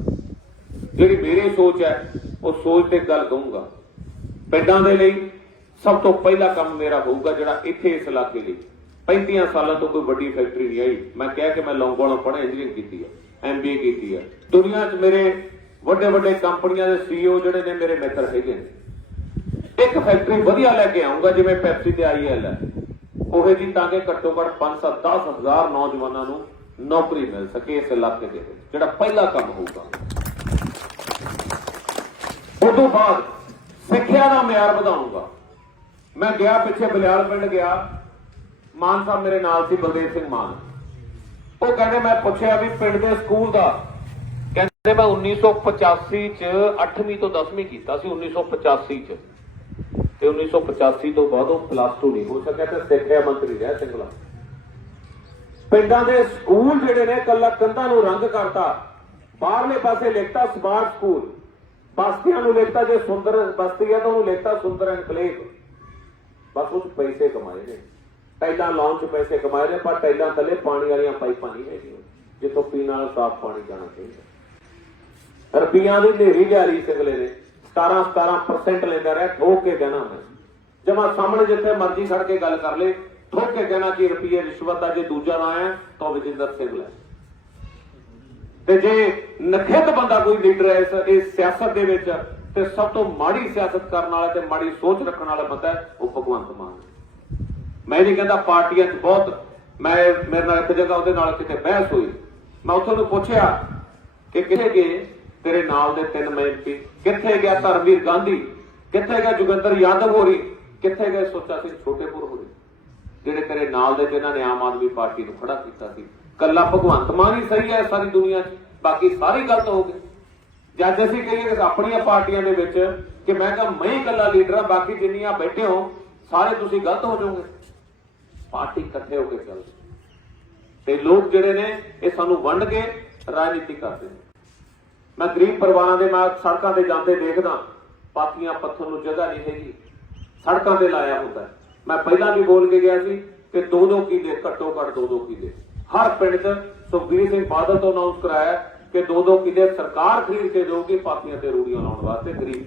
ਜਿਹੜੀ ਮੇਰੀ ਸੋਚ ਹੈ ਉਹ ਸੋਚ ਤੇ ਗੱਲ ਕਹੂੰਗਾ। ਪਿੰਡਾਂ ਦੇ ਲਈ ਸਭ ਤੋਂ ਪਹਿਲਾ ਕੰਮ ਮੇਰਾ ਹੋਊਗਾ, ਜਿਹੜਾ ਇੱਥੇ ਇਸ ਇਲਾਕੇ ਲਈ 35 ਸਾਲਾਂ ਤੋਂ ਕੋਈ ਵੱਡੀ ਫੈਕਟਰੀ ਨਹੀਂ ਆਈ। ਮੈਂ ਕਿਹਾ ਕਿ ਮੈਂ ਲੌਂਗੋਵਾਲੋਂ ਪੜ੍ਹਿਆ, ਇੰਜੀਨੀਅਰਿੰਗ ਕੀਤੀ ਹੈ, MBA ਕੀਤੀ ਹੈ। ਦੁਨੀਆ 'ਚ ਮੇਰੇ ਵੱਡੇ ਕੰਪਨੀਆਂ ਦੇ CEO ਜਿਹੜੇ ਨੇ ਮੇਰੇ ਮਿੱਤਰ ਹੈਗੇ ਨੇ। ਇੱਕ ਫੈਕਟਰੀ ਵਧੀਆ ਲੈ ਕੇ ਆਉਂਗਾ ਜਿਵੇਂ ਪੈਪਸੀ ਤੇ IL ਹੈ, ਉਹ ਜੀ, ਤਾਂ ਕਿ ਘੱਟੋ ਘੱਟ 5-10 ਹਜ਼ਾਰ ਨੌਜਵਾਨਾਂ ਨੂੰ ਨੌਕਰੀ ਮਿਲ ਸਕੇ ਇਸ ਇਲਾਕੇ ਦੇ ਵਿੱਚ, ਜਿਹੜਾ ਪਹਿਲਾ ਕੰਮ ਹੋਊਗਾ। ਉਸ ਤੋਂ ਬਾਅਦ ਸਿੱਖਿਆ ਦਾ ਮਿਆਰ ਵਧਾਊਂਗਾ। ਮੈਂ ਗਿਆ ਪਿੱਛੇ ਬਲਿਆਲ ਪਿੰਡ ਗਿਆ, ਮਾਨ ਸਾਹਿਬ ਮੇਰੇ ਨਾਲ ਸੀ, ਬਲਦੇਵ ਸਿੰਘ ਮਾਨ। ਉਹ ਕਹਿੰਦੇ, ਮੈਂ ਪੁੱਛਿਆ ਵੀ ਪਿੰਡ ਦੇ ਸਕੂਲ ਦਾ, ਕਹਿੰਦੇ ਮੈਂ 1985 ਚ 8ਵੀਂ ਤੋਂ 10ਵੀਂ ਕੀਤਾ ਸੀ, 1985 ਚ, ਤੇ 1985 ਤੋਂ ਬਾਅਦ ਉਹ +2 ਨਹੀਂ ਹੋ ਸਕਿਆ ਤੇ ਸਿੱਖਿਆ ਮੰਤਰੀ ਰਿਹਾ ਸਿੰਗਲਾ। ਪਿੰਡਾਂ ਦੇ ਸਕੂਲ ਜਿਹੜੇ ਨੇ ਕੱਲਾ ਕੰਧਾਂ ਨੂੰ ਰੰਗ ਕਰਤਾ, ਬਾਹਰਲੇ ਪਾਸੇ ਲਿਖਤਾ ਸਮਾਰਟ ਸਕੂਲ, ਬਸਤੀਆਂ ਨੂੰ ਲਿਖਤਾ ਜੇ ਸੁੰਦਰ ਬਸਤੀ ਹੈ ਤਾਂ ਉਹਨੂੰ ਲਿਖਤਾ ਸੁੰਦਰ ਐਨਕਲੇਵ। ਬਸ ਉਹ ਪੈਸੇ ਕਮਾਏ ਨੇ, ਟਾਈਲਾਂ ਲਾਉਣ ਚ ਪੈਸੇ ਕਮਾਏ ਨੇ, ਪਰ ਟਾਈਲਾਂ ਥੱਲੇ ਪਾਣੀ ਵਾਲੀਆਂ ਪਾਈਪਾਂ ਨਹੀਂ ਹੈਗੀਆਂ ਜਿੱਥੋਂ ਪੀਣ ਵਾਲਾ ਸਾਫ਼ ਪਾਣੀ ਜਾਣਾ ਚਾਹੀਦਾ। ਰੁਪਈਆਂ ਦੀ ਢੇਰੀ ਜਾਰੀ ਸਿੰਗਲੇ ਨੇ, 17% ਲੈਂਦਾ ਰਿਹਾ, ਠੋਕ ਕੇ ਦੇਣਾ। ਮੈਂ ਜਮਾ ਸਾਹਮਣੇ ਜਿੱਥੇ ਮਰਜ਼ੀ ਖੜ ਕੇ ਗੱਲ ਕਰ ਲੈ, ਠੋਕ ਕੇ ਕਹਿਣਾ ਕਿ ਰੁਪਈਏ ਰਿਸ਼ਵਤ ਦਾ, ਜੇ ਦੂਜਾ ਨਾ ਆਇਆ ਤਾਂ ਵਿਜੇਂਦਰ ਸਿੰਘ ਲੈ। ਤੇ ਜੇ ਨਖਿੱਧ ਬੰਦਾ ਕੋਈ ਲੀਡਰ ਹੈ ਇਸ ਸਿਆਸਤ ਦੇ ਵਿੱਚ, ਤੇ ਸਭ ਤੋਂ ਮਾੜੀ ਸਿਆਸਤ ਕਰਨ ਵਾਲਾ ਤੇ ਮਾੜੀ ਸੋਚ ਰੱਖਣ ਵਾਲਾ ਬੰਦਾ ਉਹ ਭਗਵੰਤ ਮਾਨ। ਮੈਂ ਨਹੀਂ ਕਹਿੰਦਾ ਪਾਰਟੀਆਂ 'ਚ ਬਹੁਤ, ਮੇਰੇ ਨਾਲ ਇੱਕ ਜਗ੍ਹਾ ਉਹਦੇ ਨਾਲ ਕਿਤੇ ਬਹਿਸ ਹੋਈ, ਮੈਂ ਉੱਥੋਂ ਨੂੰ ਪੁੱਛਿਆ ਕਿ ਕਿੱਥੇ ਗਏ ਤੇਰੇ ਨਾਲ ਦੇ 3 MP, ਕਿੱਥੇ ਗਿਆ ਧਰਮਵੀਰ ਗਾਂਧੀ, ਕਿੱਥੇ ਗਿਆ ਜੋਗਿੰਦਰ ਯਾਦਵ ਹੋਰੀ, ਕਿੱਥੇ ਗਏ ਸੁੱਚਾ ਸਿੰਘ ਛੋਟੇਪੁਰ ਹੋਰੀ, ਜਿਹੜੇ ਤੇਰੇ ਨਾਲ ਦੇ ਜਿਨ੍ਹਾਂ ਨੇ ਆਮ ਆਦਮੀ ਪਾਰਟੀ ਨੂੰ ਖੜਾ ਕੀਤਾ ਸੀ। ਕੱਲਾ ਭਗਵੰਤ ਮਾਨ ਹੀ ਸਹੀ ਹੈ ਸਾਰੀ ਦੁਨੀਆ 'ਚ, ਬਾਕੀ ਸਾਰੇ ਗਲਤ ਹੋ ਗਏ। ਜਦ ਅਸੀਂ ਕਹੀਏ ਕਿ ਆਪਣੀਆਂ ਪਾਰਟੀਆਂ ਦੇ ਵਿੱਚ ਕਿ ਮੈਂ ਕਿਹਾ ਮੈਂ ਹੀ ਇਕੱਲਾ ਲੀਡਰ ਹਾਂ, ਬਾਕੀ ਜਿੰਨੀਆਂ ਬੈਠੇ ਹੋ ਸਾਰੇ ਤੁਸੀਂ ਗਲਤ ਹੋ ਜਾਓਗੇ। ਪਾਰਟੀ ਇਕੱਠੇ ਹੋ ਕੇ ਚੱਲੋ। ਤੇ ਲੋਕ ਜਿਹੜੇ ਨੇ ਇਹ ਸਾਨੂੰ ਵੰਡ ਕੇ ਰਾਜਨੀਤੀ ਕਰਦੇ ਨੇ। ਮੈਂ ਗਰੀਬ ਪਰਿਵਾਰਾਂ ਦੇ ਨਾਲ ਸੜਕਾਂ ਤੇ ਜਾਂਦੇ ਦੇਖਦਾ, ਪਾਥੀਆਂ ਪੱਥਰ ਨੂੰ ਜਗ੍ਹਾ ਨਹੀਂ ਹੈਗੀ, ਸੜਕਾਂ ਤੇ ਲਾਇਆ ਹੁੰਦਾ। ਮੈਂ ਪਹਿਲਾਂ ਵੀ ਬੋਲ ਕੇ ਗਿਆ ਸੀ ਕਿ 2-2 ਕਿੱਲੇ, ਘੱਟੋ ਘੱਟ 2-2 ਕਿੱਲੇ ਹਰ ਪਿੰਡ 'ਚ ਸੁਖਬੀਰ ਸਿੰਘ ਬਾਦਲ ਤੋਂ ਅਨਾਉਂਸ ਕਰਾਇਆ ਕਿ 2-2 ਕਿੱਲੇ ਸਰਕਾਰ ਖਰੀਦ ਕੇ ਦੇਊਗੀ ਪਾਥੀਆਂ ਤੇ ਰੂੜੀਆਂ ਲਾਉਣ ਵਾਸਤੇ ਗਰੀਬ।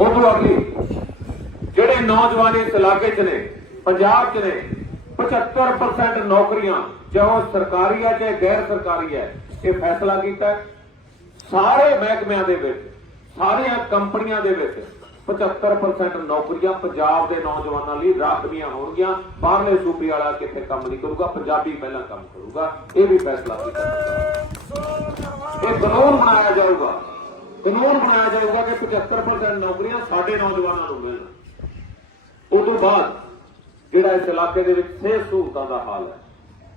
ਉਹ ਤੋਂ ਅਗਲੀ ਜਿਹੜੇ ਨੌਜਵਾਨ ਇਸ ਇਲਾਕੇ 'ਚ ਨੇ, ਪੰਜਾਬ 'ਚ ਨੇ, 75% ਨੌਕਰੀਆਂ ਚਾਹੇ ਸਰਕਾਰੀ ਹੈ ਚਾਹੇ ਗੈਰ ਸਰਕਾਰੀ ਹੈ, ਇਹ ਫੈਸਲਾ ਕੀਤਾ ਸਾਰੇ ਮਹਿਕਮਿਆਂ ਦੇ ਵਿੱਚ, ਸਾਰੀਆਂ ਕੰਪਨੀਆਂ ਦੇ ਵਿੱਚ 75% ਨੌਕਰੀਆਂ ਪੰਜਾਬ ਦੇ ਨੌਜਵਾਨਾਂ ਲਈ ਰਾਖਵੀਆਂ ਹੋਣਗੀਆਂ। ਬਾਹਰਲੇ ਸੂਬੇ ਵਾਲਾ ਕਿੱਥੇ ਕੰਮ ਨਹੀਂ ਕਰੂਗਾ, ਪੰਜਾਬੀ ਪਹਿਲਾਂ ਕੰਮ ਕਰੂਗਾ। ਇਹ ਵੀ ਫੈਸਲਾ ਕੀਤਾ। ਇਹ ਕਾਨੂੰਨ ਬਣਾਇਆ ਜਾਊਗਾ, ਕਾਨੂੰਨ ਬਣਾਇਆ ਜਾਊਗਾ ਕਿ 75% ਨੌਕਰੀਆਂ ਸਾਡੇ ਨੌਜਵਾਨਾਂ ਨੂੰ ਮਿਲਣ। ਉਸ ਤੋਂ ਬਾਅਦ ਜਿਹੜਾ ਇਸ ਇਲਾਕੇ ਦੇ ਵਿੱਚ ਸਿਹਤ ਸਹੂਲਤਾਂ ਦਾ ਹਾਲ ਹੈ,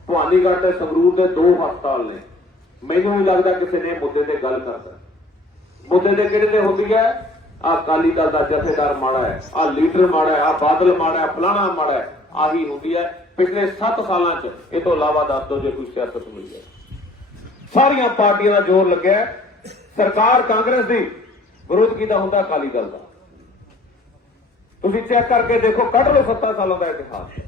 ਭਵਾਨੀਗੜ੍ਹ ਤੇ ਸੰਗਰੂਰ ਦੇ 2 ਹਸਪਤਾਲ ਨੇ। ਮੈਨੂੰ ਨਹੀਂ ਲੱਗਦਾ ਕਿਸੇ ਨੇ ਮੁੱਦੇ ਤੇ ਗੱਲ ਕਰਦਾ। ਮੁੱਦੇ ਤੇ ਕਿਹੜੇ ਤੇ ਹੁੰਦੀ ਹੈ? ਆਹ ਅਕਾਲੀ ਦਲ ਦਾ ਜਥੇਦਾਰ ਮਾੜਾ ਹੈ, ਆਹ ਲੀਡਰ ਮਾੜਾ ਹੈ, ਆਹ ਬਾਦਲ ਮਾੜਾ ਹੈ, ਫਲਾਣਾ ਮਾੜਾ ਹੈ, ਆਹੀ ਹੁੰਦੀ ਹੈ। ਪਿਛਲੇ 7 ਸਾਲਾਂ 'ਚ ਇਹ ਤੋਂ ਇਲਾਵਾ ਦੱਸ ਦਿਓ ਜੇ ਕੋਈ ਸਿਆਸਤ ਹੋਈ ਹੈ। ਸਾਰੀਆਂ ਪਾਰਟੀਆਂ ਦਾ ਜ਼ੋਰ ਲੱਗਿਆ। ਸਰਕਾਰ ਕਾਂਗਰਸ ਦੀ, ਵਿਰੋਧ ਕੀਤਾ ਹੁੰਦਾ ਅਕਾਲੀ ਦਲ ਦਾ। ਤੁਸੀਂ ਚੈੱਕ ਕਰਕੇ ਦੇਖੋ, ਕੱਢ ਲਓ 7 ਸਾਲਾਂ ਦਾ ਇਤਿਹਾਸ,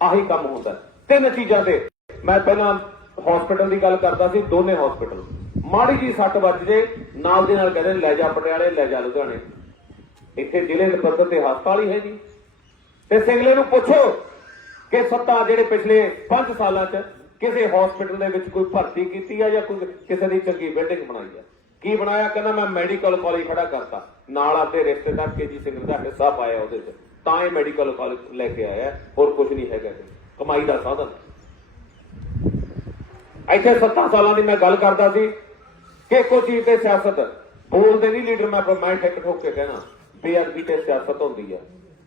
ਆਹੀ ਕੰਮ ਹੁੰਦਾ। 3 ਚੀਜ਼ਾਂ ਤੇ ਮੈਂ ਪਹਿਲਾਂ ਹਸਪੀਟਲ ਦੀ ਗੱਲ ਕਰਦਾ ਸੀ, ਦੋਨੇ ਹਸਪੀਟਲ ਮਾੜੀ ਜੀ 60 ਵੱਜ ਜੇ ਨਾਲ ਦੇ ਨਾਲ ਕਹਿੰਦੇ ਲੈ ਜਾ ਪਟਿਆਲੇ, ਲੈ ਜਾ ਲੁਧਿਆਣੇ। ਇੱਥੇ ਜ਼ਿਲ੍ਹੇ ਦੇ ਪੱਧਰ ਤੇ ਹਸਪਤਾਲ ਹੀ ਹੈ ਜੀ। ਤੇ ਸਿੰਗਲੇ ਨੂੰ ਪੁੱਛੋ ਕਿ ਸੱਤਾ ਜਿਹੜੇ ਪਿਛਲੇ 5 ਸਾਲਾਂ 'ਚ ਕਿਸੇ ਹਸਪੀਟਲ ਦੇ ਵਿੱਚ ਕੋਈ ਭਰਤੀ ਕੀਤੀ ਹੈ ਜਾਂ ਕੋਈ ਕਿਸੇ ਦੀ ਚੰਗੀ ਬਿਲਡਿੰਗ ਬਣਾਈ ਹੈ? ਕੀ ਬਣਾਇਆ? ਕਹਿੰਦਾ ਮੈਂ ਮੈਡੀਕਲ ਕਾਲਜ ਖੜਾ ਕਰਤਾ, ਨਾਲ ਆਪਦੇ ਰਿਸ਼ਤੇਦਾਰ ਕੇਜੀ ਸਿੰਘ ਦਾ ਹਿੱਸਾ ਪਾਇਆ ਉਹਦੇ 'ਚ, ਤਾਂ ਇਹ ਮੈਡੀਕਲ ਕਾਲਜ ਲੈ ਕੇ ਆਇਆ, ਹੋਰ ਕੁਝ ਨਹੀਂ ਹੈਗਾ, ਕਮਾਈ ਦਾ ਸਾਧਨ। ਇੱਥੇ 7 ਸਾਲਾਂ ਦੀ ਮੈਂ ਗੱਲ ਕਰਦਾ ਸੀ ਕਿ ਕੋਈ ਚੀਜ਼ ਤੇ ਸਿਆਸਤ ਬੋਲਦੇ ਨਹੀਂ ਲੀਡਰ। ਮੈਂ ਠੇਕ ਠੋਕ ਕੇ ਕਹਿਣਾ, ਬੇਅਦਬੀ ਤੇ ਸਿਆਸਤ ਹੁੰਦੀ ਹੈ,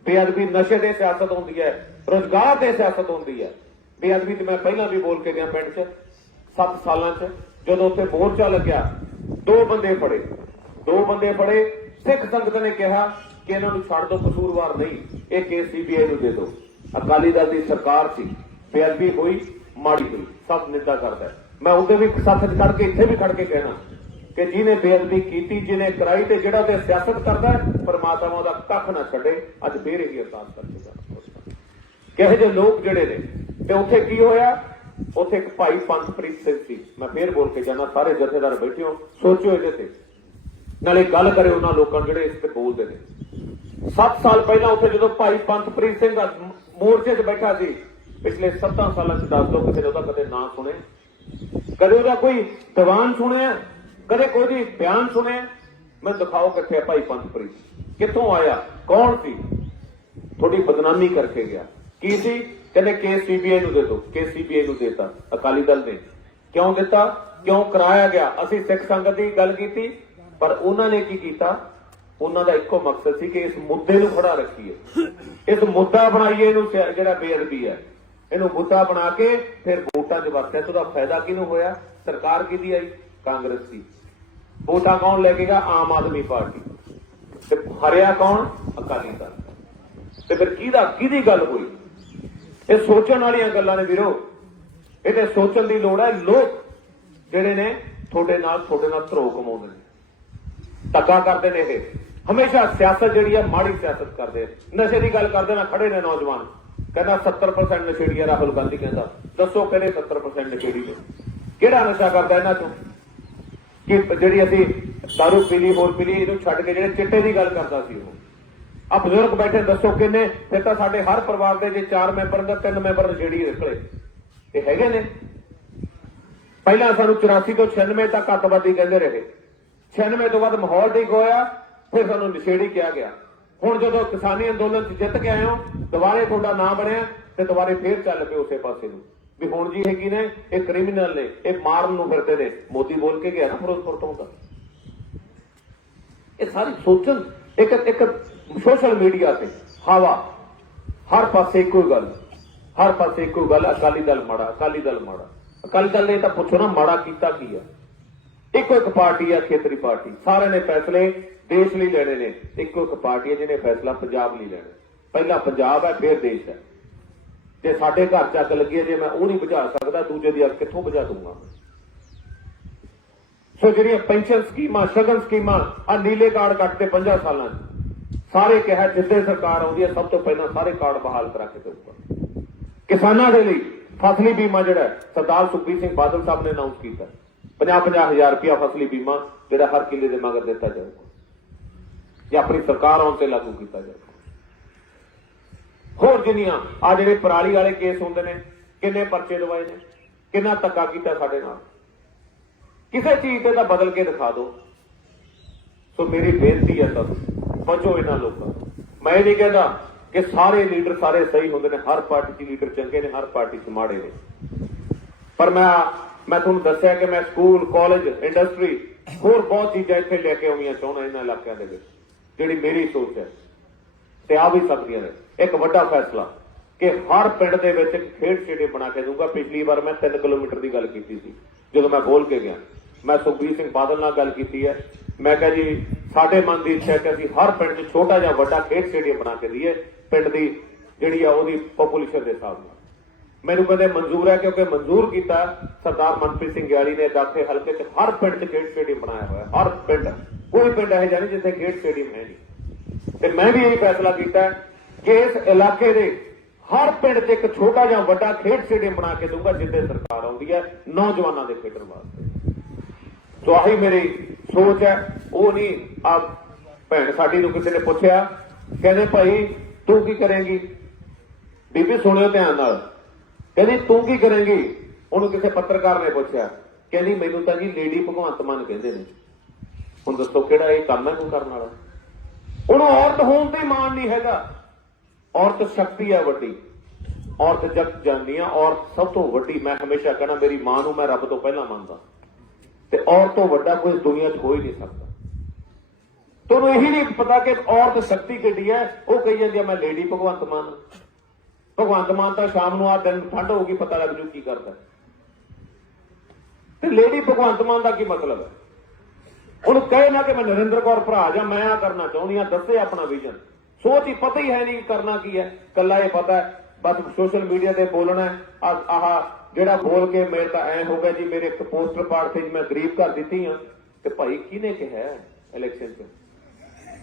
ਬੇਅਦਬੀ ਨਸ਼ੇ ਤੇ ਸਿਆਸਤ ਹੁੰਦੀ ਹੈ, ਰੁਜ਼ਗਾਰ ਤੇ ਸਿਆਸਤ ਹੁੰਦੀ ਹੈ। ਬੇਅਦਬੀ ਤੇ ਮੈਂ ਪਹਿਲਾਂ ਵੀ ਬੋਲ ਕੇ ਗਿਆ ਪਿੰਡ 'ਚ। 7 ਸਾਲਾਂ 'ਚ ਜਦੋਂ ਉੱਥੇ ਮੋਰਚਾ ਲੱਗਿਆ, 2 ਬੰਦੇ ਫੜੇ। ਸਿੱਖ ਸੰਗਤ ਨੇ ਕਿਹਾ ਕਿ ਇਹਨਾਂ ਨੂੰ ਛੱਡ ਦਿਓ, ਕਸੂਰਵਾਰ ਨਹੀਂ, ਇਹ ਕੇਸ ਸੀਬੀਆਈ ਨੂੰ ਦੇ ਦਿਓ। ਅਕਾਲੀ ਦਲ ਦੀ ਸਰਕਾਰ ਸੀ, ਬੇਅਦਬੀ ਹੋਈ, ਮਾੜੀ ਹੋਈ, ਸਭ ਨਿੰਦਾ ਕਰਦਾ। ਮੈਂ ਉਹਦੇ ਵੀ ਸੱਥ ਖੜ ਕੇ, ਇੱਥੇ ਵੀ ਖੜ ਕੇ ਕਹਿਣਾ ਕਿ ਜਿਹਨੇ ਬੇਅਦਬੀ ਕੀਤੀ, ਜਿਹਨੇ ਕਰਾਈ, ਤੇ ਜਿਹੜਾ ਤੇ ਸਿਆਸਤ ਕਰਦਾ, ਪਰਮਾਤਮਾ ਦਾ ਕੱਖ ਨਾ ਛੱਡੇ। ਅੱਜ ਫੇਰ ਇਹੀ ਅਰਦਾਸ ਕਰਕੇ ਕਿਹੋ ਜਿਹੇ ਲੋਕ ਜਿਹੜੇ ਨੇ। ਤੇ ਉੱਥੇ ਕੀ ਹੋਇਆ? ਉੱਥੇ ਇੱਕ ਭਾਈ ਪੰਥਪ੍ਰੀਤ ਸਿੰਘ ਸੀ। ਮੈਂ ਫੇਰ ਬੋਲ ਕੇ ਜਾਣਾ, ਸਾਰੇ ਜਥੇਦਾਰ ਬੈਠੇ ਹੋ, ਸੋਚੋ ਇਹਦੇ ਤੇ, ਨਾਲੇ ਗੱਲ ਕਰਿਓ ਉਹਨਾਂ ਲੋਕਾਂ ਜਿਹੜੇ ਇਸ ਤੇ ਬੋਲਦੇ ਨੇ। 7 ਸਾਲ ਪਹਿਲਾਂ ਉੱਥੇ ਜਦੋਂ ਭਾਈ ਪੰਥਪ੍ਰੀਤ ਸਿੰਘ ਮੋਰਚੇ 'ਚ ਬੈਠਾ ਸੀ, ਪਿਛਲੇ 7 ਸਾਲਾਂ 'ਚ ਦੱਸ ਦਿਓ ਕਿਸੇ ਨੇ ਉਹਦਾ ਕਦੇ ਨਾਂ ਸੁਣਿਆ? ਕਦੇ ਉਹਦਾ ਕੋਈ ਦੀਵਾਨ ਸੁਣਿਆ? ਕਦੇ ਕੋਈ ਦੀ ਬਿਆਨ ਸੁਣਿਆ? ਮੈਂ ਦਿਖਾਓ ਕਿੱਥੇ ਹੈ ਭਾਈ ਪੰਥਪ੍ਰੀਤ, ਕਿੱਥੋਂ ਆਇਆ, ਕੌਣ ਸੀ? ਥੋੜੀ ਬਦਨਾਮੀ ਕਰਕੇ ਗਿਆ। ਕੀ ਸੀ? ਕਹਿੰਦੇ ਕੇਸ ਸੀਬੀਆਈ ਨੂੰ ਦੇ ਦਿਓ। ਕੇਸ ਸੀਬੀਆਈ ਨੂੰ ਦੇਤਾ ਅਕਾਲੀ ਦਲ ਨੇ। ਕਿਉਂ ਦਿੱਤਾ? ਕਿਉਂ ਕਰਾਇਆ ਗਿਆ? ਅਸੀਂ ਸਿੱਖ ਸੰਗਤ ਦੀ ਗੱਲ ਕੀਤੀ, ਪਰ ਉਹਨਾਂ ਨੇ ਕੀ ਕੀਤਾ? ਉਹਨਾਂ ਦਾ ਇੱਕੋ ਮਕਸਦ ਸੀ ਕਿ ਇਸ ਮੁੱਦੇ ਨੂੰ ਖੜਾ ਰੱਖੀਏ, ਇਸ ਮੁੱਦਾ ਬਣਾਈਏ ਇਹਨੂੰ, ਜਿਹੜਾ ਬੇਅਦਬੀ ਹੈ ਇਹਨੂੰ ਮੁੱਦਾ ਬਣਾ ਕੇ ਫਿਰ ਵੋਟਾਂ 'ਚ ਵਰਤਿਆ। ਤੇ ਉਹਦਾ ਫਾਇਦਾ ਕਿਹਨੂੰ ਹੋਇਆ? ਸਰਕਾਰ ਕਿਹਦੀ ਆਈ? ਕਾਂਗਰਸ ਦੀ। ਵੋਟਾਂ ਕੌਣ ਲੈ ਕੇ ਗਿਆ? ਆਮ ਆਦਮੀ ਪਾਰਟੀ। ਤੇ ਹਰਿਆ ਕੌਣ? ਅਕਾਲੀ ਦਲ। ਤੇ ਫਿਰ ਕਿਹਦੀ ਗੱਲ ਹੋਈ? ਇਹ ਸੋਚਣ ਵਾਲੀਆਂ ਗੱਲਾਂ ਨੇ ਵੀਰੋ, ਇਹ ਤੇ ਸੋਚਣ ਦੀ ਲੋੜ ਹੈ। ਲੋਕ ਜਿਹੜੇ ਨੇ ਤੁਹਾਡੇ ਨਾਲ ਧਰੋ ਕਮਾਉਂਦੇ ਨੇ, ਧੱਕਾ ਕਰਦੇ ਨੇ। ਇਹ ਹਮੇਸ਼ਾ ਸਿਆਸਤ ਜਿਹੜੀ ਹੈ ਮਾੜੀ ਸਿਆਸਤ ਕਰਦੇ। ਨਸ਼ੇ ਦੀ ਗੱਲ ਕਰਦੇ ਨਾ, ਖੜੇ ਨੇ ਨੌਜਵਾਨ, ਕਹਿੰਦਾ 70% ਨਸ਼ੇੜੀ ਹੈ ਰਾਹੁਲ ਗਾਂਧੀ। ਕਹਿੰਦਾ ਦੱਸੋ ਕਿਹੜੇ 70% ਨਸ਼ੇੜੀ ਨੇ? ਕਿਹੜਾ ਨਸ਼ਾ ਕਰਦਾ ਇਹਨਾਂ ਚੋਂ? ਕਿ ਜਿਹੜੀ ਅਸੀਂ ਦਾਰੂ ਪੀ ਲਈ, ਹੋਰ ਪੀ ਲਈ, ਇਹਨੂੰ ਛੱਡ ਕੇ ਜਿਹੜੇ ਚਿੱਟੇ ਦੀ ਗੱਲ ਕਰਦਾ ਸੀ ਉਹ। ਆ ਬਜ਼ੁਰਗ ਬੈਠੇ, ਦੱਸੋ ਕਿੰਨੇ? ਫਿਰ ਤਾਂ ਸਾਡੇ ਹਰ ਪਰਿਵਾਰ ਦੇ ਜੇ 4 ਮੈਂਬਰ ਦਾ 3 ਮੈਂਬਰ ਨਸ਼ੇੜੀ ਨਿਕਲੇ। ਇਹ ਹੈਗੇ ਨੇ। ਪਹਿਲਾਂ ਸਾਨੂੰ 84 ਤੋਂ 96 ਤੱਕ ਅੱਤਵਾਦੀ ਕਹਿੰਦੇ ਰਹੇ। 96 ਤੋਂ ਬਾਅਦ ਮਾਹੌਲ ਠੀਕ ਹੋਇਆ, ਫਿਰ ਸਾਨੂੰ ਨਸ਼ੇੜੀ ਕਿਹਾ ਗਿਆ। ਹੁਣ ਜਦੋਂ ਕਿਸਾਨੀ ਅੰਦੋਲਨ 'ਚ ਜਿੱਤ ਕੇ ਆਏ ਹੋ, ਦੁਬਾਰੇ ਤੁਹਾਡਾ ਨਾਂ ਬਣਿਆ ਤੇ ਦੁਬਾਰੇ ਫੇਰ ਚੱਲ ਪਏ ਉਸੇ ਪਾਸੇ ਨੂੰ ਵੀ ਹੁਣ ਜੀ ਹੈਗੀ ਨੇ, ਇਹ ਕ੍ਰਿਮੀਨਲ ਨੇ, ਇਹ ਮਾਰਨ ਨੂੰ ਫਿਰਦੇ ਨੇ। ਮੋਦੀ ਬੋਲ ਕੇ ਗਿਆ ਨਾ ਫਿਰੋਜ਼ਪੁਰ ਤੋਂ। ਇਹ ਸਾਰੀ ਸੋਚਣ ਇੱਕ ਸੋਸ਼ਲ ਮੀਡੀਆ ਤੇ ਹਵਾ, ਹਰ ਪਾਸੇ ਇੱਕੋ ਗੱਲ, ਅਕਾਲੀ ਦਲ ਮਾੜਾ, ਅਕਾਲੀ ਦਲ ਮਾੜਾ। ਅਕਾਲੀ ਦਲ ਨੇ ਤਾਂ ਪੁੱਛੋ ਨਾ ਮਾੜਾ ਕੀਤਾ ਕੀ ਆ? ਇੱਕੋ ਇੱਕ ਪਾਰਟੀ ਆ, ਖੇਤਰੀ ਪਾਰਟੀ। ਸਾਰਿਆਂ ਨੇ ਫੈਸਲੇ ਦੇਸ਼ ਲਈ ਲੈਣੇ ਨੇ। ਇੱਕੋ ਇੱਕ ਪਾਰਟੀ ਹੈ ਜਿਹਨੇ ਫੈਸਲਾ ਪੰਜਾਬ ਲਈ ਲੈਣਾ। ਪਹਿਲਾਂ ਪੰਜਾਬ ਹੈ ਫਿਰ ਦੇਸ਼ ਹੈ। ਜੇ ਸਾਡੇ ਘਰ ਚ ਅੱਗ ਲੱਗੀ ਹੈ, ਜੇ ਮੈਂ ਉਹ ਨਹੀਂ ਬੁਝਾ ਸਕਦਾ, ਦੂਜੇ ਦੀ ਅੱਗ ਕਿੱਥੋਂ ਬੁਝਾ ਦੂੰਗਾ? ਸੋ ਜਿਹੜੀਆਂ ਪੈਨਸ਼ਨ ਸਕੀਮਾਂ, ਸ਼ਗਨ ਸਕੀਮਾਂ, ਆ ਨੀਲੇ ਕਾਰਡ ਕੱਟਦੇ 50 ਸਾਲਾਂ 'ਚ, ਸਾਰੇ ਕਿਹਾ ਜਿੱਦੇ ਸਰਕਾਰ ਆਉਂਦੀ ਹੈ ਸਭ ਤੋਂ ਪਹਿਲਾਂ ਸਾਰੇ ਕਾਰਡ ਬਹਾਲ ਕਰਾ ਕੇ ਦੇਊਗਾ। ਕਿਸਾਨਾਂ ਦੇ ਲਈ ਫਸਲੀ ਬੀਮਾ ਜਿਹੜਾ ਸਰਦਾਰ ਸੁਖਬੀਰ ਸਿੰਘ ਬਾਦਲ ਸਾਹਿਬ ਨੇ ਅਨਾਉਂਸ ਕੀਤਾ, 50,000 ਰੁਪਇਆ ਫਸਲੀ ਬੀਮਾ ਜਿਹੜਾ ਹਰ ਕਿੱਲੇ ਦੇ ਮਗਰ ਦਿੱਤਾ ਜਾਊਗਾ, ਜਾਂ ਆਪਣੀ ਸਰਕਾਰ ਆਉਣ ਤੇ ਲਾਗੂ ਕੀਤਾ ਜਾਊਗਾ। ਹੋਰ ਜਿੰਨੀਆਂ ਆ ਜਿਹੜੇ ਪਰਾਲੀ ਵਾਲੇ ਕੇਸ ਹੁੰਦੇ ਨੇ, ਕਿੰਨੇ ਪਰਚੇ ਦਵਾਏ ਨੇ, ਕਿੰਨਾ ਧੱਕਾ ਕੀਤਾ ਸਾਡੇ ਨਾਲ, ਕਿਸੇ ਚੀਜ਼ ਤੇ ਤਾਂ ਬਦਲ ਕੇ ਦਿਖਾ ਦਿਓ। ਸੋ ਮੇਰੀ ਬੇਨਤੀ ਹੈ ਤਾਂ ਬਚੋ ਇਹਨਾਂ ਲੋਕਾਂ। ਮੈਂ ਇਹ ਨਹੀਂ ਕਹਿੰਦਾ ਕਿ ਸਾਰੇ ਲੀਡਰ ਸਾਰੇ ਸਹੀ ਹੁੰਦੇ ਨੇ, ਹਰ ਪਾਰਟੀ 'ਚ ਲੀਡਰ ਚੰਗੇ ਨੇ, ਹਰ ਪਾਰਟੀ 'ਚ ਮਾੜੇ ਨੇ, ਪਰ ਮੈਂ ਤੁਹਾਨੂੰ ਦੱਸਿਆ ਕਿ ਮੈਂ ਸਕੂਲ, ਕਾਲਜ, ਇੰਡਸਟਰੀ, ਹੋਰ ਬਹੁਤ ਚੀਜ਼ਾਂ ਇੱਥੇ ਲੈ ਕੇ ਆਉਣੀਆਂ ਚਾਹੁੰਦਾ ਇਹਨਾਂ ਇਲਾਕਿਆਂ ਦੇ ਵਿੱਚ, ਜਿਹੜੀ ਮੇਰੀ ਸੋਚ ਹੈ, ਤੇ ਆ ਵੀ ਸਕਦੀਆਂ ਨੇ। ਇੱਕ ਵੱਡਾ ਫੈਸਲਾ ਕਿ ਹਰ ਪਿੰਡ ਦੇ ਵਿੱਚ ਇੱਕ ਖੇਡ ਸਟੇਡੀਅਮ ਬਣਾ ਕੇ ਦੂੰਗਾ। ਪਿਛਲੀ ਵਾਰ ਮੈਂ 3 ਕਿਲੋਮੀਟਰ ਦੀ ਗੱਲ ਕੀਤੀ ਸੀ ਜਦੋਂ ਮੈਂ ਬੋਲ ਕੇ ਗਿਆ। ਮੈਂ ਸੁਖਬੀਰ ਸਿੰਘ ਬਾਦਲ ਨਾਲ ਗੱਲ ਕੀਤੀ ਹੈ, ਮੈਂ ਕਿਹਾ ਜੀ ਸਾਡੇ ਮਨ ਦੀ ਇੱਛਾ ਹੈ ਕਿ ਅਸੀਂ ਹਰ ਪਿੰਡ 'ਚ ਛੋਟਾ ਜਾਂ ਵੱਡਾ ਖੇਡ ਸਟੇਡੀਅਮ ਬਣਾ ਕੇ ਦਈਏ, ਪਿੰਡ ਦੀ ਜਿਹੜੀ ਆ ਉਹਦੀ ਪੋਪੂਲੇਸ਼ਨ ਦੇ ਹਿਸਾਬ ਨਾਲ। ਮੈਨੂੰ ਕਹਿੰਦੇ ਮਨਜ਼ੂਰ ਹੈ, ਕਿਉਂਕਿ ਮਨਜ਼ੂਰ ਕੀਤਾ ਸਰਦਾਰ ਮਨਪ੍ਰੀਤ ਸਿੰਘ ਗਿਆੜੀ ਨੇ ਦਾਖੇ ਹਲਕੇ 'ਚ ਹਰ ਪਿੰਡ 'ਚ ਖੇਡ ਸਟੇਡੀਅਮ ਬਣਾਇਆ ਹੋਇਆ। ਹਰ ਪਿੰਡ, ਕੋਈ ਪਿੰਡ ਇਹੋ ਜਿਹਾ ਨਹੀਂ ਜਿੱਥੇ ਖੇਡ ਸਟੇਡੀਅਮ ਹੈ ਨਹੀਂ। ਤੇ ਮੈਂ ਵੀ ਇਹ ਫੈਸਲਾ ਕੀਤਾ ਕਿ ਇਸ ਇਲਾਕੇ ਦੇ ਹਰ ਪਿੰਡ 'ਚ ਇੱਕ ਛੋਟਾ ਜਾਂ ਵੱਡਾ ਖੇਡ ਸਟੇਡੀਅਮ ਬਣਾ ਕੇ ਦਊਂਗਾ, ਜਿੱਥੇ ਸਰਕਾਰ ਆਉਂਦੀ ਹੈ ਨੌਜਵਾਨਾਂ ਦੇ ਖੇਡਣ ਵਾਸਤੇ। ਸੋ ਆਹੀ ਮੇਰੀ ਸੋਚ ਹੈ। ਉਹ ਨਹੀਂ ਆ ਭੈਣ ਸਾਡੀ ਨੂੰ ਕਿਸੇ ਨੇ ਪੁੱਛਿਆ, ਕਹਿੰਦੇ ਭਾਈ ਤੂੰ ਕੀ ਕਰੇਂਗੀ? ਬੀਬੀ ਸੁਣਿਓ ਧਿਆਨ ਨਾਲ, ਕਹਿੰਦੀ ਤੂੰ ਕੀ ਕਰੇਂਗੀ? ਉਹਨੂੰ ਕਿਸੇ ਪੱਤਰਕਾਰ ਨੇ ਪੁੱਛਿਆ, ਕਹਿੰਦੀ ਮੈਨੂੰ ਤਾਂ ਜੀ ਲੇਡੀ ਭਗਵੰਤ ਮਾਨ ਕਹਿੰਦੇ ਨੇ। ਹੁਣ ਦੱਸੋ ਕਿਹੜਾ ਇਹ ਕੰਮ ਹੈ ਕੋਈ ਕਰਨ ਵਾਲਾ? ਉਹਨੂੰ ਔਰਤ ਹੋਣ ਤੇ ਮਾਣ ਨਹੀਂ ਹੈਗਾ। ਔਰਤ ਸ਼ਕਤੀ ਹੈ ਵੱਡੀ, ਔਰਤ ਜਗ ਜਾਨੀ ਆ, ਔਰਤ ਸਭ ਤੋਂ ਵੱਡੀ। ਮੈਂ ਹਮੇਸ਼ਾ ਕਹਿਣਾ ਮੇਰੀ ਮਾਂ ਨੂੰ ਮੈਂ ਰੱਬ ਤੋਂ ਪਹਿਲਾਂ ਮੰਨਦਾ, ਤੇ ਔਰਤ ਤੋਂ ਵੱਡਾ ਕੋਈ ਦੁਨੀਆ 'ਚ ਹੋ ਹੀ ਨਹੀਂ ਸਕਦਾ। ਤੁਹਾਨੂੰ ਇਹੀ ਨਹੀਂ ਪਤਾ ਕਿ ਔਰਤ ਸ਼ਕਤੀ ਕਿੱਡੀ ਹੈ। ਉਹ ਕਹੀ ਜਾਂਦੀ ਆ ਮੈਂ ਲੇਡੀ ਭਗਵੰਤ ਮਾਨ। ਭਗਵੰਤ ਮਾਨ ਤਾਂ ਸ਼ਾਮ ਨੂੰ ਆ ਦਿਨ ਠੰਡ ਹੋਊਗੀ ਪਤਾ ਲੱਗ ਜੂ ਕੀ ਕਰਦਾ। ਤੇ ਲੇਡੀ ਭਗਵੰਤ ਮਾਨ ਦਾ ਕੀ ਮਤਲਬ ਹੈ? ਉਹਨੂੰ ਕਹੇ ਨਾ ਕਿ ਮੈਂ ਨਰਿੰਦਰ ਕੌਰ ਭਰਾ ਜਾਂ ਮੈਂ ਆ ਕਰਨਾ ਚਾਹੁੰਦੀ ਆ, ਦੱਸੇ ਆਪਣਾ ਵਿਜ਼ਨ। ਸੋਚ ਹੀ ਪਤਾ ਹੀ ਹੈ ਨਹੀਂ ਕਰਨਾ ਕੀ ਹੈ, ਕੱਲਾ ਇਹ ਪਤਾ ਹੈ ਬਸ ਸੋਸ਼ਲ ਮੀਡੀਆ ਤੇ ਬੋਲਣਾ। ਆਹ ਜਿਹੜਾ ਬੋਲ ਕੇ ਮੇਰੇ ਤਾਂ ਐ ਹੋ ਗਿਆ ਜੀ, ਮੇਰੇ ਇੱਕ ਪੋਸਟਰ ਪਾੜ ਤੇ ਮੈਂ ਗਰੀਬ ਘਰ ਦਿੱਤੀ ਆ। ਤੇ ਭਾਈ ਕਿਹਨੇ ਕਿਹਾ ਇਲੈਕਸ਼ਨ 'ਚ?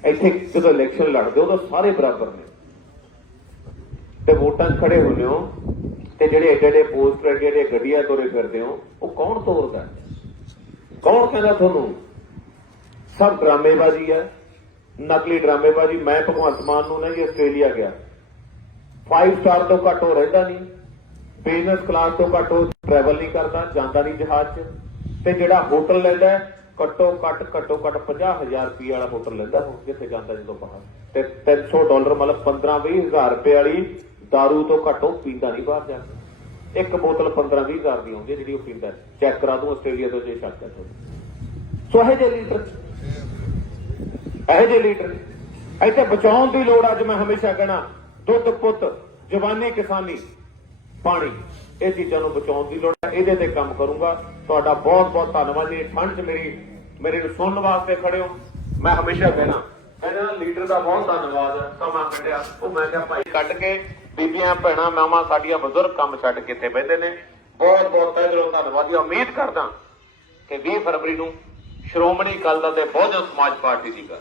ਇੱਥੇ ਜਦੋਂ ਇਲੈਕਸ਼ਨ ਲੜਦੇ ਉਦੋਂ ਸਾਰੇ ਬਰਾਬਰ ਨੇ, ਤੇ ਵੋਟਾਂ 'ਚ ਖੜੇ ਹੁੰਦੇ ਹੋ ਤੇ ਜਿਹੜੇ ਏਡੇ ਪੋਸਟਰ, ਏਡੇ ਗੱਡੀਆਂ ਤੋਰੇ ਫਿਰਦੇ ਹੋ, ਉਹ ਕੌਣ ਤੋਰਦਾ? ਕੌਣ ਕਹਿੰਦਾ ਤੁਹਾਨੂੰ? ਸਭ ਡਰਾਮੇਬਾਜ਼ੀ ਹੈ, ਨਕਲੀ ਡਰਾਮੇਬਾਜ਼ੀ। ਮੈਂ ਭਗਵੰਤ ਮਾਨ ਨੂੰ ਨਹੀਂ ਆਸਟ੍ਰੇਲੀਆ ਗਿਆ, 5 ਸਟਾਰ ਤੋਂ ਘੱਟ ਉਹ ਰਹਿੰਦਾ ਨਹੀਂ, ਬਿਜ਼ਨਸ ਕਲਾਸ ਤੋਂ ਘੱਟ ਉਹ ਟਰੈਵਲ ਨਹੀਂ ਕਰਦਾ, ਜਾਂਦਾ ਨਹੀਂ ਜਹਾਜ਼ 'ਚ। ਤੇ ਜਿਹੜਾ ਹੋਟਲ ਲੈਂਦਾ ਘੱਟੋ ਘੱਟ $50,000 ਰੁਪਏ ਵਾਲਾ ਹੋਟਲ ਲੈਂਦਾ ਉਹ ਜਿੱਥੇ ਜਾਂਦਾ ਜਦੋਂ ਬਾਹਰ। ਤੇ $300 ਮਤਲਬ 15-20 ਹਜ਼ਾਰ ਰੁਪਏ ਵਾਲੀ ਦਾਰੂ ਤੋਂ ਘੱਟ ਉਹ ਪੀਂਦਾ ਨਹੀਂ ਬਾਹਰ ਜਾ ਕੇ। ਇੱਕ ਬੋਤਲ 15-20 ਹਜ਼ਾਰ ਦੀ ਆਉਂਦੀ ਜਿਹੜੀ ਉਹ ਪੀਂਦਾ। ਚੈੱਕ ਕਰਾ ਦੂੰ ਆਸਟ੍ਰੇਲੀਆ ਤੋਂ ਜੇ ਸ਼ੱਕ ਹੈ ਤੁਹਾਨੂੰ। ਸੋ ਇਹੋ ਜਿਹੇ ਲੀਡਰ ਇੱਥੇ ਬਚਾਉਣ ਦੀ ਲੋੜ। ਅੱਜ ਮੈਂ ਹਮੇਸ਼ਾ ਕਹਿਣਾ ਦੁੱਧ ਪੁੱਤ, ਜਵਾਨੀ ਕਿਸਾਨੀ, ਪਾਣੀ, ਇਹ ਚੀਜ਼ਾਂ ਨੂੰ ਬਚਾਉਣ ਦੀ ਲੋੜ ਹੈ। ਇਹਦੇ ਤੇ ਕੰਮ ਕਰੂੰਗਾ। ਤੁਹਾਡਾ ਬਹੁਤ ਬਹੁਤ ਧੰਨਵਾਦ। ਇਹ ਠੰਡ 'ਚ ਮੇਰੇ ਨੂੰ ਸੁਣਨ ਵਾਸਤੇ ਖੜੇ ਹੋ। ਮੈਂ ਹਮੇਸ਼ਾ ਕਹਿਣਾ ਲੀਡਰ ਦਾ ਬਹੁਤ ਧੰਨਵਾਦ ਹੈ। ਸਮਾਂ ਕੱਢਿਆ, ਉਹ ਮੈਂ ਕਿਹਾ ਭਾਈ ਕੱਢ ਕੇ ਬੀਬੀਆਂ ਭੈਣਾਂ ਮਾਵਾਂ ਸਾਡੀਆਂ ਬਜ਼ੁਰਗ ਕੰਮ ਛੱਡ ਕੇ ਇੱਥੇ ਬਹਿੰਦੇ ਨੇ। ਬਹੁਤ ਬਹੁਤ ਤਹਿ ਦਿਲੋਂ ਧੰਨਵਾਦ। ਉਮੀਦ ਕਰਦਾ ਕਿ 20 ਫਰਵਰੀ ਨੂੰ ਸ਼੍ਰੋਮਣੀ ਅਕਾਲੀ ਦਲ ਤੇ ਬਹੁਜਨ ਸਮਾਜ ਪਾਰਟੀ ਦੀ ਗੱਲ,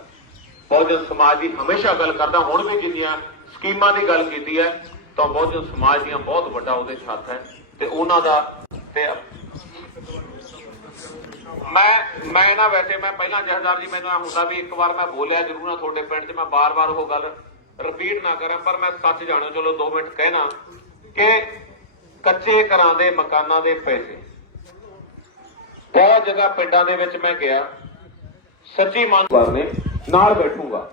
ਬਹੁਜਨ ਸਮਾਜ ਦੀ ਹਮੇਸ਼ਾ ਗੱਲ ਕਰਦਾ। ਹੁਣ ਵੀ ਜਿੰਨੀਆਂ ਸਕੀਮਾਂ ਦੀ ਗੱਲ ਕੀਤੀ ਹੈ ਤਾਂ ਬਹੁਜਨ ਸਮਾਜ ਦੀਆਂ ਬਹੁਤ ਵੱਡਾ ਉਹਦੇ ਹੱਥ ਹੈ ਤੇ ਉਹਨਾਂ ਦਾ। ਤੇ ਮੈਂ ਨਾ ਵੈਸੇ ਮੈਂ ਪਹਿਲਾਂ ਜਥੇਦਾਰ ਜੀ ਮੈਨੂੰ ਹੁੰਦਾ ਵੀ ਇੱਕ ਵਾਰ ਮੈਂ ਬੋਲਿਆ ਜ਼ਰੂਰ ਨਾ ਤੁਹਾਡੇ ਪਿੰਡ 'ਚ, ਮੈਂ ਬਾਰ-ਬਾਰ ਉਹ ਗੱਲ ਰਿਪੀਟ ਨਾ ਕਰਾਂ, ਪਰ ਮੈਂ ਸੱਚ ਜਾਣੋ ਚਲੋ 2 ਮਿੰਟ ਕਹਿਣਾ ਕਿ ਕੱਚੇ ਘਰਾਂ ਦੇ ਮਕਾਨਾਂ ਦੇ ਪੈਸੇ ਬਹੁਤ ਜਗ੍ਹਾ ਪਿੰਡਾਂ ਦੇ ਵਿੱਚ ਮੈਂ ਗਿਆ। ਸੱਚੀ ਮਨ ਕਰਨੇ ਨਾਲ ਬੈਠੂਗਾ।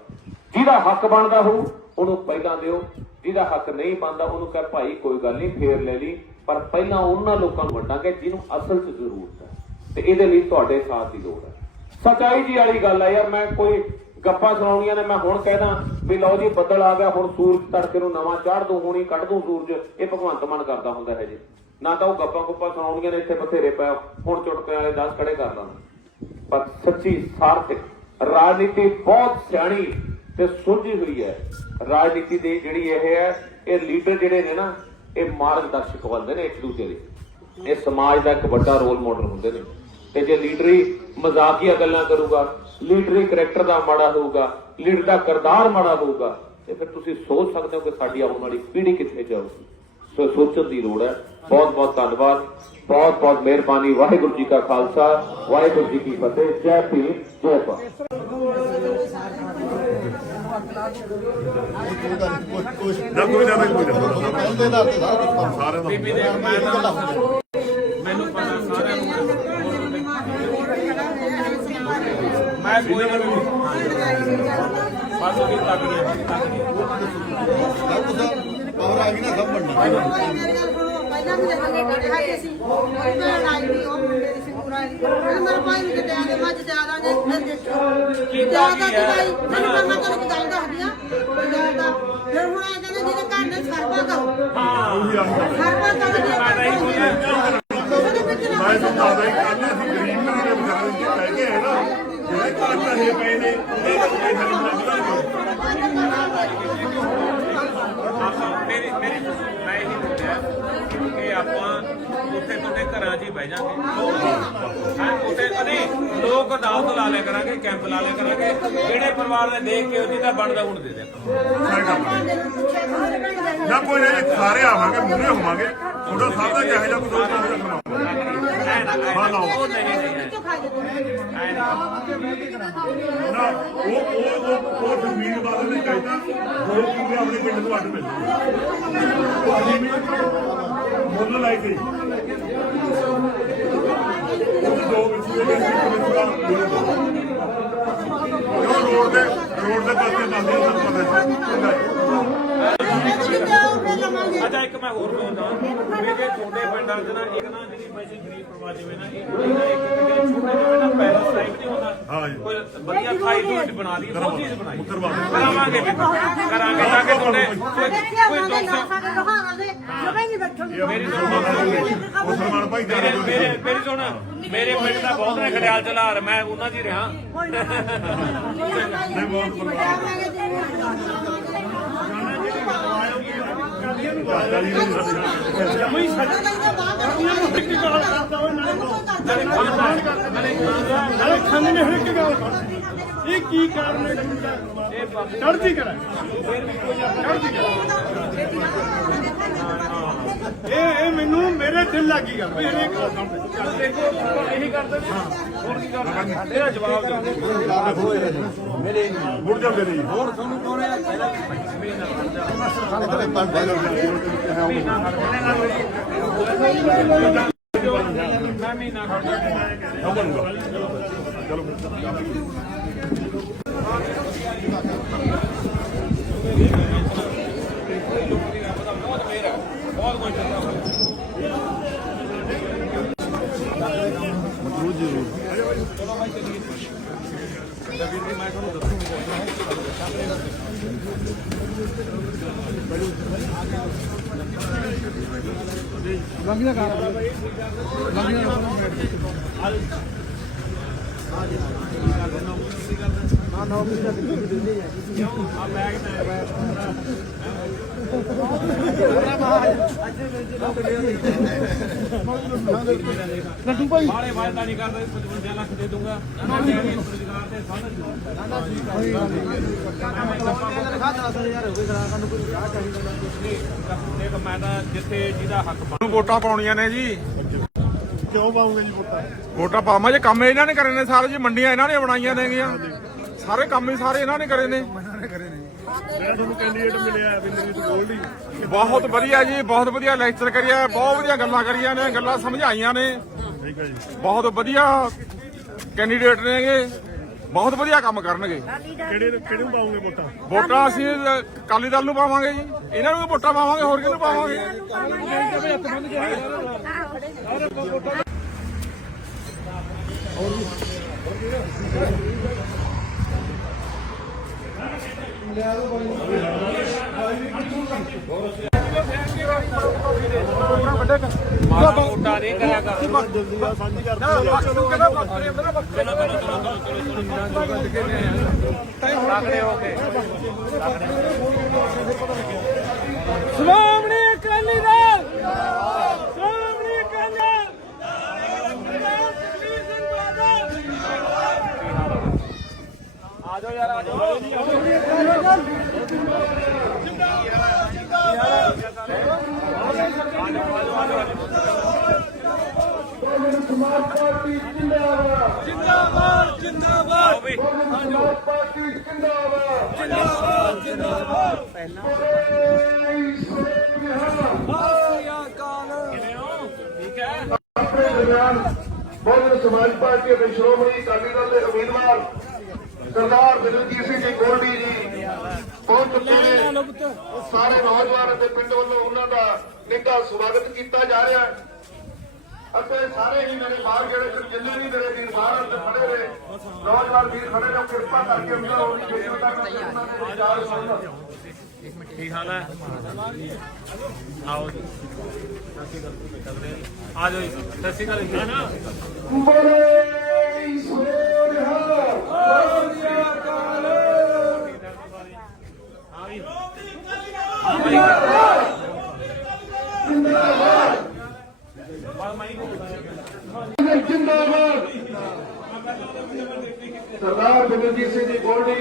ਜਿਹਦਾ ਹੱਕ ਬਣਦਾ ਹੋਊ ਉਹਨੂੰ ਪਹਿਲਾਂ ਦਿਓ, ਜਿਹਦਾ ਹੱਕ ਨਹੀਂ ਬਣਦਾ ਉਹਨੂੰ ਕਹੇ ਭਾਈ ਕੋਈ ਗੱਲ ਨਹੀਂ ਫੇਰ ਲੈ ਲਈ, ਪਰ ਪਹਿਲਾਂ ਉਹਨਾਂ ਲੋਕਾਂ ਨੂੰ ਵੰਡਾਂਗੇ ਜਿਹਨੂੰ ਅਸਲ 'ਚ ਜ਼ਰੂਰਤ ਹੈ। ਤੇ ਇਹਦੇ ਲਈ ਤੁਹਾਡੇ ਸਾਥ ਦੀ ਲੋੜ ਹੈ। ਸੱਚਾਈ ਜੀ ਵਾਲੀ ਗੱਲ ਹੈ ਯਾਰ। ਮੈਂ ਕੋਈ ਗੱਪਾਂ ਸੁਣਾਉਣੀਆਂ ਨੇ ਮੈਂ ਹੁਣ ਕਹਿਣਾ ਵੀ ਲਓ ਜੀ ਬੱਦਲ ਆ ਗਿਆ, ਹੁਣ ਸੂਰਜ ਤੜਕੇ ਨੂੰ ਨਵਾਂ ਚਾੜ ਦੂੰ, ਹੁਣੀ ਕੱਢ ਦੂੰ ਸੂਰਜ। ਇਹ ਭਗਵੰਤ ਮਾਨ ਕਰਦਾ ਹੁੰਦਾ ਹੈ ਜੀ। ਨਾ ਤਾਂ ਉਹ ਗੱਪਾਂ ਗੁੱਪਾਂ ਸੁਣਾਉਣੀਆਂ ਨੇ ਇੱਥੇ ਬਥੇਰੇ ਪਏ, ਹੁਣ ਚੁਟਕੇ ਵਾਲੇ 10 ਖੜੇ ਕਰ ਦਾਂ। ਪਰ ਸੱਚੀ ਸਾਰਥਿਕ ਰਾਜਨੀਤੀ ਬਹੁਤ ਸਿਆਣੀ ਤੇ ਸੁਲਝੀ ਹੋਈ ਹੈ। ਰਾਜਨੀਤੀ ਦੀ ਜਿਹੜੀ ਇਹ ਹੈ, ਇਹ ਲੀਡਰ ਜਿਹੜੇ ਨੇ ਨਾ, ਇਹ ਮਾਰਗਦਰਸ਼ਕ ਬਣਦੇ ਨੇ ਇੱਕ ਦੂਜੇ ਦੇ, ਇਹ ਸਮਾਜ ਦਾ ਇੱਕ ਵੱਡਾ ਰੋਲ ਮਾਡਲ ਹੁੰਦੇ ਨੇ। ਤੇ ਜੇ ਲੀਡਰ ਹੀ ਮਜ਼ਾਕੀਆ ਗੱਲਾਂ ਕਰੂਗਾ, ਲੀਡਰ ਹੀ ਕਰੈਕਟਰ ਦਾ ਮਾੜਾ ਹੋਊਗਾ, ਲੀਡਰ ਦਾ ਕਿਰਦਾਰ ਮਾੜਾ ਹੋਊਗਾ, ਤੇ ਫਿਰ ਤੁਸੀਂ ਸੋਚ ਸਕਦੇ ਹੋ ਕਿ ਸਾਡੀ ਆਉਣ ਵਾਲੀ ਪੀੜ੍ਹੀ ਕਿੱਥੇ ਜਾਊਗੀ। ਸੋ ਸੋਚਣ ਦੀ ਲੋੜ ਹੈ। ਬਹੁਤ ਬਹੁਤ ਧੰਨਵਾਦ, ਬਹੁਤ ਬਹੁਤ ਮਿਹਰਬਾਨੀ। ਵਾਹਿਗੁਰੂ ਜੀ ਕਾ ਖਾਲਸਾ, ਵਾਹਿਗੁਰੂ ਜੀ ਕੀ ਫਤਿਹ। ਜੈ ਭੀਮ, ਜੈ ਭਾਰਤ। ਬੀਬੀ ਦੇਖ, ਮੈਨੂੰ ਪਤਾ ਸਾਰਿਆਂ ਨੂੰ, ਮੈਂ ਕੋਈ ਨਾ ਬਸ ਉਹਦੀ ਤੱਕ ਪਾਵਰ ਆ ਗਈ ਨਾ, ਸਭ ਬਣਨਾ। ਪਹਿਲਾਂ ਵੀ ਦੇਖਾਂਗੇ ਕਿਹੜੇ ਹੈਗੇ ਸੀ ਉਹ ਭੈਣ ਆਈ ਨਹੀਂ, ਉਹ ਮੁੰਡੇ ਦੀ ਸਿੰਗੂਰਾ ਆਈ ਮੇਰੇ ਭਾਈ ਨੂੰ ਕਿਤੇ ਆਦੇ ਮੱਝ ਜ਼ਿਆਦਾ ਨੇ ਫਿਰ ਦੇਖੋ ਜ਼ਿਆਦਾ ਦਵਾਈ ਮੈਨੂੰ ਮੈਂ ਤੁਹਾਨੂੰ ਗੱਲ ਦੱਸਦੀ ਆ ਜ਼ਿਆਦਾ ਫਿਰ ਹੁਣ ਆ ਕਹਿੰਦੇ ਜਿਹਦੇ ਘਰ ਨੇ ਸਰਬਾ ਕਹੋ ਸਰਬਾ ਕਹੋ ਉਹਦੇ ਵਿੱਚ ਨਾ ਮੈਂ ਸਮਝਾਉਂਦਾ ਹੀ ਕਰਨਾ ਸੀ, ਗਰੀਬ ਘਰਾਂ ਦੇ ਵਿਚਾਰੇ ਨੂੰ ਕਹਿ ਕੇ ਹੈ ਨਾ, ਜਿਹੜੇ ਘਰ ਧਰੇ ਪਏ ਨੇ ਉਹਨਾਂ ਦਾ ਕੋਈ ਹੱਲ ਨਹੀਂ ਮੇਰੀ ਮੈਂ ਇਹੀ ਬੋਲਿਆ ਕਿ ਆਪਾਂ ਉੱਥੇ ਤੁਹਾਡੇ ਘਰਾਂ 'ਚ ਹੀ ਬਹਿ ਜਾਾਂਗੇ। ਹਾਂ, ਉੱਥੇ ਨਹੀਂ ਲੋਕ ਅਦਾਲਤ ਲਾ ਲਿਆ ਕਰਾਂਗੇ, ਕੈਂਪ ਲਾ ਲਿਆ ਕਰਾਂਗੇ, ਜਿਹੜੇ ਪਰਿਵਾਰ ਨੇ ਦੇਖ ਕੇ ਉਹਦੀ ਤਾਂ ਬਣਦਾ ਹੁਣ ਦੇ ਦਿਆ ਨਾ। ਕੋਈ ਨਹੀਂ, ਸਾਰੇ ਆਵਾਂਗੇ, ਮੂਹਰੇ ਹੋਵਾਂਗੇ, ਤੁਹਾਡਾ ਸਭ ਦਾ ਜਿਹੋ ਜਿਹਾ ਕੋਈ ਦੋਸਤ ਰੱਖਣਾ ਨਾ, ਉਹ ਜ਼ਮੀਨ ਬਾਦਲ ਨੇ ਚਾਹੀਦਾ 2 ਕਿੱਲੇ ਆਪਣੇ ਪਿੰਡ ਨੂੰ ਅੱਡ ਮਿਲ ਮੁੱਲ ਲਾਈ ਗਈ ਦੋ ਵਿਚਲੇ ਰੋਡ ਦੇ ਪਾਸੇ ਜਾਂਦੇ ਆ, ਤੁਹਾਨੂੰ ਪਤਾ ਅੱਛਾ, ਇੱਕ ਮੈਂ ਹੋਰ ਬੋਲਦਾ ਵੀ ਜੇ ਤੁਹਾਡੇ ਪਿੰਡਾਂ 'ਚ ਨਾ ਇੱਕ ਨਾ ਜਿਹੜੀ ਪੈਸੇ ਗਰੀਬ ਪਰਿਵਾਰ ਜਿਵੇਂ ਨਾ ਇੱਕ ਛੋਟੇ ਜਿਵੇਂ ਨਾ ਪੈਲਸ ਟਾਈਪ ਨਹੀਂ ਹੁੰਦਾ, ਕੋਈ ਵਧੀਆ ਖਾਈ ਦੋਸਤ ਬਣਾ ਲਈ, ਉਹ ਚੀਜ਼ ਬਣਾਈ ਕਰਾਵਾਂਗੇ ਵੀ ਕਰਾਂਗੇ ਤਾਂ ਕਿ ਤੁਹਾਡੇ ਕੋਈ ਮੇਰੀ ਸੁਣ, ਮੇਰੇ ਪਿੰਡ ਦਾ ਬਹੁਤ ਨੇ ਖੜਿਆਲ ਚਲਾਰ, ਮੈਂ ਉਹਨਾਂ ਦੀ ਰਿਹਾ। ਇਹ ਕੀ ਕਾਰਨ ਹੈ? ਚੜ੍ਹਦੀ ਕਰਾ ਇਹ ਮੈਨੂੰ ਮੇਰੇ ਦਿਲ ਲੱਗੀ ਗੱਲ ਇਹੀ ਕਰਦੇ ਨੇ। ਹੋਰ ਕੀ ਕਰਨਾ, ਇਹਦਾ ਜਵਾਬ ਦਿਓ। ਮੇਰੇ ਮੁੜ ਜਾਂਦੇ ਨੇ ਹੋਰ ਤੁਹਾਨੂੰ ਕੌਣ ਹੈ ਪਹਿਲਾਂ ਮੈਂ ਮਹੀਨਾ ਖੜਦਾ ਚਲੋ ਬਹੁਤ ਕੁਝ ਮੈਂ ਤੁਹਾਨੂੰ ਲੱਡੂ ਭਾਈ ਬਾਰੇ ਵਾਅਦਾ ਨਹੀਂ ਕਰਦਾ 55 ਲੱਖ ਦੇ ਦੂੰਗਾ ਰੋਜ਼ਗਾਰ ਤੇ ਮੈਂ ਤਾਂ ਜਿੱਥੇ ਜਿਹਦਾ ਹੱਕ ਵੋਟਾਂ ਪਾਉਣੀਆਂ ਨੇ ਜੀ। ਕਿਉਂ ਪਾਉਂਗੇ ਜੀ ਵੋਟਾਂ? ਵੋਟਾਂ ਪਾਵਾਂ ਜੇ ਕੰਮ ਇਹਨਾਂ ਨੇ ਕਰੇ ਨੇ ਸਾਰੇ ਜੀ, ਮੰਡੀਆਂ ਇਹਨਾਂ ਨੇ ਬਣਾਈਆਂ ਨੇਗੀਆਂ, ਸਾਰੇ ਕੰਮ ਹੀ ਸਾਰੇ ਇਹਨਾਂ ਨੇ ਕਰੇ ਨੇ। ਜਿਹੜਾ ਤੁਹਾਨੂੰ ਕੈਂਡੀਡੇਟ ਮਿਲਿਆ ਬਿੰਦਰੀਤ ਗੋਲਡੀ, ਬਹੁਤ ਵਧੀਆ ਜੀ, ਬਹੁਤ ਵਧੀਆ ਲੈਕਚਰ ਕਰਿਆ, ਬਹੁਤ ਵਧੀਆ ਗੱਲਾਂ ਕਰੀਆਂ ਨੇ, ਗੱਲਾਂ ਸਮਝਾਈਆਂ ਨੇ। ਠੀਕ ਹੈ ਜੀ, ਬਹੁਤ ਵਧੀਆ ਕੈਂਡੀਡੇਟ ਨੇਗੇ, ਬਹੁਤ ਵਧੀਆ ਕੰਮ ਕਰਨਗੇ। ਕਿਹੜੇ ਨੂੰ ਪਾਉਂਗੇ ਵੋਟਾਂ? ਵੋਟਾਂ ਅਸੀਂ ਅਕਾਲੀ ਦਲ ਨੂੰ ਪਾਵਾਂਗੇ ਜੀ, ਇਹਨਾਂ ਨੂੰ ਵੋਟਾਂ ਪਾਵਾਂਗੇ, ਹੋਰ ਕਿਹਨੂੰ ਪਾਵਾਂਗੇ। ਮਾੜਾ ਮੋਟਾ ਨਹੀਂ ਕਰਿਆ ਕਰ ਤਗੜੇ ਹੋ ਕੇ ਸ਼੍ਰੋਮਣੀ ਅਕਾਲੀ ਦਲ ਸ਼੍ਰੋਮਣੀ ਅਕਾਲੀ ਦਲ ਜਗਜੀਤ ਸਿੰਘ ਬਾਦਲ ਆ ਜਾਓ ਯਾਰ ਆ ਜਾਓ ਸਮਾਜ ਪਾਰਟੀ ਜਿੰਦਾਬਾਦ ਜਿੰਦਾਬਾਦ ਜਿੰਦਾਬਾਦ ਸਮਾਜ ਪਾਰਟੀ ਜਿੰਦਾਬਾਦ ਜਿੰਦਾਬਾਦ ਜਿੰਦਾਬਾਦ ਆਪਣੇ ਦਰਮਿਆਨ ਬਹੁਜਨ ਸਮਾਜ ਪਾਰਟੀ ਅਤੇ ਸ਼੍ਰੋਮਣੀ ਅਕਾਲੀ ਦਲ ਦੇ ਉਮੀਦਵਾਰ ਸਰਦਾਰ ਦਲਜੀਤ ਸਿੰਘ ਜੀ ਗੋਲਡੀ ਜੀ ਪਹੁੰਚ ਚੁੱਕੇ ਨੇ। ਸਾਰੇ ਨੌਜਵਾਨ ਅਤੇ ਪਿੰਡ ਵੱਲੋਂ ਉਹਨਾਂ ਦਾ ਨਿੱਘਾ ਸਵਾਗਤ ਕੀਤਾ ਜਾ ਰਿਹਾ ਹੈ ਅਤੇ ਸਾਰੇ ਹੀ ਮੇਰੇ ਬਾਹਰ ਜਿਹੜੇ ਜਿੰਨੇ ਵੀ ਮੇਰੇ ਵੀਰ ਬਾਹਰ ਅੰਦਰ ਖੜੇ ਨੇ ਨੌਜਵਾਨ ਵੀਰ ਖੜੇ ਨੇ ਉਹ ਕਿਰਪਾ ਕਰਕੇ ਉਹਨਾਂ ਨੂੰ ਜਿੱਥੇ ਤੱਕ ਉਹਨਾਂ ਦੇ ਵਿਚਾਰ ਸੁਣਨ। ਕੀ ਹਾਲ ਹੈ ਆਓ ਜੀ ਆ ਜਾਓ ਜੀ ਸਤਿ ਸ਼੍ਰੀ ਅਕਾਲ ਨਾ ਬੋਲੇ ਸੋਨਿਹਾ ਜਿੰਦਾਬਾਦ ਸਰਦਾਰ ਦਲਜੀਤ ਸਿੰਘ ਜੀ ਗੋਲਡੀ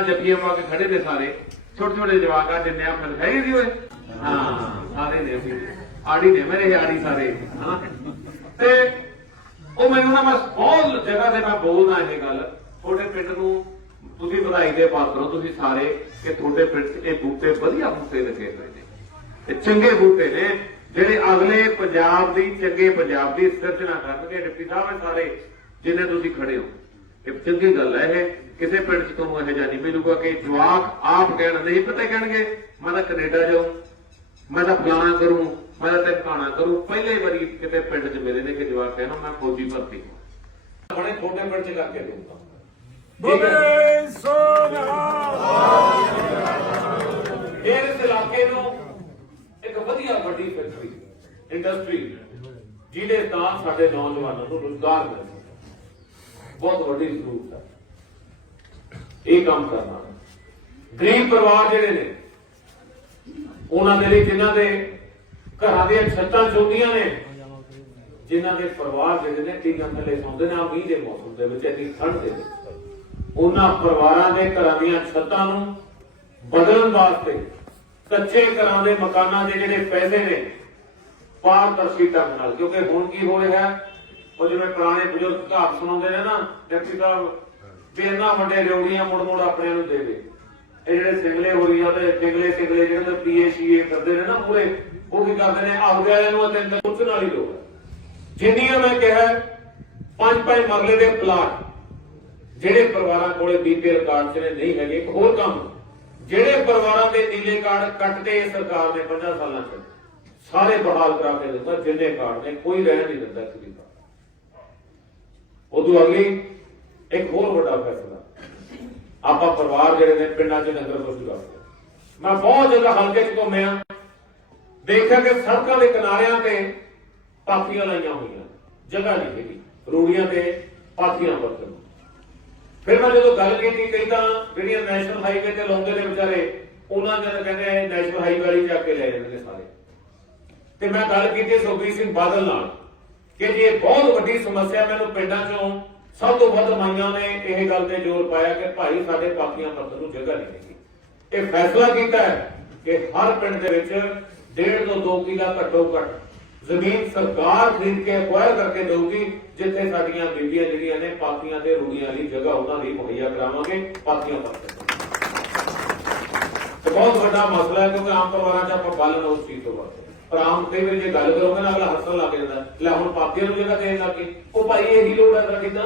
ਜੱਫੀਆਂ ਪਾ ਕੇ ਖੜੇ ਨੇ ਸਾਰੇ ਛੋਟੇ ਛੋਟੇ ਜਵਾਕ ਆ ਜਿੰਨੇ ਆ ਫਿਰ ਹੈਗੇ ਸੀ ਓਏ ਹਾਂ ਸਾਰੇ ਨੇ ਅਸੀਂ ਆੜੀ ਨੇ ਮੇਰੇ ਆੜੀ ਸਾਰੇ ਹਾਂ ਤੇ ਉਹ ਮੈਨੂੰ ਨਾ ਬਸ ਬਹੁਤ ਜਗ੍ਹਾ ਤੇ ਮੈਂ ਬੋਲਦਾ ਇਹ ਗੱਲ ਤੁਹਾਡੇ ਪਿੰਡ ਨੂੰ ਤੁਸੀਂ ਵਧਾਈ ਦੇ ਪਾਤਰ ਹੋ ਤੁਸੀਂ ਸਾਰੇ ਕਿ ਤੁਹਾਡੇ ਪਿੰਡ 'ਚ ਇਹ ਬੂਟੇ ਵਧੀਆ ਬੂਟੇ ਲੱਗੇ ਹੋਏ ਨੇ ਇਹ ਚੰਗੇ ਬੂਟੇ ਨੇ ਜਿਹੜੇ ਅਗਲੇ ਪੰਜਾਬ ਦੀ ਚੰਗੇ ਪੰਜਾਬ ਦੀ ਸਿਰਜਣਾ ਕਰਨਗੇ। ਡਿਪਟੀ ਸਾਹਿਬ ਸਾਰੇ ਜਿੰਨੇ ਤੁਸੀਂ ਖੜੇ ਹੋ ਇਹ ਚੰਗੀ ਗੱਲ ਹੈ ਇਹ ਕਿਸੇ ਪਿੰਡ 'ਚ ਤੁਹਾਨੂੰ ਇਹੋ ਜਿਹਾ ਨਹੀਂ ਮਿਲੂਗਾ ਕਿ ਜਵਾਕ ਆਪ ਕਹਿਣ ਨਹੀਂ ਪਤਾ ਕਹਿਣਗੇ ਮੈਂ ਤਾਂ ਕੈਨੇਡਾ ਜਾਊਂ ਮੈਂ ਤਾਂ ਫਲਾਣਾ ਕਰੂੰ ਮੈਂ ਤਾਂ ਟਿਕਾਣਾ ਕਰੂੰ। ਪਹਿਲੇ ਵਾਰੀ ਕਿਤੇ ਪਿੰਡ 'ਚ ਮਿਲੇ ਨੇ ਕਿ ਜਵਾਕ ਕਹਿਣਾ ਮੈਂ ਫੌਜੀ ਭਰਤੀ ਬੜੇ ਛੋਟੇ ਪਿੰਡ 'ਚ ਕਰਕੇ ਦੂੰਗਾ ਇਸ ਇਲਾਕੇ ਨੂੰ ਇੱਕ ਵਧੀਆ ਵੱਡੀ ਫੈਕਟਰੀ ਇੰਡਸਟਰੀ ਜਿਹਦੇ ਤਾਂ ਸਾਡੇ ਨੌਜਵਾਨਾਂ ਨੂੰ ਰੁਜ਼ਗਾਰ ਮਿਲ ਬਹੁਤ ਵੱਡੀ ਜ਼ਰੂਰਤ ਹੈ ਇਹ ਕੰਮ ਕਰਨਾ। ਗਰੀਬ ਪਰਿਵਾਰ ਜਿਹੜੇ ਨੇ ਉਹਨਾਂ ਦੇ ਲਈ ਜਿਨ੍ਹਾਂ ਦੇ ਘਰਾਂ ਦੀਆਂ ਛੱਤਾਂ ਚੋਂਦੀਆਂ ਨੇ ਜਿਨ੍ਹਾਂ ਦੇ ਪਰਿਵਾਰ ਜਿਹੜੇ ਨੇ ਟੀਨਾਂ ਥੱਲੇ ਸੌਂਦੇ ਨੇ ਮੀਂਹ ਦੇ ਮੌਸਮ ਦੇ ਵਿੱਚ ਇੰਨੀ ਠੰਡ ਦੇ ਵਿੱਚ ਉਹਨਾਂ ਪਰਿਵਾਰਾਂ ਦੇ ਘਰਾਂ ਦੀਆਂ ਛੱਤਾਂ ਨੂੰ ਬਦਲਣ ਵਾਸਤੇ ਕੱਚੇ ਘਰਾਂ ਦੇ ਮਕਾਨਾਂ ਦੇ ਜਿਹੜੇ ਪੈਸੇ ਨੇ ਪਾਰਦਰਸ਼ੀ ਢੰਗ ਨਾਲ ਕਿਉਂਕਿ ਹੁਣ ਕੀ ਹੋ ਰਿਹਾ ਉਹ ਜਿਵੇਂ ਪੁਰਾਣੇ ਬਜ਼ੁਰਗ ਕਹਾਵਤ ਸੁਣਾਉਂਦੇ ਨੇ ਨਾ ਡਿਪਟੀ ਸਾਹਿਬ ਵੀ ਇਹਨਾਂ ਵੱਡੇ ਰਿਉੜੀਆਂ ਮੁੜ ਮੁੜ ਆਪਣੇ ਨੂੰ ਦੇਵੇ ਇਹ ਜਿਹੜੇ ਸਿੰਗਲੇ ਹੋ ਰਹੀ ਆ ਤੇ ਸਿੰਗਲੇ ਜਿਹੜੇ ਪੀਏਸੀਏ ਕਰਦੇ ਨੇ ਨਾ ਪੂਰੇ ਉਹ ਕੀ ਕਰਦੇ ਨੇ ਆਪਦੇ ਵਾਲਿਆਂ ਨੂੰ ਅਤਿੰਤ ਪੁੱਛਣ ਵਾਲੀ ਲੋੜ ਜਿੰਨੀਆਂ ਮੈਂ ਕਿਹਾ 5-5 ਮਰਲੇ ਦੇ ਪਲਾਟ ਜਿਹੜੇ ਪਰਿਵਾਰਾਂ ਕੋਲੇ ਬੀਪੀਐਲ ਕਾਰਡ 'ਚ ਨਹੀਂ ਹੈਗੇ। ਇੱਕ ਹੋਰ ਕੰਮ ਜਿਹੜੇ ਪਰਿਵਾਰਾਂ ਦੇ ਨੀਲੇ ਕਾਰਡ ਕੱਟਦੇ ਸਰਕਾਰ ਨੇ 50 ਸਾਲਾਂ 'ਚ ਸਾਰੇ ਬਹਾਲ ਕਰਾ ਕੇ ਦਿੱਤਾ ਜਿੰਨੇ ਕਾਰਡ ਨੇ ਕੋਈ ਰਹਿਣ ਨਹੀਂ ਦਿੰਦਾ ਕਿਸੇ ਦਾ। ਉਦੋਂ ਅਗਲੀ ਇੱਕ ਹੋਰ ਵੱਡਾ ਫੈਸਲਾ ਆਪਾਂ ਪਰਿਵਾਰ ਜਿਹੜੇ ਨੇ ਪਿੰਡਾਂ 'ਚ ਨਗਰ ਕੁਸ਼ੀ ਕਰਦੇ ਮੈਂ ਬਹੁਤ ਜਗ੍ਹਾ ਹਲਕੇ 'ਚ ਘੁੰਮਿਆ ਦੇਖਿਆ ਕਿ ਸੜਕਾਂ ਦੇ ਕਿਨਾਰਿਆਂ ਤੇ ਪਾਥੀਆਂ ਲਾਈਆਂ ਹੋਈਆਂ ਜਗ੍ਹਾ ਨਹੀਂ ਹੈਗੀ ਰੂੜੀਆਂ ਤੇ ਪਾਥੀਆਂ ਵਰਤਣ। ਫਿਰ ਮੈਂ ਜਦੋਂ ਗੱਲ ਕੀਤੀ ਕਈ ਤਾਂ ਜਿਹੜੀਆਂ ਨੈਸ਼ਨਲ ਹਾਈਵੇ ਤੇ ਲਾਉਂਦੇ ਨੇ ਵਿਚਾਰੇ ਉਹਨਾਂ ਨੇ ਤਾਂ ਕਹਿੰਦੇ ਨੈਸ਼ਨਲ ਹਾਈਵੇ ਵਾਲੀ ਚੱਕ ਕੇ ਲੈ ਜਾਂਦੇ ਨੇ ਸਾਰੇ। ਤੇ ਮੈਂ ਗੱਲ ਕੀਤੀ ਸੁਖਬੀਰ ਸਿੰਘ ਬਾਦਲ ਨਾਲ ਕਿ ਜੀ ਇਹ ਬਹੁਤ ਵੱਡੀ ਸਮੱਸਿਆ ਮੈਨੂੰ ਪਿੰਡਾਂ 'ਚੋਂ ਸਭ ਤੋਂ ਵੱਧ ਮਾਈਆਂ ਨੇ ਇਹ ਗੱਲ ਤੇ ਜ਼ੋਰ ਪਾਇਆ ਕਿ ਭਾਈ ਸਾਡੇ ਪਾਥੀਆਂ ਵਰਤਣ ਨੂੰ ਜਗ੍ਹਾ ਨਹੀਂ ਹੈਗੀ। ਇਹ ਫੈਸਲਾ ਕੀਤਾ ਹੈ ਕਿ ਹਰ ਪਿੰਡ ਦੇ ਵਿੱਚ 1.5 ਤੋਂ 2 ਕਿੱਲਾ ਘੱਟੋ ਘੱਟ ਜ਼ਮੀਨ ਸਰਕਾਰ ਖਰੀਦ ਕੇ ਅਕਵਾਇਰ ਕਰਕੇ ਦੇਊਗੀ ਜਿੱਥੇ ਸਾਡੀਆਂ ਬੀਬੀਆਂ ਜਿਹੜੀਆਂ ਨੇ ਪਾਥੀਆਂ ਤੇ ਰੂੜੀਆਂ ਲਈ ਜਗ੍ਹਾ ਉਹਨਾਂ ਦੀ ਮੁਹੱਈਆ ਕਰਾਵਾਂਗੇ ਪਾਥੀਆਂ ਵਰਤਣ। ਤੇ ਬਹੁਤ ਵੱਡਾ ਮਸਲਾ ਹੈ ਕਿਉਂਕਿ ਆਮ ਪਰਿਵਾਰਾਂ 'ਚ ਆਪਾਂ ਬਾਲਣ ਉਸ ਚੀਜ਼ ਤੋਂ ਵਰਤਦੇ ਪਰ ਆਮ ਕਈ ਵਾਰੀ ਜੇ ਗੱਲ ਕਰੋਗੇ ਨਾ ਅਗਲਾ ਹੱਸਣ ਲੱਗ ਜਾਂਦਾ ਲੈ ਹੁਣ ਪਾਥੀਆਂ ਨੂੰ ਜਗ੍ਹਾ ਦੇਣ ਲੱਗੇ ਉਹ ਭਾਈ ਇਹੀ ਲੋੜ ਹੈ ਤਾਂ ਕਿਦਾਂ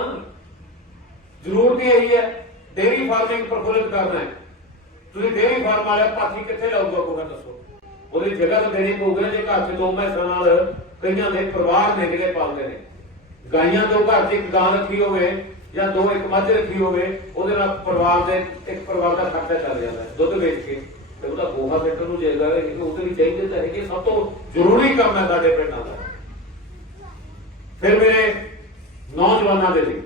ਜ਼ਰੂਰਤ ਹੀ ਇਹੀ ਹੈ ਡੇਅਰੀ ਫਾਰਮਿੰਗ ਪ੍ਰਫੁੱਲਿਤ ਕਰਨਾ ਹੈ। ਤੁਸੀਂ ਡੇਅਰੀ ਫਾਰਮ ਵਾਲਾ ਪਾਥੀ ਕਿੱਥੇ ਲਾਊਗਾ ਕੋਈ ਦੱਸੋ ਉਹਦੀ ਜਗ੍ਹਾ ਤਾਂ ਦੇਣੀ ਪਊਗੀ ਜੇ ਘਰ 'ਚ 2 ਮੈਸਾਂ ਨਾਲ ਕਈਆਂ ਦੇ ਪਰਿਵਾਰ ਨੇ ਜਿਹੜੇ ਪਾਲਦੇ ਨੇ ਗਾਈਆਂ ਤੋਂ ਘਰ 'ਚ ਇੱਕ ਗਾਂ ਰੱਖੀ ਹੋਵੇ ਜਾਂ 2 ਇੱਕ ਮੱਝ ਰੱਖੀ ਹੋਵੇ ਉਹਦੇ ਨਾਲ ਪਰਿਵਾਰ ਦੇ ਇੱਕ ਪਰਿਵਾਰ ਦਾ ਖਰਚਾ ਚੱਲ ਜਾਂਦਾ ਦੁੱਧ ਵੇਚ ਕੇ ਤੇ ਉਹਦਾ ਗੋਹਾ ਪਿੰਡ ਨੂੰ ਜਾਏਗਾ ਉਹਦੇ ਵੀ ਚਾਹੀਦੇ ਤਾਂ ਹੈਗੇ, ਸਭ ਤੋਂ ਜ਼ਰੂਰੀ ਕੰਮ ਹੈ ਸਾਡੇ ਪਿੰਡਾਂ ਦਾ। ਫਿਰ ਮੇਰੇ ਨੌਜਵਾਨਾਂ ਦੇ ਲਈ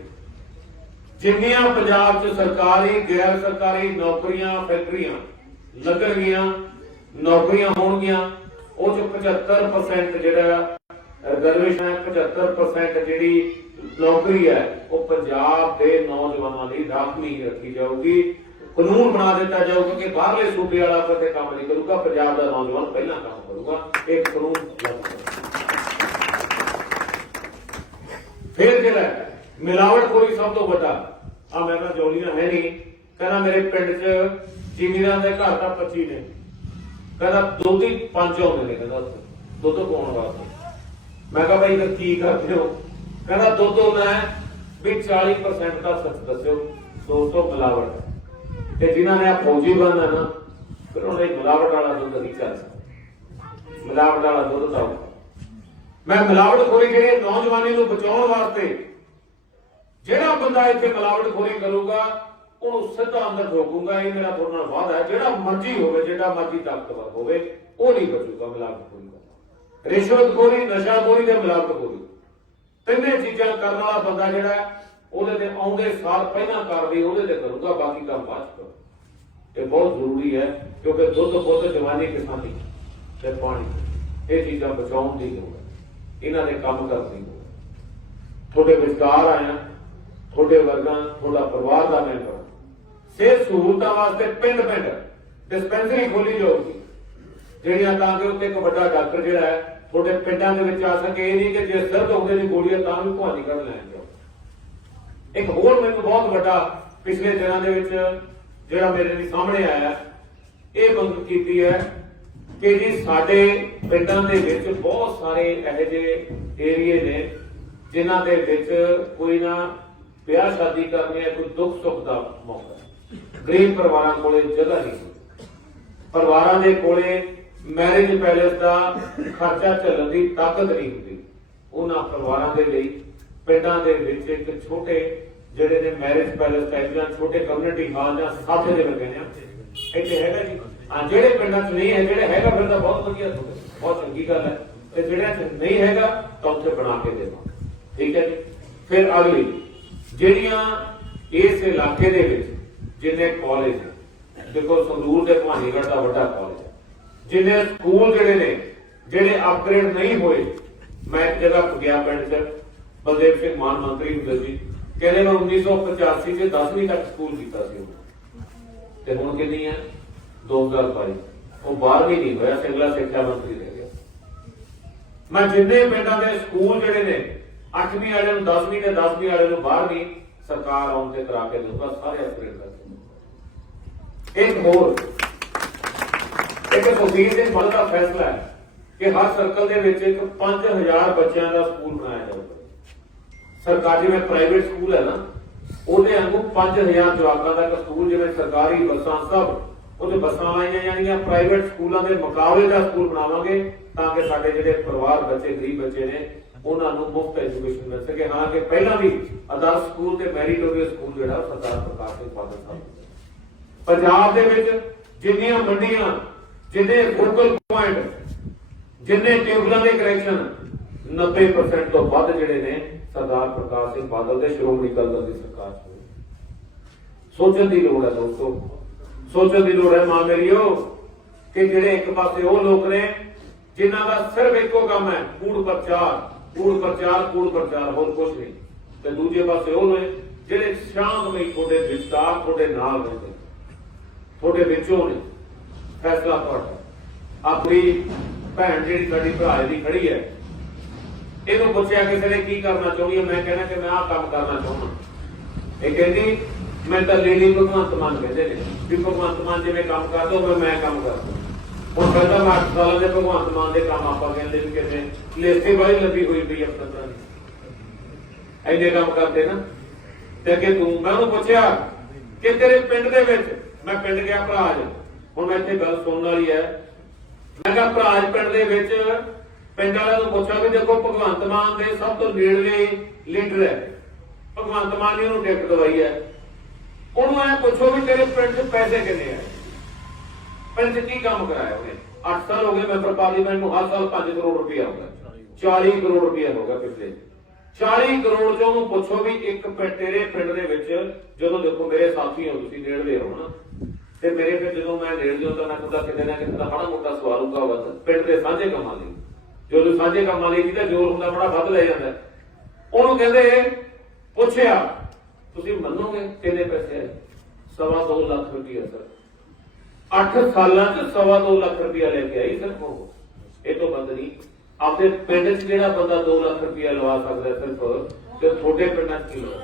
ਜਿੰਨੀਆਂ ਪੰਜਾਬ 'ਚ ਸਰਕਾਰੀ ਗੈਰ ਸਰਕਾਰੀ ਨੌਕਰੀਆਂ ਫੈਕਟਰੀਆਂ ਲੱਗਣਗੀਆਂ, ਨੌਕਰੀਆਂ ਹੋਣਗੀਆਂ, ਉਹ 'ਚ 75% ਜਿਹੜਾ ਰਿਜ਼ਰਵੇਸ਼ਨ ਹੈ, 75% ਜਿਹੜੀ ਨੌਕਰੀ ਹੈ ਉਹ ਪੰਜਾਬ ਦੇ ਨੌਜਵਾਨਾਂ ਲਈ ਰਾਖਵੀਂ ਰੱਖੀ ਜਾਊਗੀ। ਕਾਨੂੰਨ ਬਣਾ ਦਿੱਤਾ ਜਾਊਗਾ ਕਿ ਬਾਹਰਲੇ ਸੂਬੇ ਵਾਲਾ ਕਿਤੇ ਕੰਮ ਨਹੀਂ ਕਰੂਗਾ, ਪੰਜਾਬ ਦਾ ਨੌਜਵਾਨ ਪਹਿਲਾਂ ਕੰਮ ਕਰੂਗਾ। ਇਹ ਕਾਨੂੰਨ ਫਿਰ ਜਿਹੜਾ ਮਿਲਾਵਟਖੋਰੀ ਸਭ ਤੋਂ ਵੱਡਾ ਆ, ਮੈਂ ਕਿਹਾ ਜੋਲੀਆਂ ਹੈ ਨਹੀਂ, ਕਹਿੰਦਾ ਮੇਰੇ ਪਿੰਡ 'ਚ ਜ਼ਿਮੀਂਦਾਰਾਂ ਦੇ ਘਰ ਤਾਂ 25 ਨੇ, ਕਹਿੰਦਾ ਦੁੱਧ ਹੀ 5 ਆਉਂਦੇ ਨੇ, ਕਹਿੰਦਾ ਦੁੱਧ ਪਾਉਣ ਵਾਸਤੇ। ਮੈਂ ਕਿਹਾ ਭਾਈ ਫਿਰ ਕੀ ਕਰਦੇ ਹੋ? ਕਹਿੰਦਾ ਦੁੱਧ ਹੁੰਦਾ ਹੈ ਵੀ 40% ਦਾ ਸੱਚ ਦੱਸਿਓ, 200 ਮਿਲਾਵਟ। ਤੇ ਜਿਨ੍ਹਾਂ ਨੇ ਆ ਫੌਜੀ ਬਣਨਾ ਨਾ, ਫਿਰ ਉਹਨੇ ਮਿਲਾਵਟ ਵਾਲਾ ਦੁੱਧ ਨਹੀਂ ਚੱਲ ਸਕਦਾ, ਮਿਲਾਵਟ ਵਾਲਾ ਦੁੱਧ ਤਾਂ ਮੈਂ ਮਿਲਾਵਟਖੋਰੀ ਜਿਹੜੀ ਨੌਜਵਾਨੀ ਨੂੰ ਬਚਾਉਣ ਵਾਸਤੇ ਜਿਹੜਾ ਬੰਦਾ ਇੱਥੇ ਮਿਲਾਵਟਖੋਰੀ ਕਰੂਗਾ ਉਹਨੂੰ ਸਿੱਧਾ ਅੰਦਰ ਰੋਕੂਗਾ। ਇਹ ਮੇਰਾ ਤੁਹਾਡੇ ਨਾਲ ਵਾਅਦਾ ਹੈ, ਜਿਹੜਾ ਮਰਜ਼ੀ ਹੋਵੇ, ਜਿਹੜਾ ਮਰਜ਼ੀ ਤਾਕਤਵਰ ਹੋਵੇ, ਉਹ ਨਹੀਂ ਬਚੂਗਾ ਮਿਲਾਵਟਖੋਰੀ ਦਾ। ਰਿਸ਼ਵਤਖੋਰੀ, ਨਸ਼ਾਖੋਰੀ ਤੇ ਮਿਲਾਵਟਖੋਰੀ, ਤਿੰਨੇ ਚੀਜ਼ਾਂ ਕਰਨ ਵਾਲਾ ਬੰਦਾ ਜਿਹੜਾ ਉਹਦੇ ਤੇ ਆਉਂਦੇ ਸਾਲ ਪਹਿਲਾਂ ਕਾਰਵਾਈ ਉਹਦੇ ਤੇ ਕਰੂਗਾ, ਬਾਕੀ ਕੰਮ ਬਾਅਦ ਚ ਕਰੋ। ਇਹ ਬਹੁਤ ਜ਼ਰੂਰੀ ਹੈ, ਕਿਉਂਕਿ ਦੁੱਧ ਜਵਾਨੀ ਕਿਸਾਨੀ ਤੇ ਪਾਣੀ, ਇਹ ਚੀਜ਼ਾਂ ਬਚਾਉਣ ਦੀ ਲੋੜ ਹੈ, ਇਹਨਾਂ ਦੇ ਕੰਮ ਕਰਨ ਦੀ ਲੋੜ ਹੈ। ਤੁਹਾਡੇ ਵਿਚਕਾਰ ਆਇਆ, ਤੁਹਾਡੇ ਵਰਗਾ ਤੁਹਾਡਾ ਪਰਿਵਾਰ ਦਾ ਮੈਂਬਰ, ਸਿਹਤ ਸਹੂਲਤਾਂ ਵਾਸਤੇ ਪਿੰਡ ਡਿਸਪੈਂਸਰੀ ਖੋਲੀ ਜਾਊਗੀ, ਜਿਹੜੀਆਂ ਤਾਂ ਕਿ ਉੱਤੇ ਇੱਕ ਵੱਡਾ ਡਾਕਟਰ ਜਿਹੜਾ ਹੈ ਤੁਹਾਡੇ ਪਿੰਡਾਂ ਦੇ ਵਿੱਚ ਆ ਸਕੇ। ਇਹ ਨਹੀਂ ਕਿ ਜੇ ਸਿਰ ਧੋਂਦੇ ਦੀ ਗੋਲੀਆਂ ਤਾਂ ਵੀ ਭਵਾਨੀ ਕੱਢ ਲੈਣ ਜਾਓ। ਇੱਕ ਹੋਰ ਮੈਨੂੰ ਬਹੁਤ ਵੱਡਾ ਪਿਛਲੇ ਦਿਨਾਂ ਦੇ ਵਿੱਚ ਜਿਹੜਾ ਮੇਰੇ ਵੀ ਸਾਹਮਣੇ ਆਇਆ, ਇਹ ਬੰਦ ਕੀਤੀ ਹੈ ਕਿ ਜੀ ਸਾਡੇ ਪਿੰਡਾਂ ਦੇ ਵਿੱਚ ਬਹੁਤ ਸਾਰੇ ਇਹੋ ਜਿਹੇ ਏਰੀਏ ਨੇ ਜਿਨ੍ਹਾਂ ਦੇ ਵਿੱਚ ਕੋਈ ਨਾ ਵਿਆਹ ਸ਼ਾਦੀ ਕਰਨੀ ਹੈ, ਕੋਈ ਦੁੱਖ ਸੁੱਖ ਦਾ ਮੌਕਾ, ਗਰੀਬ ਪਰਿਵਾਰਾਂ ਕੋਲੇ ਜਗ੍ਹਾ ਨਹੀਂ, ਪਰਿਵਾਰਾਂ ਦੇ ਕੋਲੇ ਮੈਰਿਜ ਪੈਲੇਸ ਦਾ ਖਰਚਾ ਚੱਲਣ ਦੀ ਤਾਕਤ ਨਹੀਂ ਹੁੰਦੀ। ਉਹਨਾਂ ਪਰਿਵਾਰਾਂ ਦੇ ਲਈ ਪਿੰਡਾਂ ਦੇ ਵਿੱਚ ਇੱਕ ਛੋਟੇ ਜਿਹੜੇ ਨੇ ਮੈਰਿਜ ਪੈਲੇਸ ਟਾਈਪ ਜਾਂ ਛੋਟੇ ਕਮਿਊਨਿਟੀ ਹਾਲ ਜਾਂ ਸਾਥੇ ਦੇ ਲੱਗੇ ਨੇ, ਇੱਥੇ ਹੈਗਾ ਜੀ। ਜਿਹੜੇ ਪਿੰਡਾਂ 'ਚ ਨਹੀਂ ਹੈ, ਜਿਹੜੇ ਹੈਗਾ ਫਿਰ ਤਾਂ ਬਹੁਤ ਵਧੀਆ, ਬਹੁਤ ਚੰਗੀ ਗੱਲ ਹੈ। ਤੇ ਜਿਹੜਿਆਂ 'ਚ ਨਹੀਂ ਹੈਗਾ ਤਾਂ ਉੱਥੇ ਬਣਾ ਕੇ ਦੇਵਾਂ, ਠੀਕ ਹੈ ਜੀ। ਫਿਰ ਅਗਲੀ ਜਿਹੜੀਆਂ ਇਸ ਇਲਾਕੇ ਦੇ ਵਿੱਚ ਜਿੰਨੇ ਕਾਲਜ, ਦੇਖੋ ਸੰਗਰੂਰ ਦੇ ਭਵਾਨੀਗੜ੍ਹ ਦਾ ਵੱਡਾ ਕਾਲਜ ਹੈ, ਜਿੰਨੇ ਸਕੂਲ ਜਿਹੜੇ ਨੇ ਜਿਹੜੇ ਅਪਗ੍ਰੇਡ ਨਹੀਂ ਹੋਏ। ਮੈਂ ਇੱਕ ਜਗ੍ਹਾ ਗਿਆ ਪਿੰਡ 'ਚ, ਬਲਦੇਵ ਸਿੰਘ ਮਾਨ ਮੰਤਰੀ ਹੁੰਦੇ ਸੀ, ਕਹਿੰਦੇ ਮੈਂ 1985 'ਚ 10ਵੀਂ ਤੱਕ ਸਕੂਲ ਕੀਤਾ ਸੀ, ਤੇ ਹੁਣ ਕਿੰਨੀ ਹੈ 2022, ਉਹ 12ਵੀਂ ਨਹੀਂ ਹੋਇਆ, ਸਿੰਗਲਾ ਸਿੱਖਿਆ ਮੰਤਰੀ ਰਹਿ ਗਿਆ। ਮੈਂ ਜਿੰਨੇ ਪਿੰਡਾਂ ਦੇ ਸਕੂਲ ਜਿਹੜੇ ਨੇ 8ਵੀਂ ਵਾਲਿਆਂ ਨੂੰ 10ਵੀਂ ਤੇ 10ਵੀਂ ਵਾਲਿਆਂ ਨੂੰ 12ਵੀਂ ਸਰਕਾਰ ਆਉਣ ਤੇ ਕਰਾ ਕੇ ਦਊਗਾ, ਸਾਰੇ ਅਪਗ੍ਰੇਡ ਕਰ ਦਊਗਾ। ਇੱਕ ਹੋਰ ਇੱਕ ਸੁਖਬੀਰ ਸਿੰਘ ਬਾਦਲ ਦਾ ਫੈਸਲਾ ਹੈ ਕਿ ਹਰ ਸਰਕਲ ਦੇ ਵਿੱਚ ਇੱਕ 5000 ਬੱਚਿਆਂ ਦਾ ਸਕੂਲ ਬਣਾਇਆ ਜਾਊਗਾ। ਸਰਕਾਰ ਜਿਵੇਂ ਪ੍ਰਾਈਵੇਟ ਸਕੂਲ ਹੈ ਨਾ, ਉਹਦੇ ਵਾਂਗੂ 5000 ਜਵਾਕਾਂ ਦਾ ਇੱਕ ਸਕੂਲ, ਜਿਵੇਂ ਸਰਕਾਰੀ ਬੱਸਾਂ ਸਭ ਉਹਦੇ ਬੱਸਾਂ ਆਈਆਂ ਜਾਣਗੀਆਂ, ਪ੍ਰਾਈਵੇਟ ਸਕੂਲਾਂ ਦੇ ਮੁਕਾਬਲੇ ਦਾ ਸਕੂਲ ਬਣਾਵਾਂਗੇ ਤਾਂ ਕਿ ਸਾਡੇ ਜਿਹੜੇ ਪਰਿਵਾਰ ਬੱਚੇ, ਗਰੀਬ ਬੱਚੇ ਨੇ, ਉਹਨਾਂ ਨੂੰ ਮੁਫਤ ਐਜੂਕੇਸ਼ਨ ਮਿਲ ਸਕੇ। ਹਾਂ ਕਿ ਪਹਿਲਾਂ ਵੀ ਆਦਰਸ਼ ਸਕੂਲ ਤੇ ਮੈਰੀਟੋਰੀਅਸ ਸਕੂਲ ਜਿਹੜਾ ਸਰਦਾਰ ਪ੍ਰਕਾਸ਼ ਸਿੰਘ ਬਾਦਲ ਸਾਹਿਬ, ਪੰਜਾਬ ਦੇ ਵਿੱਚ ਜਿੰਨੀਆਂ ਮੰਡੀਆਂ, ਜਿੰਨੇ ਫੋਕਲ ਪੁਆਇੰਟ, ਜਿੰਨੇ ਟਿਊਬਲਾਂ ਦੇ ਕਨੈਕਸ਼ਨ, 90% ਤੋਂ ਵੱਧ ਜਿਹੜੇ ਨੇ ਸਰਦਾਰ ਪ੍ਰਕਾਸ਼ ਸਿੰਘ ਬਾਦਲ ਦੇ ਸ਼੍ਰੋਮਣੀ ਅਕਾਲੀ ਦਲ ਦੀ ਸਰਕਾਰ ਚ। ਸੋਚਣ ਦੀ ਲੋੜ ਹੈ ਦੋਸਤੋ, ਸੋਚਣ ਦੀ ਲੋੜ ਹੈ ਮਾਂ ਮੇਰੀਓ, ਕਿ ਜਿਹੜੇ ਇੱਕ ਪਾਸੇ ਉਹ ਲੋਕ ਨੇ ਜਿਨ੍ਹਾਂ ਦਾ ਸਿਰਫ ਇੱਕੋ ਕੰਮ ਹੈ ਕੂੜ ਪ੍ਰਚਾਰ, ਹੋਰ ਕੁਝ ਨਹੀਂ, ਤੇ ਦੂਜੇ ਪਾਸੇ ਉਹ ਨੇ ਜਿਹੜੇ ਸ਼ਾਂਤਮਈ ਤੁਹਾਡੇ ਵਿਚਕਾਰ, ਤੁਹਾਡੇ ਨਾਲ ਰਹਿੰਦੇ, ਤੁਹਾਡੇ ਵਿੱਚੋਂ ਨੇ। ਫੈਸਲਾ ਤੁਹਾਡਾ। ਆਪਣੀ ਭੈਣ ਜਿਹੜੀ ਸਾਡੀ ਭਰਾ ਦੀ ਖੜੀ ਹੈ, ਇਹਨੂੰ ਪੁੱਛਿਆ ਕਿਸੇ ਨੇ ਕੀ ਕਰਨਾ ਚਾਹੁੰਦੀ ਹੈ, ਮੈਂ ਕਹਿੰਦਾ ਕਿ ਮੈਂ ਆਹ ਕੰਮ ਕਰਨਾ ਚਾਹੁੰਦਾ। ਇਹ ਕਹਿੰਦੀ ਮੈਂ ਤਾਂ ਲੇਡੀ ਭਗਵੰਤ ਮਾਨ ਕਹਿੰਦੇ ਨੇ ਵੀ ਭਗਵੰਤ ਮਾਨ ਜਿਵੇਂ ਕੰਮ ਕਰਦਾ ਉਹ ਮੈਂ ਕੰਮ ਕਰਦਾ। ਹੁਣ ਪਹਿਲਾਂ ਮੈਂ 8 ਸਾਲਾਂ ਦੇ ਭਗਵੰਤ ਮਾਨ ਦੇ ਕੰਮ ਆਪਾਂ ਕਹਿੰਦੇ ਵੀ ਕਿਤੇ ਲੇਖੇ ਵਾਲੀ ਲੱਗੀ ਹੋਈ ਪਈ ਅਫਸਰਾਂ ਦੀ, ਐਨੇ ਕੰਮ ਕਰਦੇ ਨਾ। ਤੇ ਅੱਗੇ ਤੂੰ, ਮੈਂ ਉਹਨੂੰ ਪੁੱਛਿਆ ਕਿ ਤੇਰੇ ਪਿੰਡ ਦੇ ਵਿੱਚ, ਮੈਂ ਪਿੰਡ ਗਿਆ ਭਰਾਜ, ਹੁਣ ਮੈਂ ਇੱਥੇ ਗੱਲ ਸੁਣਨ ਵਾਲੀ ਹੈ, ਮੈਂ ਕਿਹਾ ਭਰਾਜ ਪਿੰਡ ਦੇ ਵਿੱਚ ਪਿੰਡ ਵਾਲਿਆਂ ਨੂੰ ਪੁੱਛਿਆ ਵੀ ਦੇਖੋ ਭਗਵੰਤ ਮਾਨ ਦੇ ਸਭ ਤੋਂ ਨੇੜਲੇ ਲੀਡਰ ਹੈ, ਭਗਵੰਤ ਮਾਨ ਨੇ ਉਹਨੂੰ ਟਿਕਟ ਦਵਾਈ ਹੈ, ਉਹਨੂੰ ਐ ਪੁੱਛੋ ਵੀ ਤੇਰੇ ਪਿੰਡ 'ਚ ਪੈਸੇ ਕਿੰਨੇ ਆ। ਪਿੰਡ 'ਚ ਕੀ ਕੰਮ ਕਰਾਇਆ ਉਹਨੇ? 8 ਸਾਲ ਹੋ ਗਏ ਮੈਂਬਰ ਪਾਰਲੀਮੈਂਟ ਨੂੰ, ਹਰ ਸਾਲ 5 ਕਰੋੜ ਰੁਪਇਆ ਆਉਂਦਾ, 40 ਕਰੋੜ ਰੁਪਇਆ ਹੋ ਗਿਆ ਪਿਛਲੇ 40 ਕਰੋੜ ਚੋਂ ਉਹਨੂੰ ਪੁੱਛੋ ਵੀ ਇੱਕ ਤੇਰੇ ਪਿੰਡ ਦੇ ਵਿੱਚ ਜਦੋਂ ਦੇਖੋ ਮੇਰੇ ਸਾਥੀ ਹੋ ਤੁਸੀਂ ਨੇੜਦੇ ਹੋ ਨਾ, ਤੇ ਮੇਰੇ ਫਿਰ ਜਦੋਂ ਮੈਂ ਨੇੜਦੇ ਹੁੰਦਾ ਮੈਂ ਤੁਹਾਡਾ ਕਿਤੇ ਨਾ ਕਿਤੇ ਦਾ ਬੜਾ ਮੋਟਾ ਸਵਾਲ ਹੁੰਦਾ ਵਾ ਪਿੰਡ ਦੇ ਸਾਂਝੇ ਕੰਮਾਂ ਲਈ। ਜਦੋਂ ਸਾਂਝੇ ਕੰਮਾਂ ਲਈ ਜਿਹਦਾ ਜ਼ੋਰ ਹੁੰਦਾ ਬੜਾ ਵੱਧ ਲੈ ਜਾਂਦਾ। ਉਹਨੂੰ ਕਹਿੰਦੇ ਪੁੱਛਿਆ ਤੁਸੀਂ ਮੰਨੋਗੇ ਕਿੰਨੇ ਪੈਸੇ ਆਏ? 2.25 ਲੱਖ ਰੁਪਇਆ ਸਰ। 8 ਸਾਲਾਂ ਚ 2.25 ਲੱਖ ਰੁਪਇਆ ਲੈ ਕੇ ਆਈ ਸਿਰਫ ਉਹ। ਇਹ ਤੋਂ ਵੱਧ ਨਹੀਂ। ਆਪਣੇ ਪਿੰਡ 'ਚ ਜਿਹੜਾ ਬੰਦਾ 2 ਲੱਖ ਰੁਪਇਆ ਲਵਾ ਸਕਦਾ ਸਿਰਫ, ਤੇ ਤੁਹਾਡੇ ਪਿੰਡਾਂ 'ਚ ਕੀ ਲਵਾ?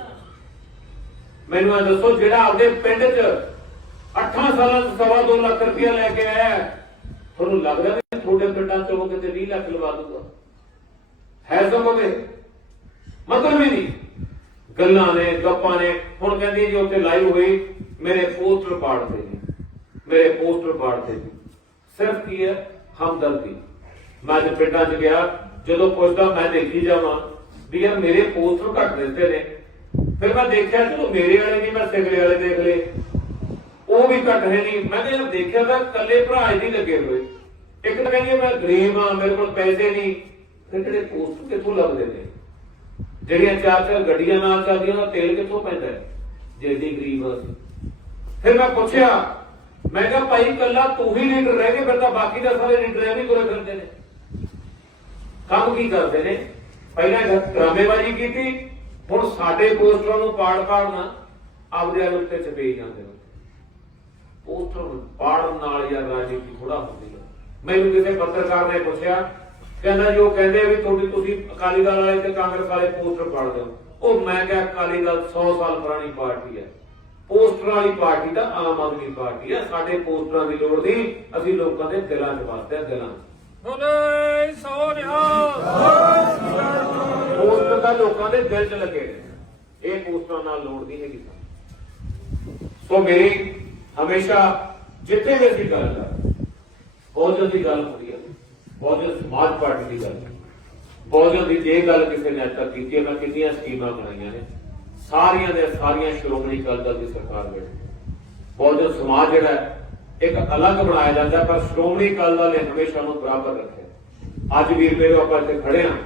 ਮੈਨੂੰ ਇਹ ਦੱਸੋ ਜਿਹੜਾ ਆਪਣੇ ਪਿੰਡ 'ਚ 8 ਸਾਲਾਂ ਚ 2.25 ਲੱਖ ਰੁਪਇਆ ਲੈ ਕੇ ਆਇਆ, ਤੁਹਾਨੂੰ ਲੱਗਦਾ ਕਿ ਤੁਹਾਡੇ ਪਿੰਡਾਂ 'ਚ ਉਹ ਕਿਤੇ 20 ਲੱਖ ਲਵਾ ਦੂਗਾ? ਹੈ ਸਮਝਦੇ? ਮਤਲਬ ਹੀ ਨਹੀਂ। ਗੱਲਾਂ ਨੇ, ਗੱਪਾਂ ਨੇ। ਹੁਣ ਕਹਿੰਦੀ ਜੀ ਉੱਥੇ ਲਾਈਵ ਹੋਈ, ਮੇਰੇ ਪੋਸਟਰ ਪਾੜਦੇ ਜੀ, ਮੇਰੇ ਪੋਸਟਰ ਪਾੜਦੇ ਜੀ। ਸਿਰਫ ਕੀ ਹੈ? ਹਮਦਰਦੀ। ਮੈਂ ਅੱਜ ਪਿੰਡਾਂ 'ਚ ਗਿਆ, ਜਦੋਂ ਪੁੱਛਦਾ ਮੈਂ ਦੇਖੀ ਜਾਵਾਂ ਵੀ ਯਾਰ ਮੇਰੇ ਪੋਸਟਰ ਘੱਟ ਦਿੱਤੇ ਨੇ, ਫਿਰ ਮੈਂ ਦੇਖਿਆ ਚਲੋ ਮੇਰੇ ਵਾਲੇ ਨਹੀਂ, ਮੈਂ ਸਿਗਰੇ ਵਾਲੇ ਦੇਖ ਲਏ, ਉਹ ਵੀ ਘੱਟ ਹੈ ਨਹੀਂ। ਮੈਂ ਕਿਹਾ ਦੇਖਿਆ ਤਾਂ ਕੱਲੇ ਭਰਾ ਹੀ ਨਹੀਂ ਲੱਗੇ ਹੋਏ। ਇੱਕ ਤਾਂ ਕਹਿੰਦੀ ਮੈਂ ਗਰੀਬ ਆ, ਮੇਰੇ ਕੋਲ ਪੈਸੇ ਨਹੀਂ, ਫਿਰ ਜਿਹੜੇ ਪੋਸਟਰ ਕਿੱਥੋਂ ਲੱਗਦੇ ਨੇ? ਜਿਹੜੀਆਂ 4-4 ਗੱਡੀਆਂ ਨਾਲ ਚੱਲਦੀਆਂ ਉਹਦਾ ਤੇਲ ਕਿੱਥੋਂ ਪੈਂਦਾ ਜੇ ਏਡੀ ਗਰੀਬ ਆ? ਫਿਰ ਮੈਂ ਪੁੱਛਿਆ, ਮੈਂ ਕਿਹਾ ਭਾਈ ਕੱਲਾ ਤੂੰ ਹੀ ਲੀਡਰ ਰਹਿ ਗਏ, ਫਿਰ ਤਾਂ ਬਾਕੀ ਦਾ ਸਾਰੇ ਲੀਡਰ ਐਵੇਂ ਤੁਰੇ ਫਿਰਦੇ ਨੇ। ਕੰਮ ਕੀ ਕਰਦੇ ਨੇ? ਪਹਿਲਾਂ ਡਰਾਮੇਬਾਜ਼ੀ ਕੀਤੀ, ਹੁਣ ਸਾਡੇ ਪੋਸਟਰਾਂ ਨੂੰ ਪਾੜਨਾ ਆਪਦੇ ਆਲੇ ਉੱਤੇ ਚਪੇਈ ਜਾਂਦੇ ਨੇ। ਪੋਸਟਰ ਪਾੜਨ ਨਾਲ ਯਾਰ ਰਾਜਨੀਤੀ ਥੋੜਾ ਹੁੰਦੀ ਹੈ। ਮੈਨੂੰ ਕਿਸੇ ਪੱਤਰਕਾਰ ਨੇ ਪੁੱਛਿਆ, ਕਹਿੰਦਾ ਜੀ ਉਹ ਕਹਿੰਦੇ ਵੀ ਤੁਸੀਂ ਅਕਾਲੀ ਦਲ ਵਾਲੇ ਤੇ ਕਾਂਗਰਸ ਵਾਲੇ ਪੋਸਟਰ ਪਾੜਦੇ ਹੋ। ਉਹ ਮੈਂ ਕਿਹਾ ਅਕਾਲੀ ਦਲ 100 ਸਾਲ ਪੁਰਾਣੀ ਪਾਰਟੀ ਹੈ, ਪੋਸਟਰਾਂ ਵਾਲੀ ਪਾਰਟੀ ਤਾਂ ਆਮ ਆਦਮੀ ਪਾਰਟੀ ਹੈ। ਸਾਡੇ ਪੋਸਟਰਾਂ ਦੀ ਲੋੜ ਨਹੀਂ, ਅਸੀਂ ਲੋਕਾਂ ਦੇ ਦਿਲਾਂ 'ਚ ਵਸਦੇ ਹਾਂ, ਦਿਲਾਂ 'ਚ। ਪੋਸਟਰ ਤਾਂ ਲੋਕਾਂ ਦੇ ਦਿਲ 'ਚ ਲੱਗੇ ਨੇ, ਇਹ ਪੋਸਟਰਾਂ ਨਾਲ ਲੋੜ ਨਹੀਂ ਹੈਗੀ। ਸੋ ਮੇਰੀ ਹਮੇਸ਼ਾ ਜਿੱਥੇ ਵੀ ਅਸੀਂ ਗੱਲ ਕਰਦੇ, ਬਹੁਜਨ ਦੀ ਗੱਲ ਹੁੰਦੀ ਹੈ, ਬਹੁਜਨ ਸਮਾਜ ਪਾਰਟੀ ਦੀ ਗੱਲ, ਬਹੁਜਨ ਦੀ ਜੇ ਗੱਲ ਕਿਸੇ ਨੇ ਅੱਜ ਤੱਕ ਕੀਤੀ ਹੈ, ਮੈਂ ਕਿੰਨੀਆਂ ਸਕੀਮਾਂ ਬਣਾਈਆਂ ਨੇ, ਸਾਰੀਆਂ ਦੇ ਸਾਰੀਆਂ ਸ਼੍ਰੋਮਣੀ ਅਕਾਲੀ ਦਲ ਦੀ ਸਰਕਾਰ ਵਿੱਚ। ਬਹੁਜਨ ਸਮਾਜ ਜਿਹੜਾ ਇੱਕ ਅਲੱਗ ਬਣਾਇਆ ਜਾਂਦਾ, ਪਰ ਸ਼੍ਰੋਮਣੀ ਅਕਾਲੀ ਦਲ ਨੇ ਹਮੇਸ਼ਾ ਉਹਨੂੰ ਬਰਾਬਰ ਰੱਖਿਆ। ਅੱਜ ਵੀਰ ਮੇਰੇ ਆਪਾਂ ਇੱਥੇ ਖੜੇ ਹਾਂ,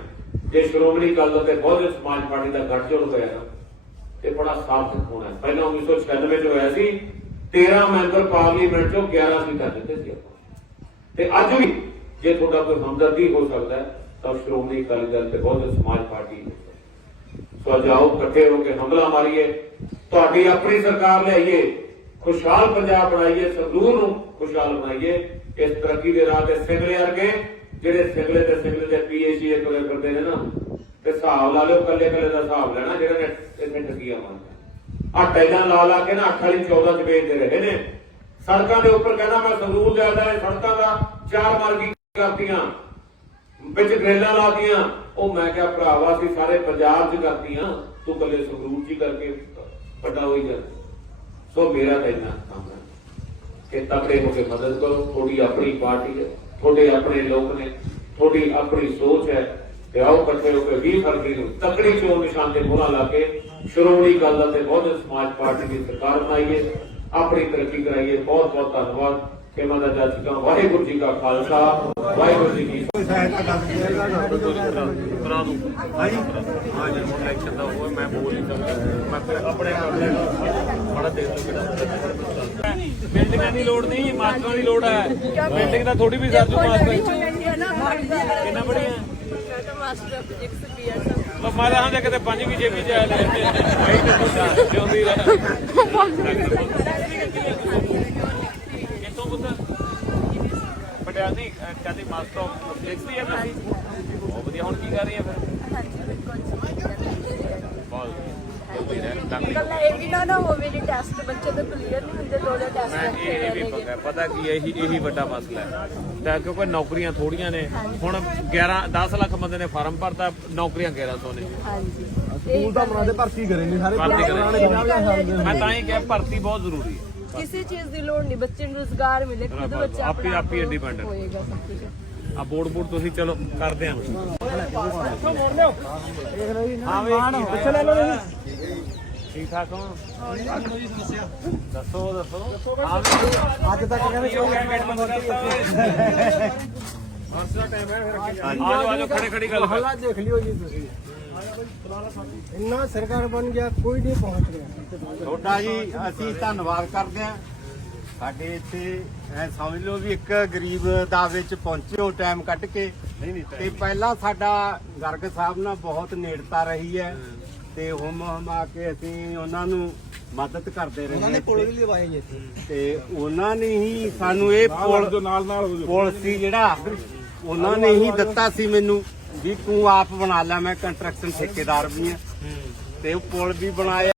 ਜੇ ਸ਼੍ਰੋਮਣੀ ਅਕਾਲੀ ਦਲ ਤੇ ਬਹੁਜਨ ਸਮਾਜ ਪਾਰਟੀ ਦਾ ਗੱਠਜੋੜ ਹੋਇਆ ਨਾ, ਤੇ ਬੜਾ ਸਾਰਥਕ ਹੋਣਾ। ਪਹਿਲਾਂ 1996 ਚ ਹੋਇਆ ਸੀ, 13 ਮੈਂਬਰ ਪਾਰਲੀਮੈਂਟ ਚੋਂ 11 ਸੀਟਾਂ ਜਿੱਤੇ ਸੀ ਆਪਾਂ। ਤੇ ਅੱਜ ਵੀ ਜੇ ਤੁਹਾਡਾ ਕੋਈ ਹਮਦਰਦੀ ਹੋ ਸਕਦਾ ਤਾਂ ਸ਼੍ਰੋਮਣੀ ਅਕਾਲੀ ਦਲ ਤੇ ਬਹੁਜਨ ਸਮਾਜ ਪਾਰਟੀ। ਸੋ ਜਾਓ ਇਕੱਠੇ ਹੋ ਕੇ ਹਮਲਾ ਮਾਰੀਏ, ਤੁਹਾਡੀ ਆਪਣੀ ਸਰਕਾਰ ਲਿਆਈਏ, ਖੁਸ਼ਹਾਲ ਪੰਜਾਬ ਬਣਾਈਏ, ਸੰਗਰੂਰ ਨੂੰ ਖੁਸ਼ਹਾਲ ਬਣਾਈਏ। ਇਸ ਤਰੱਕੀ ਦੇ ਰਾਹ ਤੇ ਸਿੰਗਲੇ ਵਰਗੇ ਜਿਹੜੇ ਸਿੰਗਲੇ ਤੇ PhD ਤੁਰੇ ਫਿਰਦੇ ਨੇ ਨਾ, ਤੇ ਹਿਸਾਬ ਲਾ ਲਿਓ, ਕੱਲੇ ਦਾ ਹਿਸਾਬ ਲੈਣਾ ਜਿਹੜਾ ਨੇ ਇੱਥੇ ਠੱਗੀਆਂ ਮਾਰੀਆਂ। ਆਹ ਟੈਲਾਂ ਲਾ ਕੇ ਨਾ 8 ਵਾਲੀ 14 ਚ ਵੇਚਦੇ ਰਹੇ ਨੇ। ਸੜਕਾਂ ਦੇ ਉੱਪਰ ਕਹਿੰਦਾ ਮੈਂ ਸੰਗਰੂਰ ਜਾਂਦਾ, ਸੜਕਾਂ ਦਾ 4 ਮਾਰਗੀ ਕਰਤੀਆਂ, ਵਿੱਚ ਗ੍ਰੇਲਾਂ ਲਾਤੀਆਂ। ਉਹ ਮੈਂ ਕਿਹਾ ਭਰਾਵਾ ਅਸੀਂ ਸਾਰੇ ਪੰਜਾਬ 'ਚ ਕਰਤੀਆਂ, ਤੂੰ ਕੱਲੇ ਸੰਗਰੂਰ 'ਚ ਕਰਕੇ ਵੱਡਾ ਹੋਈ ਜਾ। ਸੋ ਮੇਰਾ ਤਾਂ ਇੰਨਾ ਕੰਮ ਹੈ ਕਿ ਤਕੜੇ ਹੋ ਕੇ ਮਦਦ ਕਰੋ। ਤੁਹਾਡੀ ਆਪਣੀ ਪਾਰਟੀ ਹੈ, ਤੁਹਾਡੇ ਆਪਣੇ ਲੋਕ ਨੇ, ਤੁਹਾਡੀ ਆਪਣੀ ਸੋਚ ਹੈ, ਤੇ ਆਓ ਇਕੱਠੇ ਹੋ ਕੇ 20 ਫਰਵਰੀ ਨੂੰ ਤਕੜੀ ਚੋਣ ਨਿਸ਼ਾਨ ਤੇ ਮੋਹਰਾਂ ਲਾ ਕੇ ਸ਼੍ਰੋਮਣੀ ਅਕਾਲੀ ਦਲ ਤੇ ਬਹੁਜਨ ਸਮਾਜ ਪਾਰਟੀ ਦੀ ਸਰਕਾਰ ਬਣਾਈਏ, ਆਪਣੀ ਤਰੱਕੀ ਕਰਾਈਏ। ਬਹੁਤ ਬਹੁਤ ਧੰਨਵਾਦ। ਮੈਂ ਦਾ ਜਾ ਚੁੱਕਾ। ਵਾਹਿਗੁਰੂ ਜੀ ਕਾ ਖਾਲਸਾ, ਵਾਹਿਗੁਰੂ ਜੀ ਕੀ ਫਤਿਹ। ਇਲੈਕਸ਼ਨ ਦਾ ਹੋਇਆ ਮੈਂ ਬੋਲ ਨਹੀਂ ਸਕਦਾ, ਮੈਂ ਫਿਰ ਆਪਣੇ ਬੜਾ ਦੇਖ ਲਓ। ਬਿਲਡਿੰਗਾਂ ਦੀ ਲੋੜ ਨਹੀਂ, ਮਾਸਟਰਾਂ ਦੀ ਲੋੜ ਹੈ। ਬਿਲਡਿੰਗ ਦਾ ਥੋੜੀ ਵੀ ਸਰਜੂ ਮਾਸਟਰ ਕਿੰਨਾ ਬੜੀਆਂ ਮਾਰਾ ਹਾਂ ਕਿਤੇ 5 ਵੀ ਜੇਬੀ ਜਾਇਆ ਲੈ ਜਿਉਂਦੀ ਰਹਿ। ਕਿੱਥੋਂ ਪੁੱਤ? ਪਟਿਆਲੇ ਕਹਿੰਦੀ ਮਾਸਟਰ ਦੇਖਦੀ ਹੈ ਤੁਸੀਂ ਬਹੁਤ ਵਧੀਆ। ਹੁਣ ਕੀ ਕਰ ਰਹੀ ਹੈ ਫਿਰ? ਪਤਾ ਕੀ ਇਹੀ ਵੱਡਾ ਮਸਲਾ ਹੈ, ਤਾਂ ਕਿਉਂਕਿ ਨੌਕਰੀਆਂ ਥੋੜੀਆਂ ਨੇ। ਹੁਣ 10 ਲੱਖ ਬੰਦੇ ਨੇ ਫਾਰਮ ਭਰਤਾ, ਨੌਕਰੀਆਂ 1100 ਨੇ। ਸਕੂਲ ਤਾਂ ਬਣਾਦੇ ਭਰਤੀ ਕਰੇ ਨੇ ਸਾਰੇ। ਮੈਂ ਤਾਂ ਹੀ ਕਿਹਾ ਭਰਤੀ ਬਹੁਤ ਜ਼ਰੂਰੀ ਹੈ। ਕਿਸੇ ਚੀਜ਼ ਦੀ ਲੋੜ ਨਹੀਂ, ਬੱਚੇ ਨੂੰ ਰੁਜ਼ਗਾਰ ਮਿਲੇ, ਖੁਦ ਬੱਚਾ ਆਪੀ ਇੰਡੀਪੈਂਡੈਂਟ ਹੋਏਗਾ ਸਭ ਕੁਝ। ਆ ਬੋਰਡ ਤੁਸੀਂ ਚਲੋ ਕਰਦੇ ਹਾਂ। ਠੀਕ ਠਾਕ ਹੋ? ਦੱਸੋ ਅੱਜ ਤੱਕ ਕਹਿੰਦੇ ਆਜੋ ਖੜੇ ਖੜੀ ਗੱਲ ਕਰ। ਦੇਖ ਲਿਓ ਜੀ ਤੁਸੀਂ ਇੰਨਾ ਸਰਕਾਰ ਬਣ ਗਿਆ ਕੋਈ ਨਹੀਂ ਪਹੁੰਚ ਰਿਹਾ ਤੁਹਾਡਾ ਜੀ ਅਸੀਂ ਧੰਨਵਾਦ ਕਰਦੇ ਹਾਂ। ਸਾਡੇ ਇੱਥੇ ਐ ਸਮਝ ਲਓ ਵੀ ਇੱਕ ਗਰੀਬ ਦਾ ਵਿੱਚ ਪਹੁੰਚੇ ਹੋ ਟਾਈਮ ਕੱਢ ਕੇ। ਤੇ ਪਹਿਲਾਂ ਸਾਡਾ ਗਰਗ ਸਾਹਿਬ ਨਾਲ ਬਹੁਤ ਨੇੜਤਾ ਰਹੀ ਹੈ ਤੇ ਹੁਮ ਆ ਕੇ ਅਸੀਂ ਉਹਨਾਂ ਨੂੰ ਮਦਦ ਕਰਦੇ ਰਹੇ। ਉਹਨਾਂ ਨੇ ਪੁਲ ਵੀ ਲਵਾਏ ਜੀ ਇੱਥੇ ਤੇ ਉਹਨਾਂ ਨੇ ਹੀ ਸਾਨੂੰ ਇਹ ਪੁਲ ਸੀ ਜਿਹੜਾ ਉਹਨਾਂ ਨੇ ਹੀ ਦਿੱਤਾ ਸੀ ਮੈਨੂੰ ਵੀ ਤੂੰ ਆਪ ਬਣਾ ਲੈ, ਮੈਂ ਕੰਸਟਰਕਸ਼ਨ ਠੇਕੇਦਾਰ ਵੀ ਹਾਂ ਤੇ ਉਹ ਪੁਲ ਵੀ ਬਣਾਇਆ।